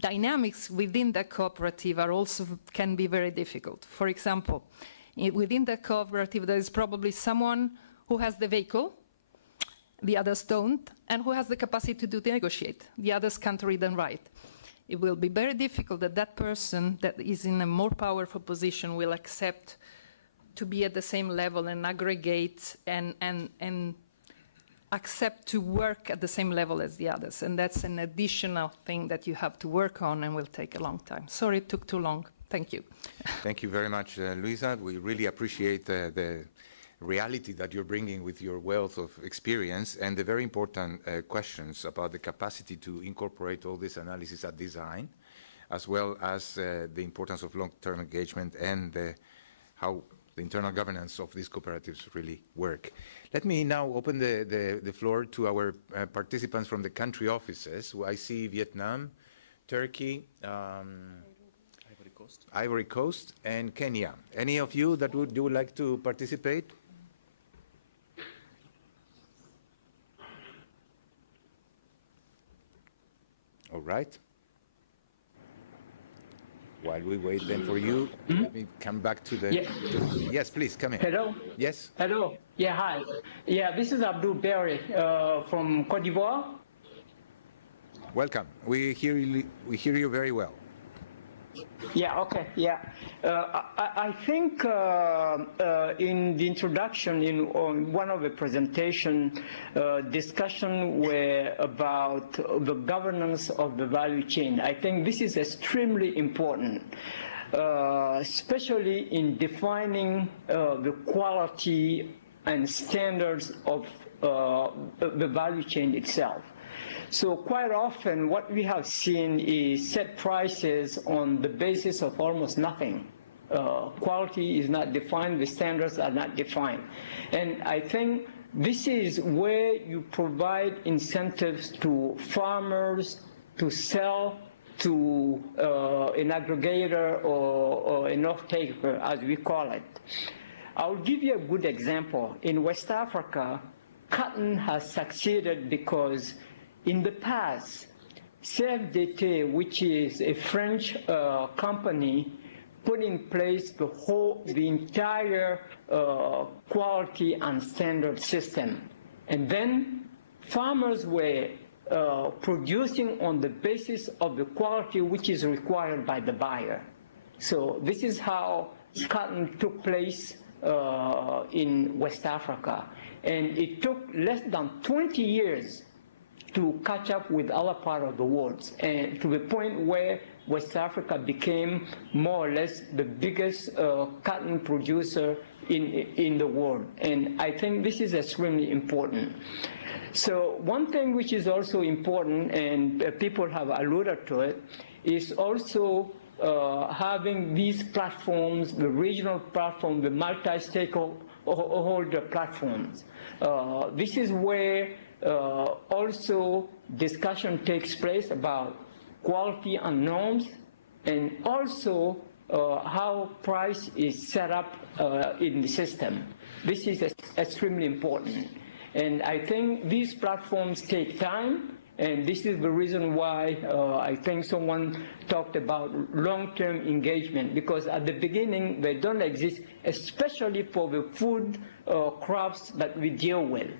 dynamics within the cooperative are also can be very difficult. For example, within the cooperative, there is probably someone who has the vehicle, the others don't, and who has the capacity to negotiate. The others can't read and write. It will be very difficult that that person that is in a more powerful position will accept to be at the same level and aggregate and accept to work at the same level as the others. And that's an additional thing that you have to work on and will take a long time. Sorry it took too long. Thank you. Thank you very much, Luisa. We really appreciate the reality that you're bringing with your wealth of experience and the very important questions about the capacity to incorporate all this analysis at design, as well as the importance of long-term engagement and how the internal governance of these cooperatives really work. Let me now open the floor to our participants from the country offices. I see Vietnam, Turkey, Ivory Coast, and Kenya. Any of you that would like to participate? All right. While we wait then for you, let me come back to the... Yeah. Yes, please, come in. Hello? Yes? Hello? Yeah, hi. Yeah, this is Abdul Berry from Cote d'Ivoire. Welcome. We hear you very well. Yeah, okay, yeah. I think in the introduction, on one of the presentation, discussion were about the governance of the value chain. I think this is extremely important, especially in defining the quality and standards of the value chain itself. So quite often what we have seen is set prices on the basis of almost nothing. Quality is not defined, the standards are not defined. And I think this is where you provide incentives to farmers to sell to an aggregator or an off-taker, as we call it. I'll give you a good example. In West Africa, cotton has succeeded because in the past, CFDT, which is a French company, put in place the entire quality and standard system. And then farmers were producing on the basis of the quality which is required by the buyer. So this is how cotton took place in West Africa. And it took less than 20 years to catch up with other part of the world, and to the point where West Africa became more or less the biggest cotton producer in the world. And I think this is extremely important. So one thing which is also important, and people have alluded to it, is also having these platforms, the regional platform, the multi-stakeholder platforms. This is where also discussion takes place about quality and norms, and also how price is set up in the system. This is extremely important. And I think these platforms take time, And this is the reason why I think someone talked about long-term engagement, because at the beginning they don't exist, especially for the food crops that we deal with.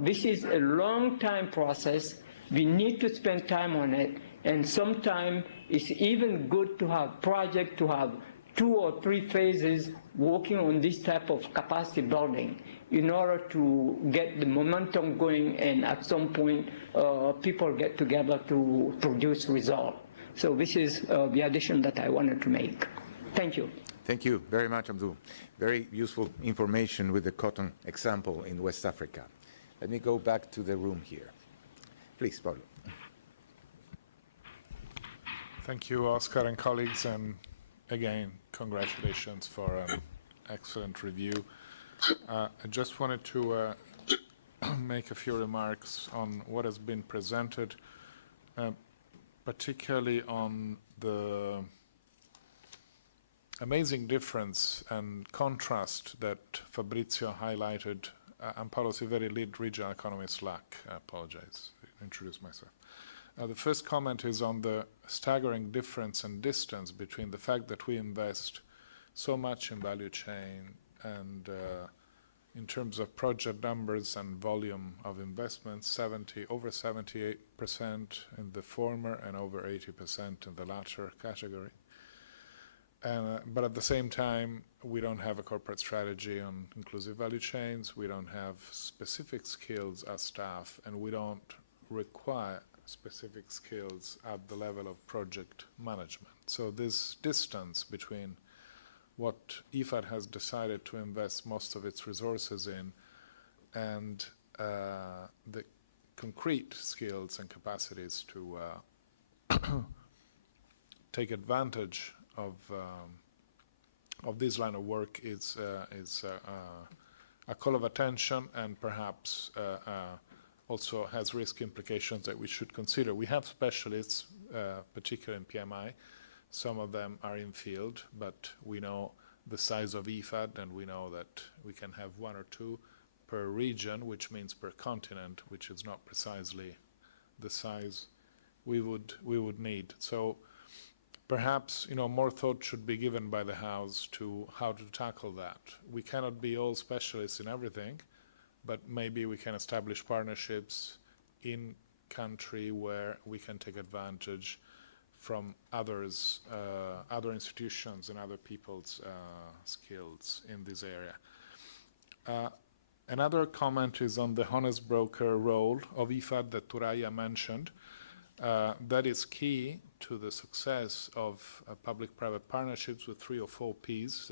This is a long time process. We need to spend time on it, and sometimes it's even good to have projects to have 2 or 3 phases working on this type of capacity building in order to get the momentum going, and at some point people get together to produce results. So this is the addition that I wanted to make. Thank you. Thank you very much, Abdul. Very useful information with the cotton example in West Africa. Let me go back to the room here. Please, Pablo. Thank you, Oscar and colleagues, and again, congratulations for an excellent review. I just wanted to make a few remarks on what has been presented, particularly on the amazing difference and contrast that Fabrizio highlighted. I'm Paolo Silveri, lead regional economist LAC. I apologize, introduce myself. The first comment is on the staggering difference and distance between the fact that we invest so much in value chain and in terms of project numbers and volume of investments, over 78% in the former and over 80% in the latter category. But at the same time, we don't have a corporate strategy on inclusive value chains, we don't have specific skills as staff, and we don't require specific skills at the level of project management. So this distance between what IFAD has decided to invest most of its resources in and the concrete skills and capacities to take advantage of this line of work is a call of attention, and perhaps also has risk implications that we should consider. We have specialists, particularly in PMI. Some of them are in field, but we know the size of IFAD, and we know that we can have 1 or 2 per region, which means per continent, which is not precisely the size we would need. So perhaps more thought should be given by the House to how to tackle that. We cannot be all specialists in everything, but maybe we can establish partnerships in country where we can take advantage from others, other institutions and other people's skills in this area. Another comment is on the honest broker role of IFAD that Turaya mentioned. That is key to the success of public-private partnerships with 3 or 4 Ps,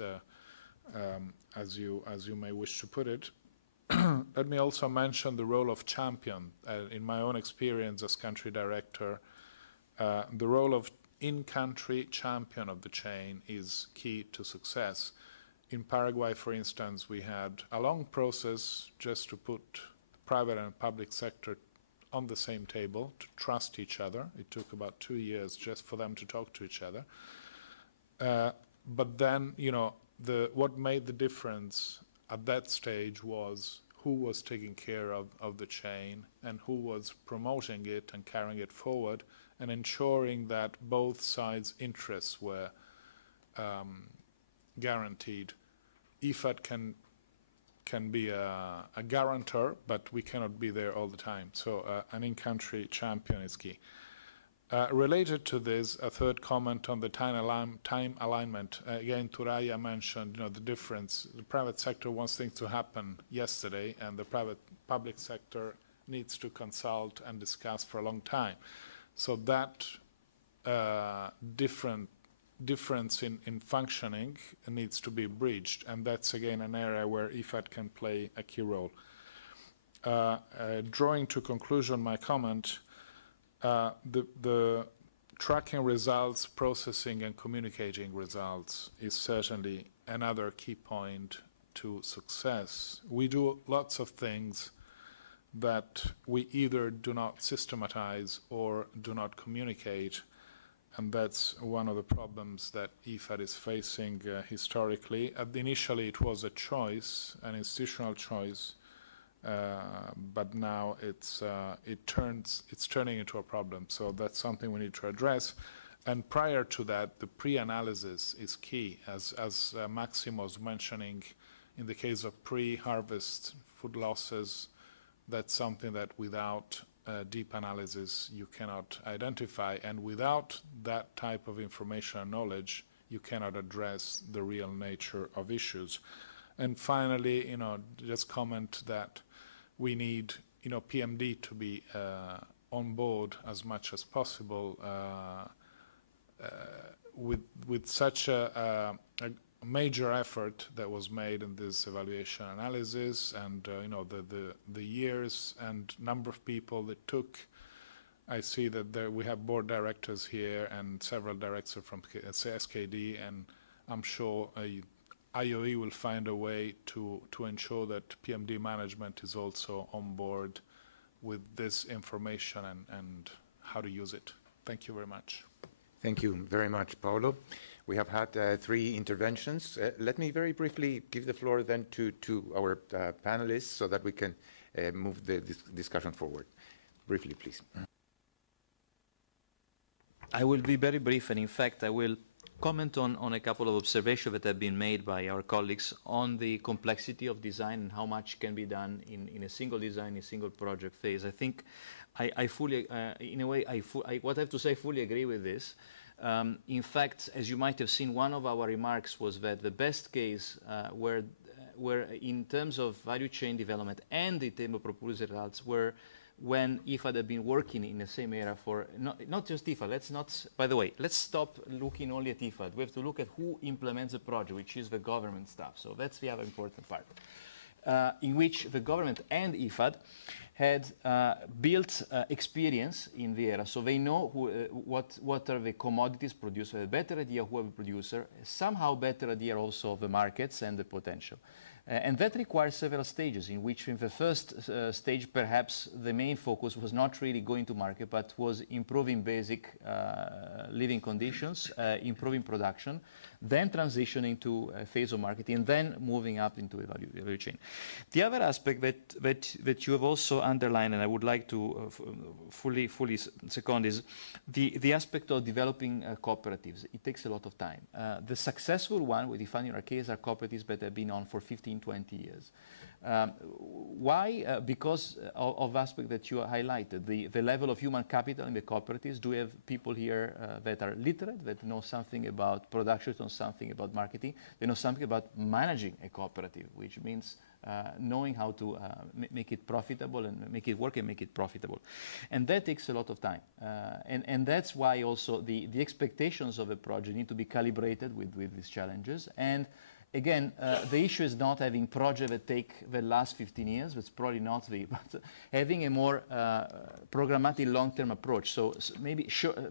as you may wish to put it. Let me also mention the role of champion. In my own experience as country director, the role of in-country champion of the chain is key to success. In Paraguay, for instance, we had a long process just to put private and public sector on the same table, to trust each other. It took about 2 years just for them to talk to each other. But then, what made the difference at that stage was who was taking care of the chain and who was promoting it and carrying it forward and ensuring that both sides' interests were guaranteed. IFAD can be a guarantor, but we cannot be there all the time. So an in-country champion is key. Related to this, a third comment on the time alignment. Again, Turaya mentioned, the difference. The private sector wants things to happen yesterday, and the public sector needs to consult and discuss for a long time. So that difference in functioning needs to be bridged, and that's again an area where IFAD can play a key role. Drawing to conclusion my comment, the tracking results, processing and communicating results is certainly another key point to success. We do lots of things that we either do not systematize or do not communicate, and that's one of the problems that IFAD is facing historically. Initially it was a choice, an institutional choice, but now it's turning into a problem. So that's something we need to address. And prior to that, the pre-analysis is key, as Maximo was mentioning. In the case of pre-harvest food losses, that's something that without deep analysis you cannot identify, and without that type of information and knowledge, you cannot address the real nature of issues. And finally, just comment that we need, PMD to be on board as much as possible with such a major effort that was made in this evaluation analysis, and the years and number of people it took. I see that we have board directors here and several directors from SKD, and I'm sure IOE will find a way to ensure that PMD management is also on board with this information and how to use it. Thank you very much. Thank you very much, Paolo. We have had 3 interventions. Let me very briefly give the floor then to our panelists so that we can move the discussion forward. Briefly, please. I will be very brief, and in fact, I will comment on a couple of observations that have been made by our colleagues on the complexity of design and how much can be done in a single design, a single project phase. I think I fully, in a way, what I have to say, I fully agree with this. In fact, as you might have seen, one of our remarks was that the best case were in terms of value chain development and the table proposed results were when IFAD had been working in the same area for, not just IFAD, by the way, let's stop looking only at IFAD. We have to look at who implements the project, which is the government staff. So that's the other important part, in which the government and IFAD had built experience in the area. So they know what are the commodities produced, a better idea who are the producer, somehow better idea also of the markets and the potential. And that requires several stages, in which in the first stage perhaps the main focus was not really going to market, but was improving basic living conditions, improving production, then transitioning to a phase of marketing, and then moving up into a value chain. The other aspect that you have also underlined, and I would like to fully second, is the aspect of developing cooperatives. It takes a lot of time. The successful one, with IFAD in our case, are cooperatives that have been on for 15, 20 years. Why? Because of aspect that you highlighted, the level of human capital in the cooperatives. Do we have people here that are literate, that know something about production, know something about marketing, they know something about managing a cooperative, which means knowing how to make it profitable and make it work and make it profitable. And that takes a lot of time. And that's why also the expectations of a project need to be calibrated with these challenges. And again, the issue is not having projects that take the last 15 years, that's probably not but having a more programmatic long-term approach. So maybe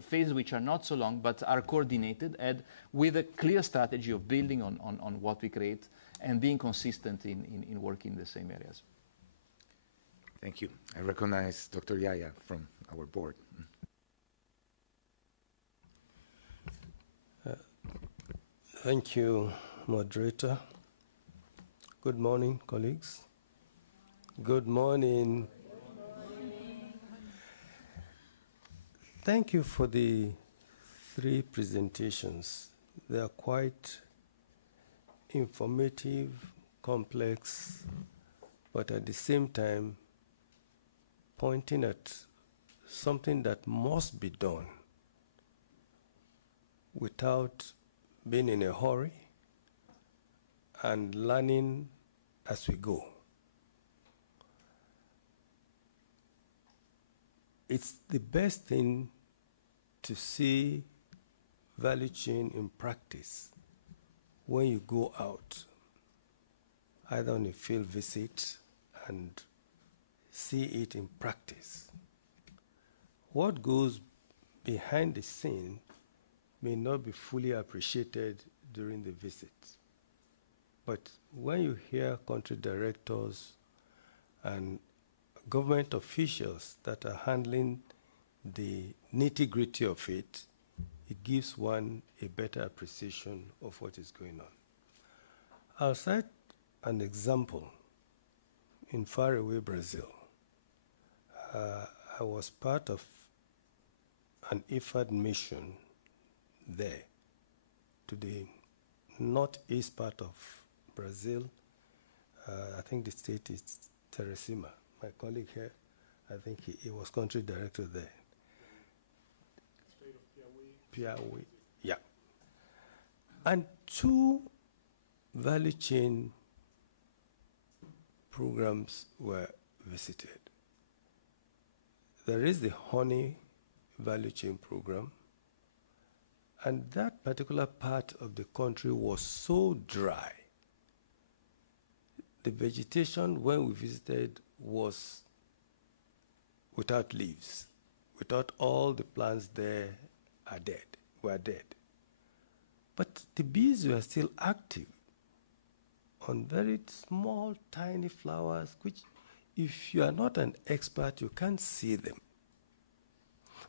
phases which are not so long, but are coordinated and with a clear strategy of building on what we create and being consistent in working in the same areas. Thank you. I recognize Dr. Yaya from our board. Thank you, moderator. Good morning, colleagues. Good morning. Thank you for the 3 presentations. They are quite informative, complex, but at the same time pointing at something that must be done without being in a hurry and learning as we go. It's the best thing to see value chain in practice when you go out, either on a field visit and see it in practice. What goes behind the scene may not be fully appreciated during the visit. But when you hear country directors and government officials that are handling the nitty-gritty of it, it gives one a better appreciation of what is going on. I'll cite an example in faraway Brazil. I was part of an IFAD mission there to the northeast part of Brazil. I think the state is Teresina. My colleague here, I think he was country director there. State of Piauí. Piauí, yeah. And two value chain programs were visited. There is the honey value chain program, and that particular part of the country was so dry. The vegetation when we visited was without leaves, without all the plants there were dead. But the bees were still active on very small, tiny flowers, which if you are not an expert, you can't see them.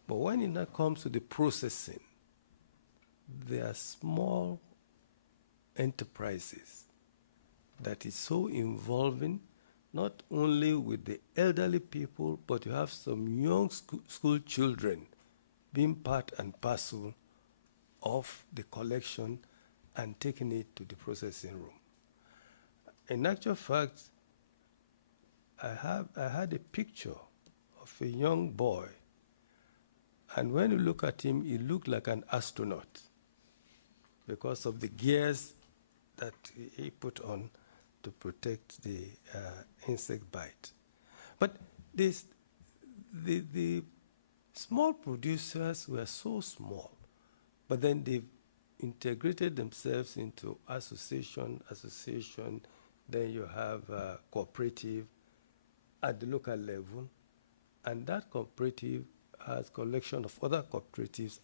But when it now comes to the processing, there are small enterprises that is so involving, not only with the elderly people, but you have some young school children being part and parcel of the collection and taking it to the processing room. In actual fact, I had a picture of a young boy, and when you look at him, he looked like an astronaut because of the gears that he put on to protect the insect bite. But the small producers were so small, but then they integrated themselves into association, then you have cooperative at the local level, and that cooperative has collection of other cooperatives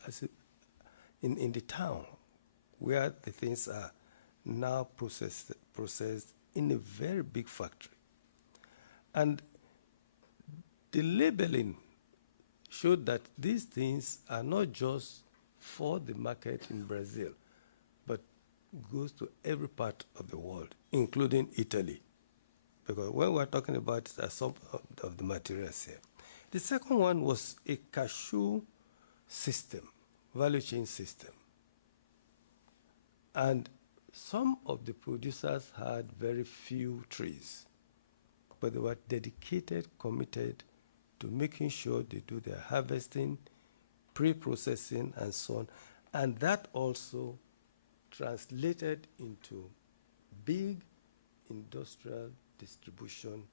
in the town where the things are now processed in a very big factory. And the labeling showed that these things are not just for the market in Brazil, but goes to every part of the world, including Italy. Because when we're talking about some of the materials here. The second one was a cashew system, value chain system. And some of the producers had very few trees, but they were dedicated, committed to making sure they do their harvesting, pre-processing, and so on. And that also translated into big industrial distribution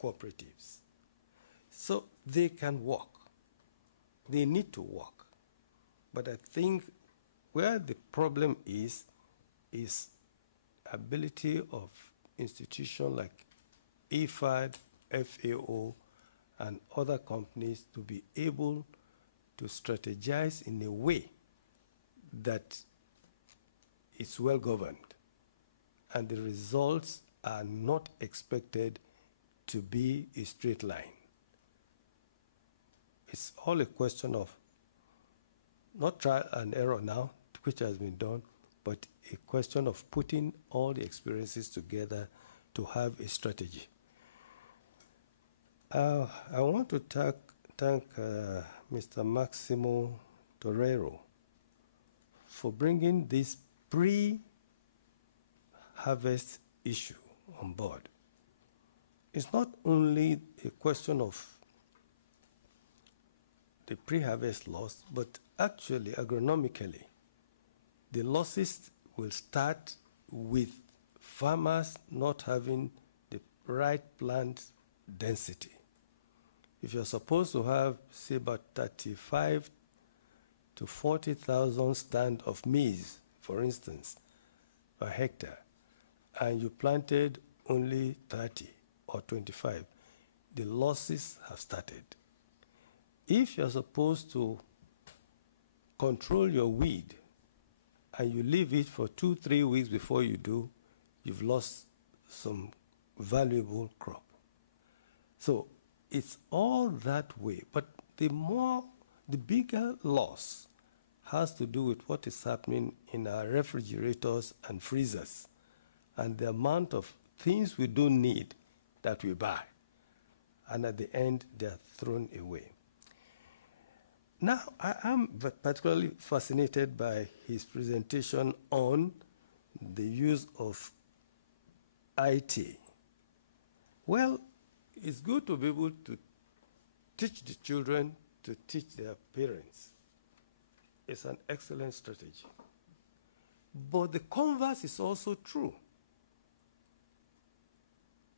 cooperatives. So they can work. They need to work. But I think where the problem is ability of institutions like IFAD, FAO, and other companies to be able to strategize in a way that is well governed, and the results are not expected to be a straight line. It's all a question of not trial and error now, which has been done, but a question of putting all the experiences together to have a strategy. I want to thank Mr. Maximo Torero for bringing this pre-harvest issue on board. It's not only a question of the pre-harvest loss, but actually, agronomically, the losses will start with farmers not having the right plant density. If you're supposed to have, say, about 35 to 40,000 stand of maize, for instance, per hectare, and you planted only 30 or 25, the losses have started. If you're supposed to control your weed and you leave it for 2-3 weeks before you do, you've lost some valuable crop. So it's all that way, but the bigger loss has to do with what is happening in our refrigerators and freezers, and the amount of things we don't need that we buy. And at the end, they are thrown away. Now, I am particularly fascinated by his presentation on the use of IT. Well, it's good to be able to teach the children to teach their parents. It's an excellent strategy. But the converse is also true.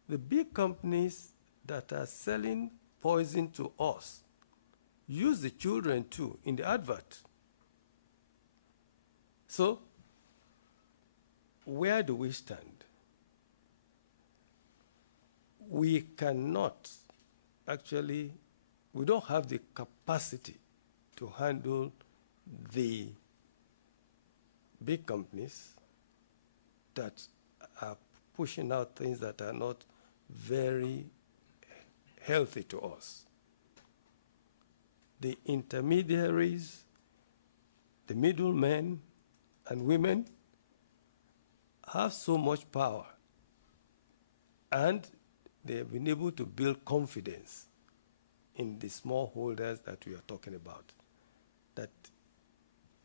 The big companies that are selling poison to us use the children too in the advert. So, where do we stand? We cannot actually, we don't have the capacity to handle the big companies that are pushing out things that are not very healthy to us. The intermediaries, the middlemen and women have so much power, and they have been able to build confidence in the smallholders that we are talking about, that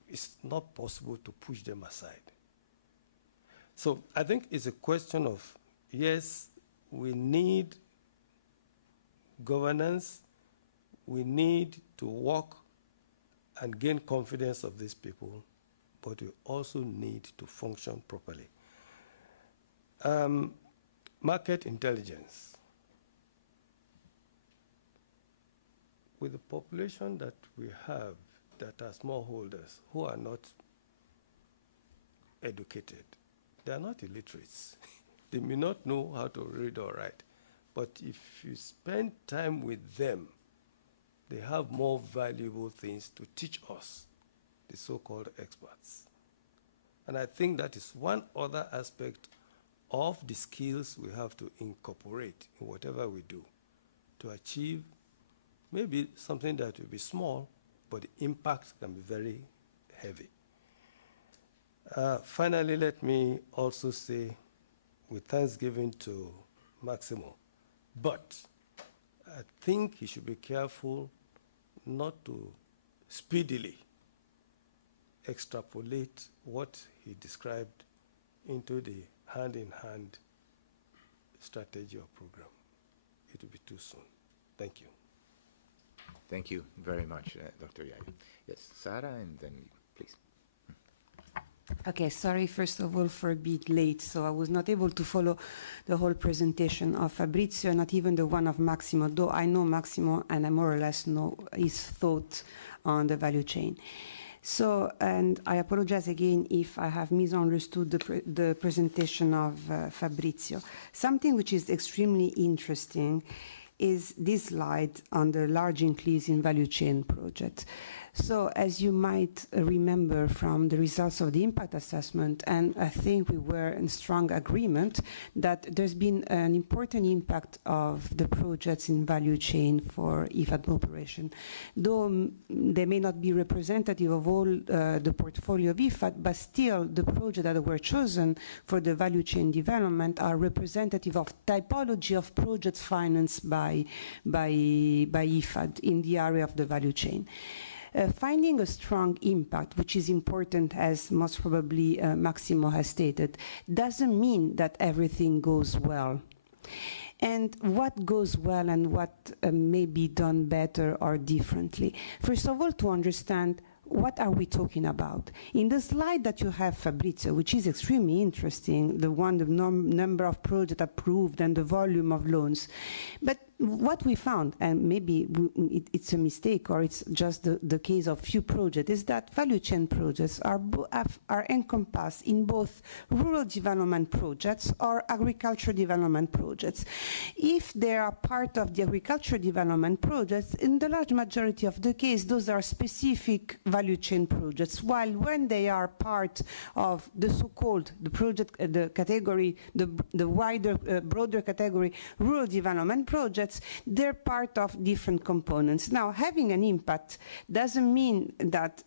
it's not possible to push them aside. So I think it's a question of, yes, we need governance, we need to work and gain confidence of these people, but we also need to function properly. Market intelligence. With the population that we have that are smallholders who are not educated, they are not illiterates. They may not know how to read or write, but if you spend time with them, they have more valuable things to teach us, the so-called experts. And I think that is one other aspect of the skills we have to incorporate in whatever we do to achieve maybe something that will be small, but the impact can be very heavy. Finally, let me also say, with thanksgiving to Maximo, but I think he should be careful not to speedily extrapolate what he described into the hand-in-hand strategy or program. It will be too soon. Thank you. Thank you very much, Dr. Yaya. Yes, Sarah, and then you, please. Okay, sorry first of all for being late, so I was not able to follow the whole presentation of Fabrizio, not even the one of Maximo, though I know Maximo and I more or less know his thought on the value chain. So, and I apologize again if I have misunderstood the presentation of Fabrizio. Something which is extremely interesting is this slide on the large increase in value chain project. So as you might remember from the results of the impact assessment, and I think we were in strong agreement that there's been an important impact of the projects in value chain for IFAD operation. Though they may not be representative of all the portfolio of IFAD, but still the projects that were chosen for the value chain development are representative of typology of projects financed by IFAD in the area of the value chain. Finding a strong impact, which is important, as most probably Maximo has stated, doesn't mean that everything goes well. And what goes well and what may be done better or differently? First of all, to understand what are we talking about? In the slide that you have, Fabrizio, which is extremely interesting, the one, the number of projects approved and the volume of loans. But what we found, and maybe it's a mistake or it's just the case of few projects, is that value chain projects are encompassed in both rural development projects or agriculture development projects. If they are part of the agriculture development projects, in the large majority of the case, those are specific value chain projects, while when they are part of the so-called, the project, the category, the wider, broader category, rural development projects, they're part of different components. Now, having an impact doesn't mean that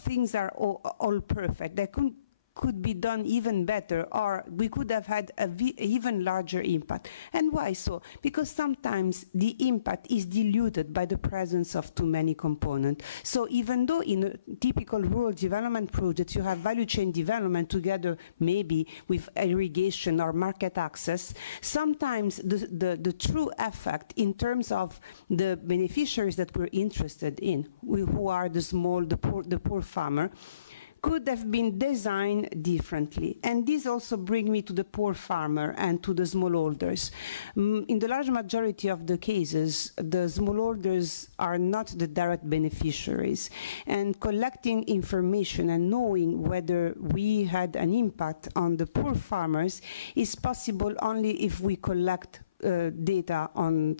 things are all perfect. There could could be done even better, or we could have had an even larger impact. And why so? Because sometimes the impact is diluted by the presence of too many components. So even though in a typical rural development project you have value chain development together maybe with irrigation or market access, sometimes the true effect in terms of the beneficiaries that we're interested in, who are the poor farmer, could have been designed differently. And this also brings me to the poor farmer and to the smallholders. In the large majority of the cases, the smallholders are not the direct beneficiaries. And collecting information and knowing whether we had an impact on the poor farmers is possible only if we collect data on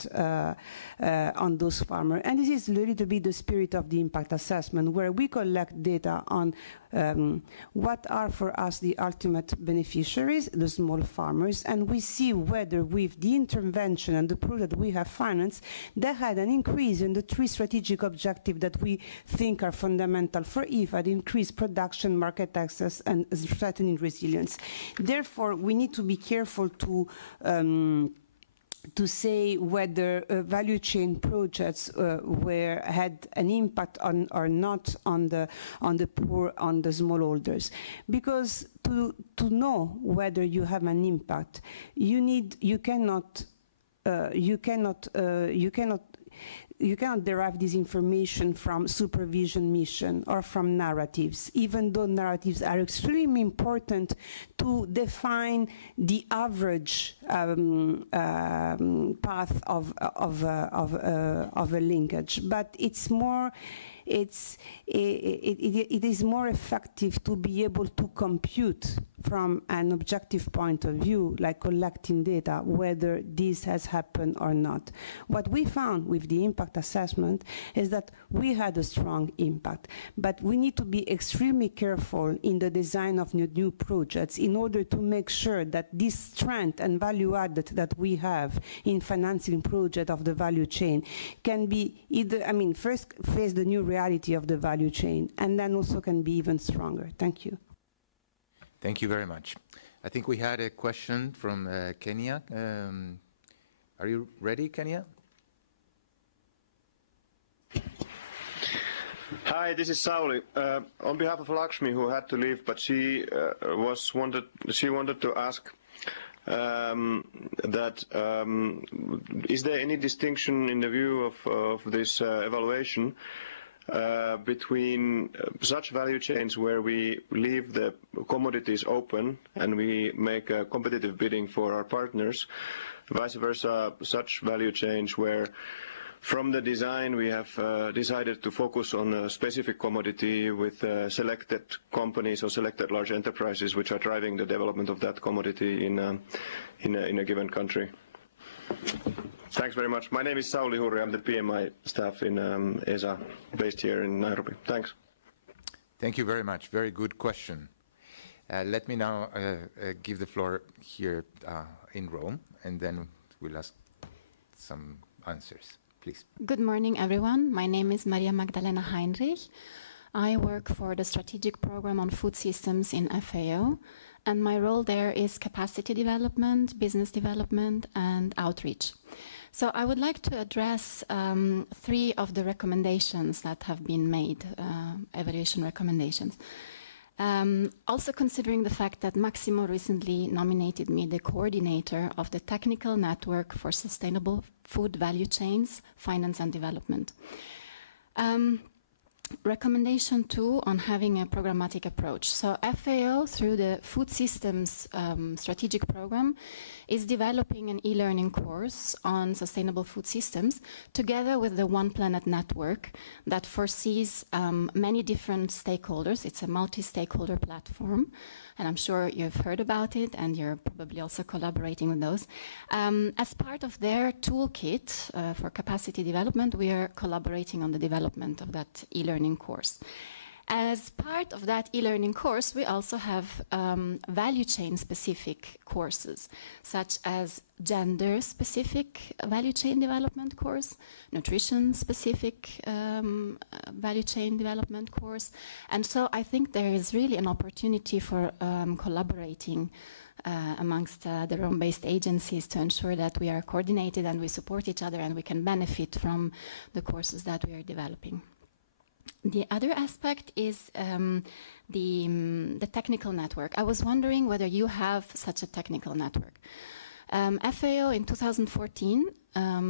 those farmers. And this is a little bit the spirit of the impact assessment, where we collect data on what are for us the ultimate beneficiaries, the small farmers, and we see whether with the intervention and the project we have financed, they had an increase in the three strategic objectives that we think are fundamental for IFAD: increased production, market access, and strengthening resilience. Therefore, we need to be careful to say whether value chain projects had an impact on or not on the poor, on the smallholders, because to know whether you have an impact, you cannot derive this information from supervision mission or from narratives, even though narratives are extremely important to define the average path of a linkage. But it's more, it is more effective to be able to compute from an objective point of view, like collecting data, whether this has happened or not. What we found with the impact assessment is that we had a strong impact, but we need to be extremely careful in the design of new projects in order to make sure that this strength and value added that we have in financing project of the value chain can be either, first face the new reality of the value chain, and then also can be even stronger. Thank you. Thank you very much. I think we had a question from Kenya. Are you ready, Kenya? Hi, this is Sauli. On behalf of Lakshmi, who had to leave, but she wanted to ask that is there any distinction in the view of this evaluation between such value chains where we leave the commodities open and we make a competitive bidding for our partners, vice versa, such value chains where from the design we have decided to focus on a specific commodity with selected companies or selected large enterprises which are driving the development of that commodity in a given country. Thanks very much. My name is Sauli Hurri. I'm the PMI staff in ESA, based here in Nairobi. Thanks. Thank you very much. Very good question. Let me now give the floor here in Rome, and then we'll ask some answers. Please. Good morning, everyone. My name is Maria Magdalena Heinrich. I work for the strategic program on food systems in FAO, and my role there is capacity development, business development, and outreach. So I would like to address 3 of the recommendations that have been made, evaluation recommendations. Also considering the fact that Maximo recently nominated me the coordinator of the Technical Network for Sustainable Food Value Chains, Finance and Development. Recommendation 2 on having a programmatic approach. So FAO, through the Food Systems Strategic Program, is developing an e-learning course on sustainable food systems together with the One Planet Network that foresees many different stakeholders. It's a multi-stakeholder platform, and I'm sure you've heard about it, and you're probably also collaborating with those. As part of their toolkit for capacity development, we are collaborating on the development of that e-learning course. As part of that e-learning course, we also have value chain specific courses, such as gender specific value chain development course, nutrition specific value chain development course. And so I think there is really an opportunity for collaborating amongst the Rome-based agencies to ensure that we are coordinated and we support each other and we can benefit from the courses that we are developing. The other aspect is the technical network. I was wondering whether you have such a technical network. FAO in 2014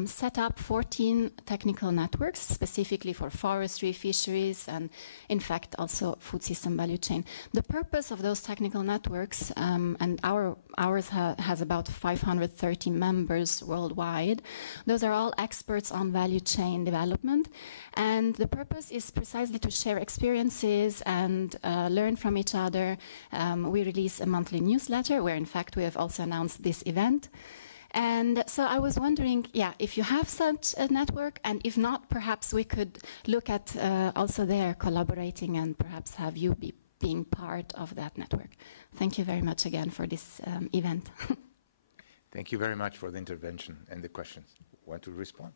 set up 14 technical networks specifically for forestry, fisheries, and in fact also food system value chain. The purpose of those technical networks, and ours has about 530 members worldwide, those are all experts on value chain development, and the purpose is precisely to share experiences and learn from each other. We release a monthly newsletter where in fact we have also announced this event. And so I was wondering, if you have such a network, and if not, perhaps we could look at also there collaborating and perhaps have you being part of that network. Thank you very much again for this event. Thank you very much for the intervention and the questions. Want to respond?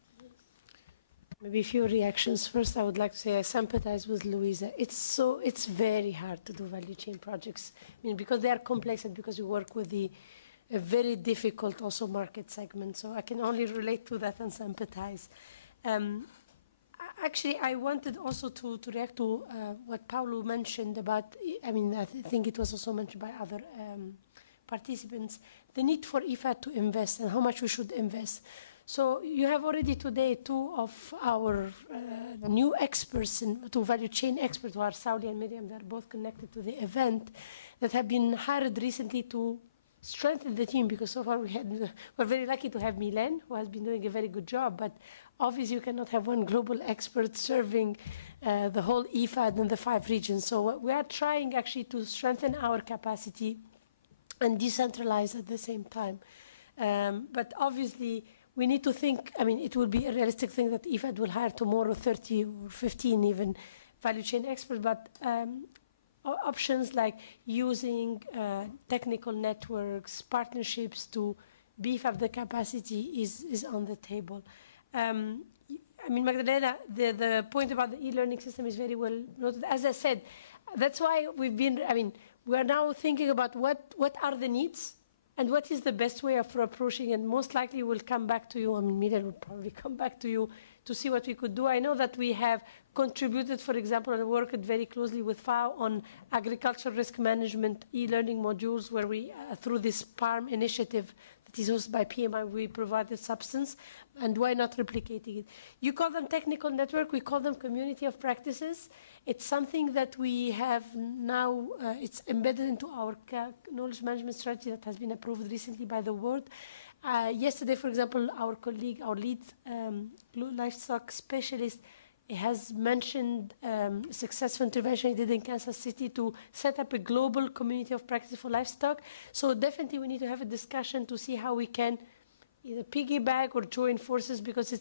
Maybe a few reactions. First, I would like to say I sympathize with Louisa. It's very hard to do value chain projects. I mean, because they are complex and because you work with a very difficult also market segment. So I can only relate to that and sympathize. Actually, I wanted also to react to what Paulo mentioned about, I mean, I think it was also mentioned by other participants, the need for IFAD to invest and how much we should invest. So you have already today two of our new experts, two value chain experts, who are Saudi and Miriam. They're both connected to the event, that have been hired recently to strengthen the team, because so far we're very lucky to have Milen, who has been doing a very good job, but obviously you cannot have one global expert serving the whole IFAD in the 5 regions. So we are trying actually to strengthen our capacity and decentralize at the same time. But obviously we need to think, I mean, it will be a realistic thing that IFAD will hire tomorrow 30 or 15 even value chain experts, but options like using technical networks, partnerships to beef up the capacity is on the table. I mean, Magdalena, the point about the e-learning system is very well noted. As I said, that's why we are now thinking about what are the needs and what is the best way of approaching, and most likely we'll come back to you. I mean, Miriam will probably come back to you to see what we could do. I know that we have contributed, for example, and worked very closely with FAO on agricultural risk management e-learning modules, where we, through this PARM initiative that is hosted by PMI, we provided substance, and why not replicating it? You call them technical network, we call them community of practices. It's something that we have now, it's embedded into our knowledge management strategy that has been approved recently by the world. Yesterday, for example, our colleague, our lead livestock specialist, has mentioned successful intervention he did in Kansas City to set up a global community of practice for livestock. So definitely we need to have a discussion to see how we can either piggyback or join forces, because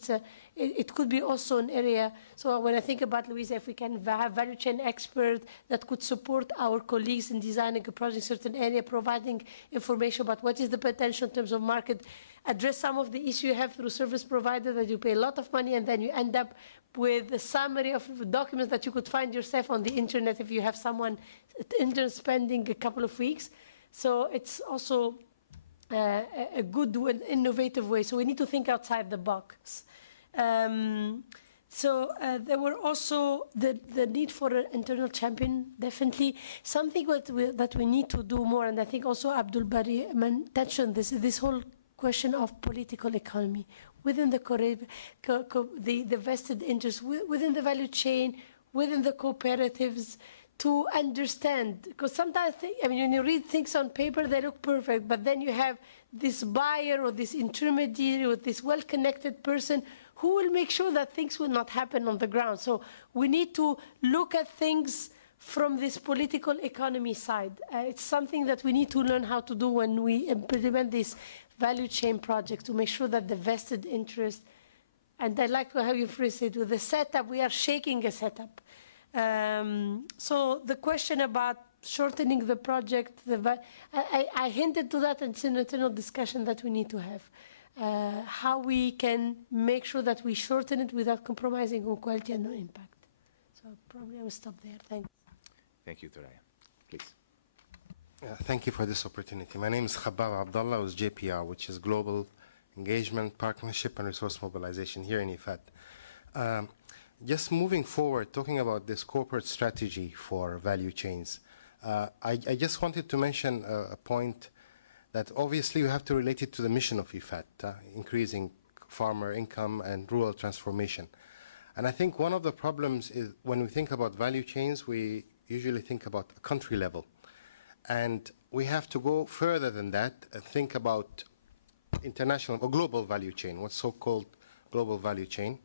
it could be also an area. So when I think about Louisa, if we can have value chain expert that could support our colleagues in designing a project in a certain area, providing information about what is the potential in terms of market, address some of the issues you have through service provider that you pay a lot of money and then you end up with a summary of documents that you could find yourself on the internet if you have someone intern spending a couple of weeks. So it's also a good, innovative way. So we need to think outside the box. So there were also the need for an internal champion, definitely. Something that we need to do more, and I think also Abdul Bari mentioned this whole question of political economy within the vested interests, within the value chain, within the cooperatives, to understand, because sometimes, when you read things on paper, they look perfect, but then you have this buyer or this intermediary or this well-connected person who will make sure that things will not happen on the ground. So we need to look at things from this political economy side. It's something that we need to learn how to do when we implement this value chain project, to make sure that the vested interest, and I like how you phrase it, with the setup, we are shaking a setup. So the question about shortening the project, I hinted to that, and it's an internal discussion that we need to have. How we can make sure that we shorten it without compromising on quality and on impact. So probably I will stop there. Thanks. Thank you, Thoraya. Please. Thank you for this opportunity. My name is Khabab Abdullah with JPR, which is Global Engagement, Partnership and Resource Mobilization here in IFAD. Just moving forward, talking about this corporate strategy for value chains, I just wanted to mention a point that obviously you have to relate it to the mission of IFAD, increasing farmer income and rural transformation. And I think one of the problems is when we think about value chains, we usually think about a country level. And we have to go further than that and think about international or global value chain, what's so-called global value chain,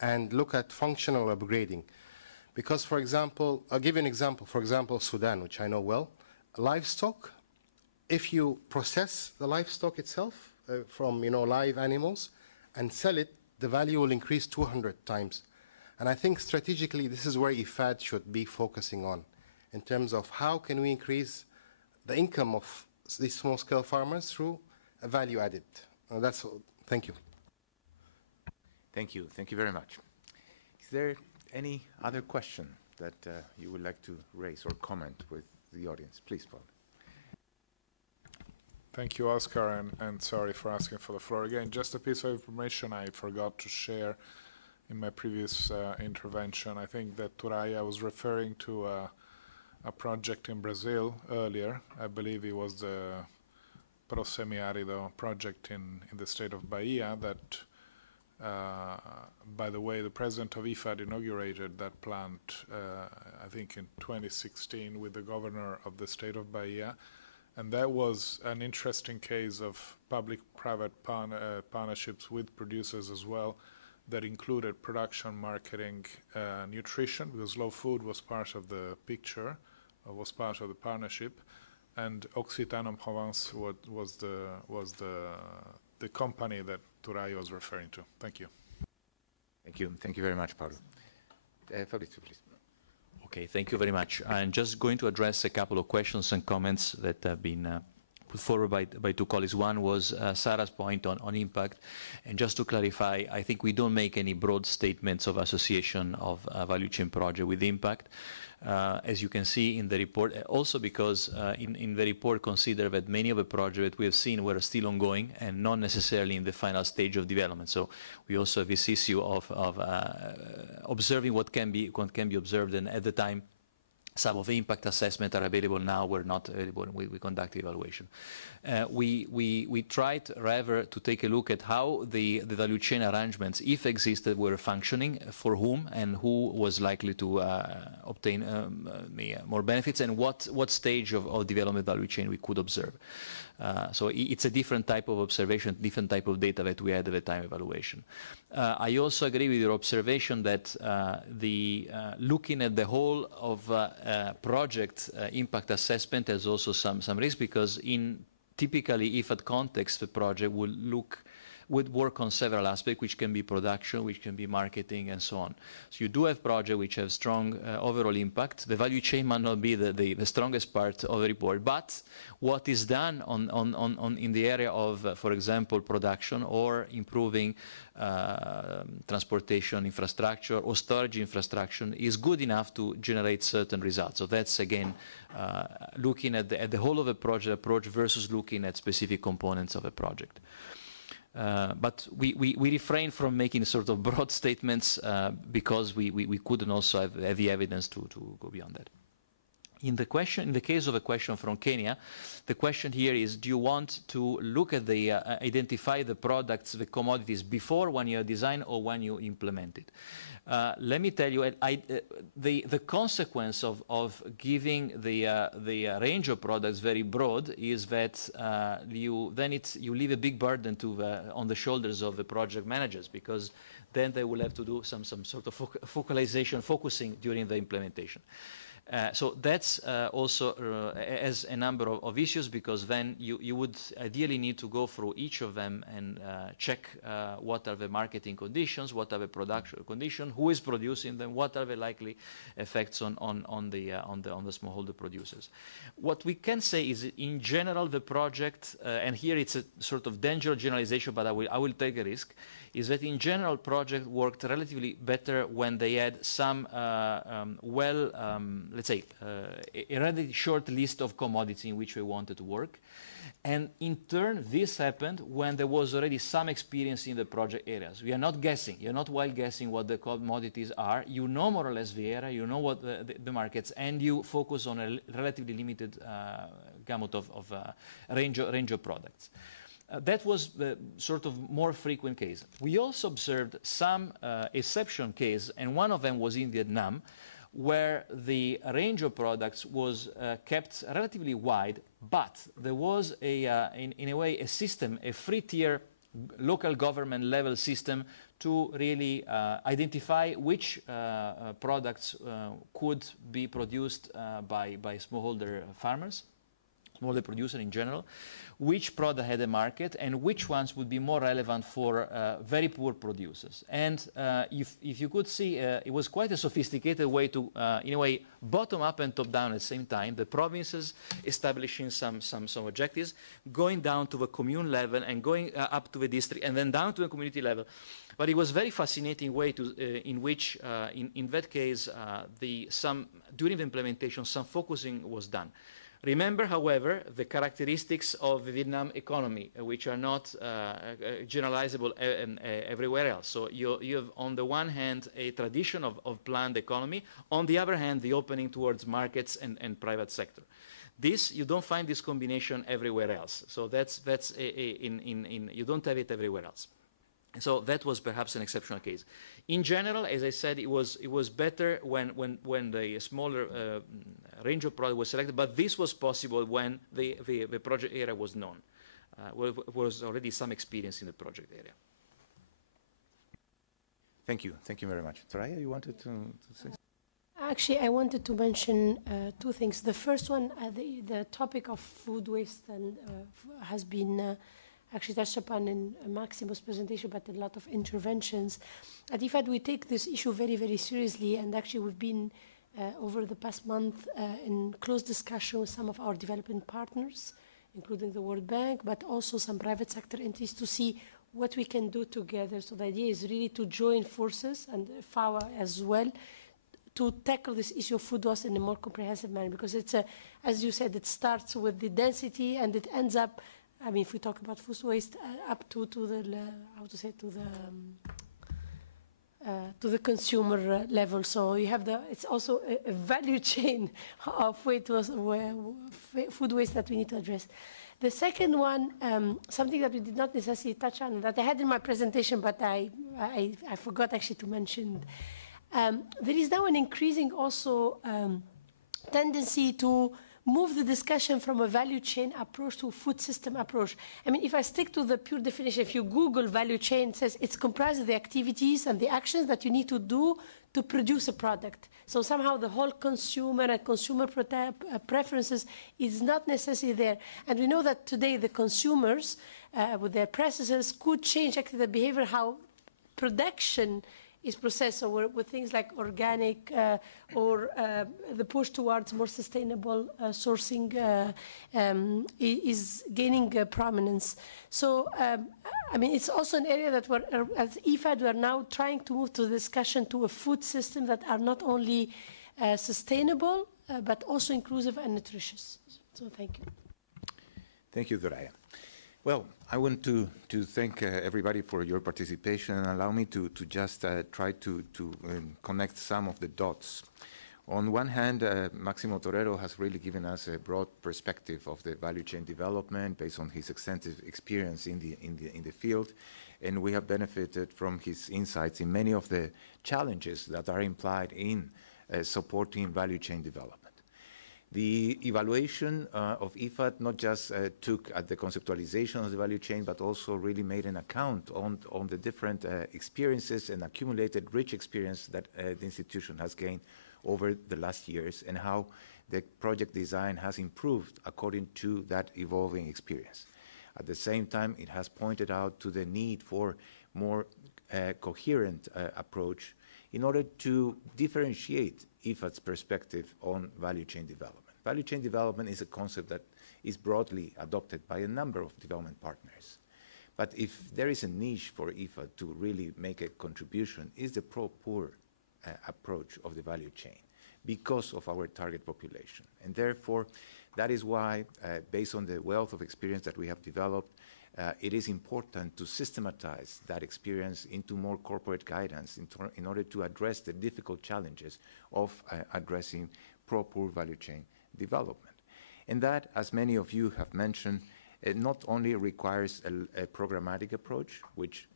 and look at functional upgrading. Because, for example, I'll give you an example. For example, Sudan, which I know well, livestock, if you process the livestock itself from live animals and sell it, the value will increase 200 times. And I think strategically this is where IFAD should be focusing on in terms of how can we increase the income of these small-scale farmers through a value added. That's all. Thank you. Thank you. Thank you very much. Is there any other question that you would like to raise or comment with the audience? Please, Paul. Thank you, Oscar, and sorry for asking for the floor again. Just a piece of information I forgot to share in my previous intervention. I think that Thoraya was referring to a project in Brazil earlier. I believe it was the Pro Semiarido project in the state of Bahia that, by the way, the president of IFAD inaugurated that plant, I think in 2016 with the governor of the state of Bahia. And that was an interesting case of public-private partnerships with producers as well that included production, marketing, nutrition, because slow food was part of the picture, was part of the partnership, and Occitane en Provence was the company that Thoraya was referring to. Thank you. Thank you. Thank you very much, Paulo. Fabrizio, please. Okay, thank you very much. I'm just going to address a couple of questions and comments that have been put forward by two colleagues. One was Sarah's point on impact. And just to clarify, I think we don't make any broad statements of association of value chain project with impact. As you can see in the report, also because in the report consider that many of the projects we have seen were still ongoing and not necessarily in the final stage of development. So we also have this issue of observing what can be observed, and at the time some of the impact assessment are available now, were not available when we conduct the evaluation. We tried rather to take a look at how the value chain arrangements, if existed, were functioning, for whom and who was likely to obtain more benefits, and what stage of development value chain we could observe. So it's a different type of observation, different type of data that we had at the time of evaluation. I also agree with your observation that looking at the whole of project impact assessment has also some risk, because in typically IFAD context, the project would work on several aspects, which can be production, which can be marketing, and so on. So you do have projects which have strong overall impact. The value chain might not be the strongest part of the report, but what is done in the area of, for example, production or improving transportation infrastructure or storage infrastructure is good enough to generate certain results. So that's, again, looking at the whole of a project approach versus looking at specific components of a project. But we refrain from making sort of broad statements because we couldn't also have the evidence to go beyond that. In the case of a question from Kenya, the question here is: do you want to look at identify the products, the commodities before when you design or when you implement it? Let me tell you, the consequence of giving the range of products very broad is that you leave a big burden on the shoulders of the project managers, because then they will have to do some sort of focusing during the implementation. So that's also as a number of issues, because then you would ideally need to go through each of them and check what are the marketing conditions, what are the production conditions, who is producing them, what are the likely effects on the smallholder producers. What we can say is, in general, the project, and here it's a sort of dangerous generalization, but I will take a risk, is that in general project worked relatively better when they had some let's say a relatively short list of commodities in which we wanted to work. And in turn, this happened when there was already some experience in the project areas. We are not guessing. You're not wild guessing what the commodities are. You know more or less the area, you know what the markets, and you focus on a relatively limited gamut of range of products. That was the sort of more frequent case. We also observed some exception case, and one of them was in Vietnam, where the range of products was kept relatively wide, but there was in a way a system, a free-tier local government level system to really identify which products could be produced by smallholder farmers, smallholder producer in general, which product had a market, and which ones would be more relevant for very poor producers. And if you could see, it was quite a sophisticated way to, in a way, bottom up and top down at the same time, the provinces establishing some objectives, going down to the commune level and going up to the district, and then down to the community level. But it was a very fascinating way to, in which, in that case, during the implementation, some focusing was done. Remember, however, the characteristics of the Vietnam economy, which are not generalizable everywhere else. So you have, on the one hand, a tradition of planned economy, on the other hand, the opening towards markets and private sector. You don't find this combination everywhere else. So you don't have it everywhere else. So that was perhaps an exceptional case. In general, as I said, it was better when the smaller range of product was selected, but this was possible when the project area was known. Was already some experience in the project area. Thank you very much. Soraya, you wanted to say? Actually, I wanted to mention two things. The first one, the topic of food waste has been actually touched upon in Massimo's presentation, but a lot of interventions. At IFAD, we take this issue very, very seriously, and actually we've been over the past month in close discussion with some of our development partners, including the World Bank, but also some private sector entities, to see what we can do together. So the idea is really to join forces, and FAWA as well, to tackle this issue of food waste in a more comprehensive manner, because it's as you said, it starts with the density and it ends up, I mean, if we talk about food waste, up to the consumer level. So you have it's also a value chain of food waste that we need to address. The second one, something that we did not necessarily touch on, that I had in my presentation, but I forgot actually to mention. There is now an increasing also tendency to move the discussion from a value chain approach to a food system approach. I mean, if I stick to the pure definition, if you Google value chain, it says it's comprised of the activities and the actions that you need to do to produce a product. So somehow the whole consumer and consumer preferences is not necessarily there. And we know that today the consumers, with their preferences, could change actually the behavior, how production is processed. So with things like organic or the push towards more sustainable sourcing is gaining prominence. So, I mean, it's also an area that as IFAD, we're now trying to move to the discussion to a food system that are not only sustainable, but also inclusive and nutritious. So thank you. Thank you, Soraya. Well, I want to thank everybody for your participation, and allow me to just try to connect some of the dots. On one hand, Maximo Torero has really given us a broad perspective of the value chain development based on his extensive experience in the field, and we have benefited from his insights in many of the challenges that are implied in supporting value chain development. The evaluation of IFAD not just took at the conceptualization of the value chain, but also really made an account on the different experiences and accumulated rich experience that the institution has gained over the last years and how the project design has improved according to that evolving experience. At the same time, it has pointed out to the need for more coherent approach in order to differentiate IFAD's perspective on value chain development. Value chain development is a concept that is broadly adopted by a number of development partners. But if there is a niche for IFAD to really make a contribution, is the pro-poor approach of the value chain because of our target population. And therefore, that is why, based on the wealth of experience that we have developed, it is important to systematize that experience into more corporate guidance in order to address the difficult challenges of addressing pro-poor value chain development. And that, as many of you have mentioned, it not only requires a programmatic approach, which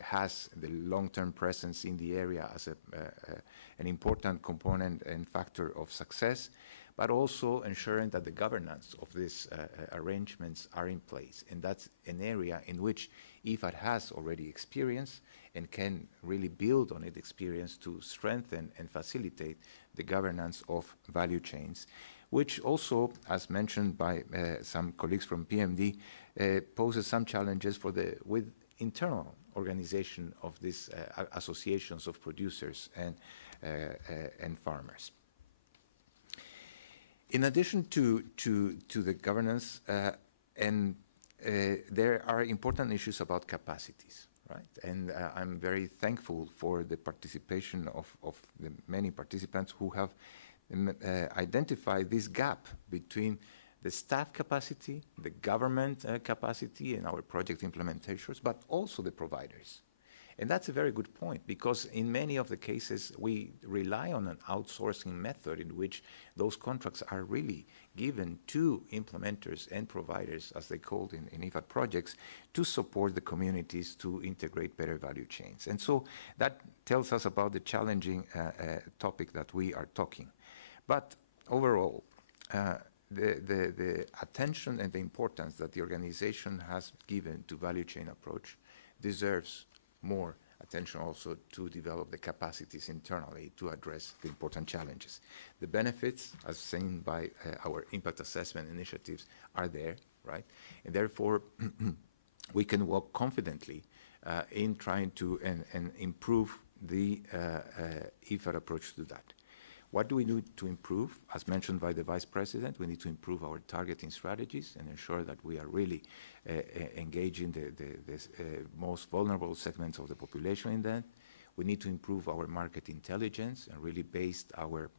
has the long-term presence in the area as an important component and factor of success, but also ensuring that the governance of these arrangements are in place. And that's an area in which IFAD has already experience and can really build on its experience to strengthen and facilitate the governance of value chains, which also, as mentioned by some colleagues from PMD, poses some challenges for with internal organization of these associations of producers and farmers. In addition to the governance, there are important issues about capacities, right? And I'm very thankful for the participation of the many participants who have identified this gap between the staff capacity, the government capacity, and our project implementations, but also the providers. And that's a very good point, because in many of the cases, we rely on an outsourcing method in which those contracts are really given to implementers and providers, as they called in IFAD projects, to support the communities to integrate better value chains. And so that tells us about the challenging topic that we are talking. But overall, the attention and the importance that the organization has given to value chain approach deserves more attention also to develop the capacities internally to address the important challenges. The benefits, as seen by our impact assessment initiatives, are there, right? And therefore, we can walk confidently in trying to and improve the IFAD approach to that. What do we need to improve? As mentioned by the Vice President, we need to improve our targeting strategies and ensure that we are really engaging the most vulnerable segments of the population in that. We need to improve our market intelligence and really base our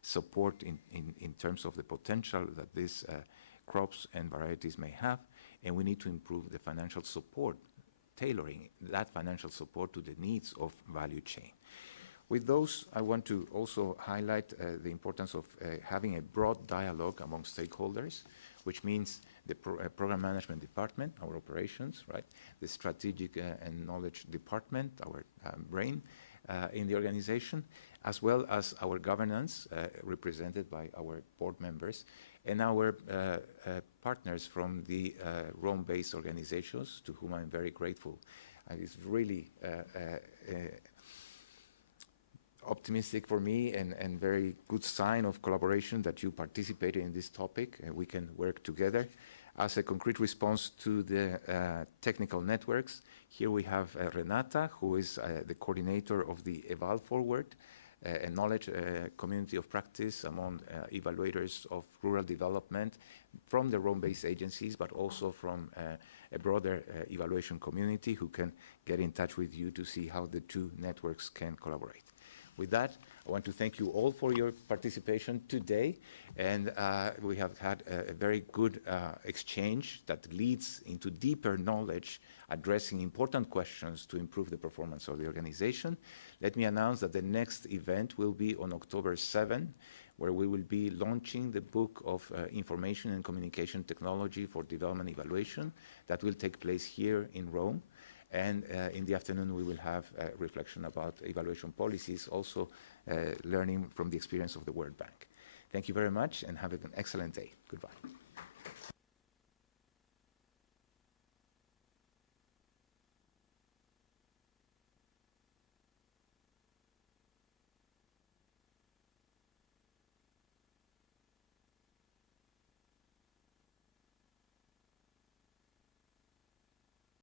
support in terms of the potential that these crops and varieties may have. And we need to improve the financial support, tailoring that financial support to the needs of value chain. With those, I want to also highlight the importance of having a broad dialogue among stakeholders, which means the program management department, our operations, right? The strategic and knowledge department, our brain in the organization, as well as our governance, represented by our board members, and our partners from the Rome-based organizations, to whom I'm very grateful. It's really optimistic for me and very good sign of collaboration that you participated in this topic and we can work together. As a concrete response to the technical networks, here we have Renata, who is the coordinator of the Eval Forward, a knowledge community of practice among evaluators of rural development from the Rome-based agencies, but also from a broader evaluation community who can get in touch with you to see how the two networks can collaborate. With that, I want to thank you all for your participation today, and we have had a very good exchange that leads into deeper knowledge, addressing important questions to improve the performance of the organization. Let me announce that the next event will be on October 7, where we will be launching the book of Information and Communication Technology for Development Evaluation that will take place here in Rome. And in the afternoon, we will have a reflection about evaluation policies, also learning from the experience of the World Bank. Thank you very much and have an excellent day. Goodbye.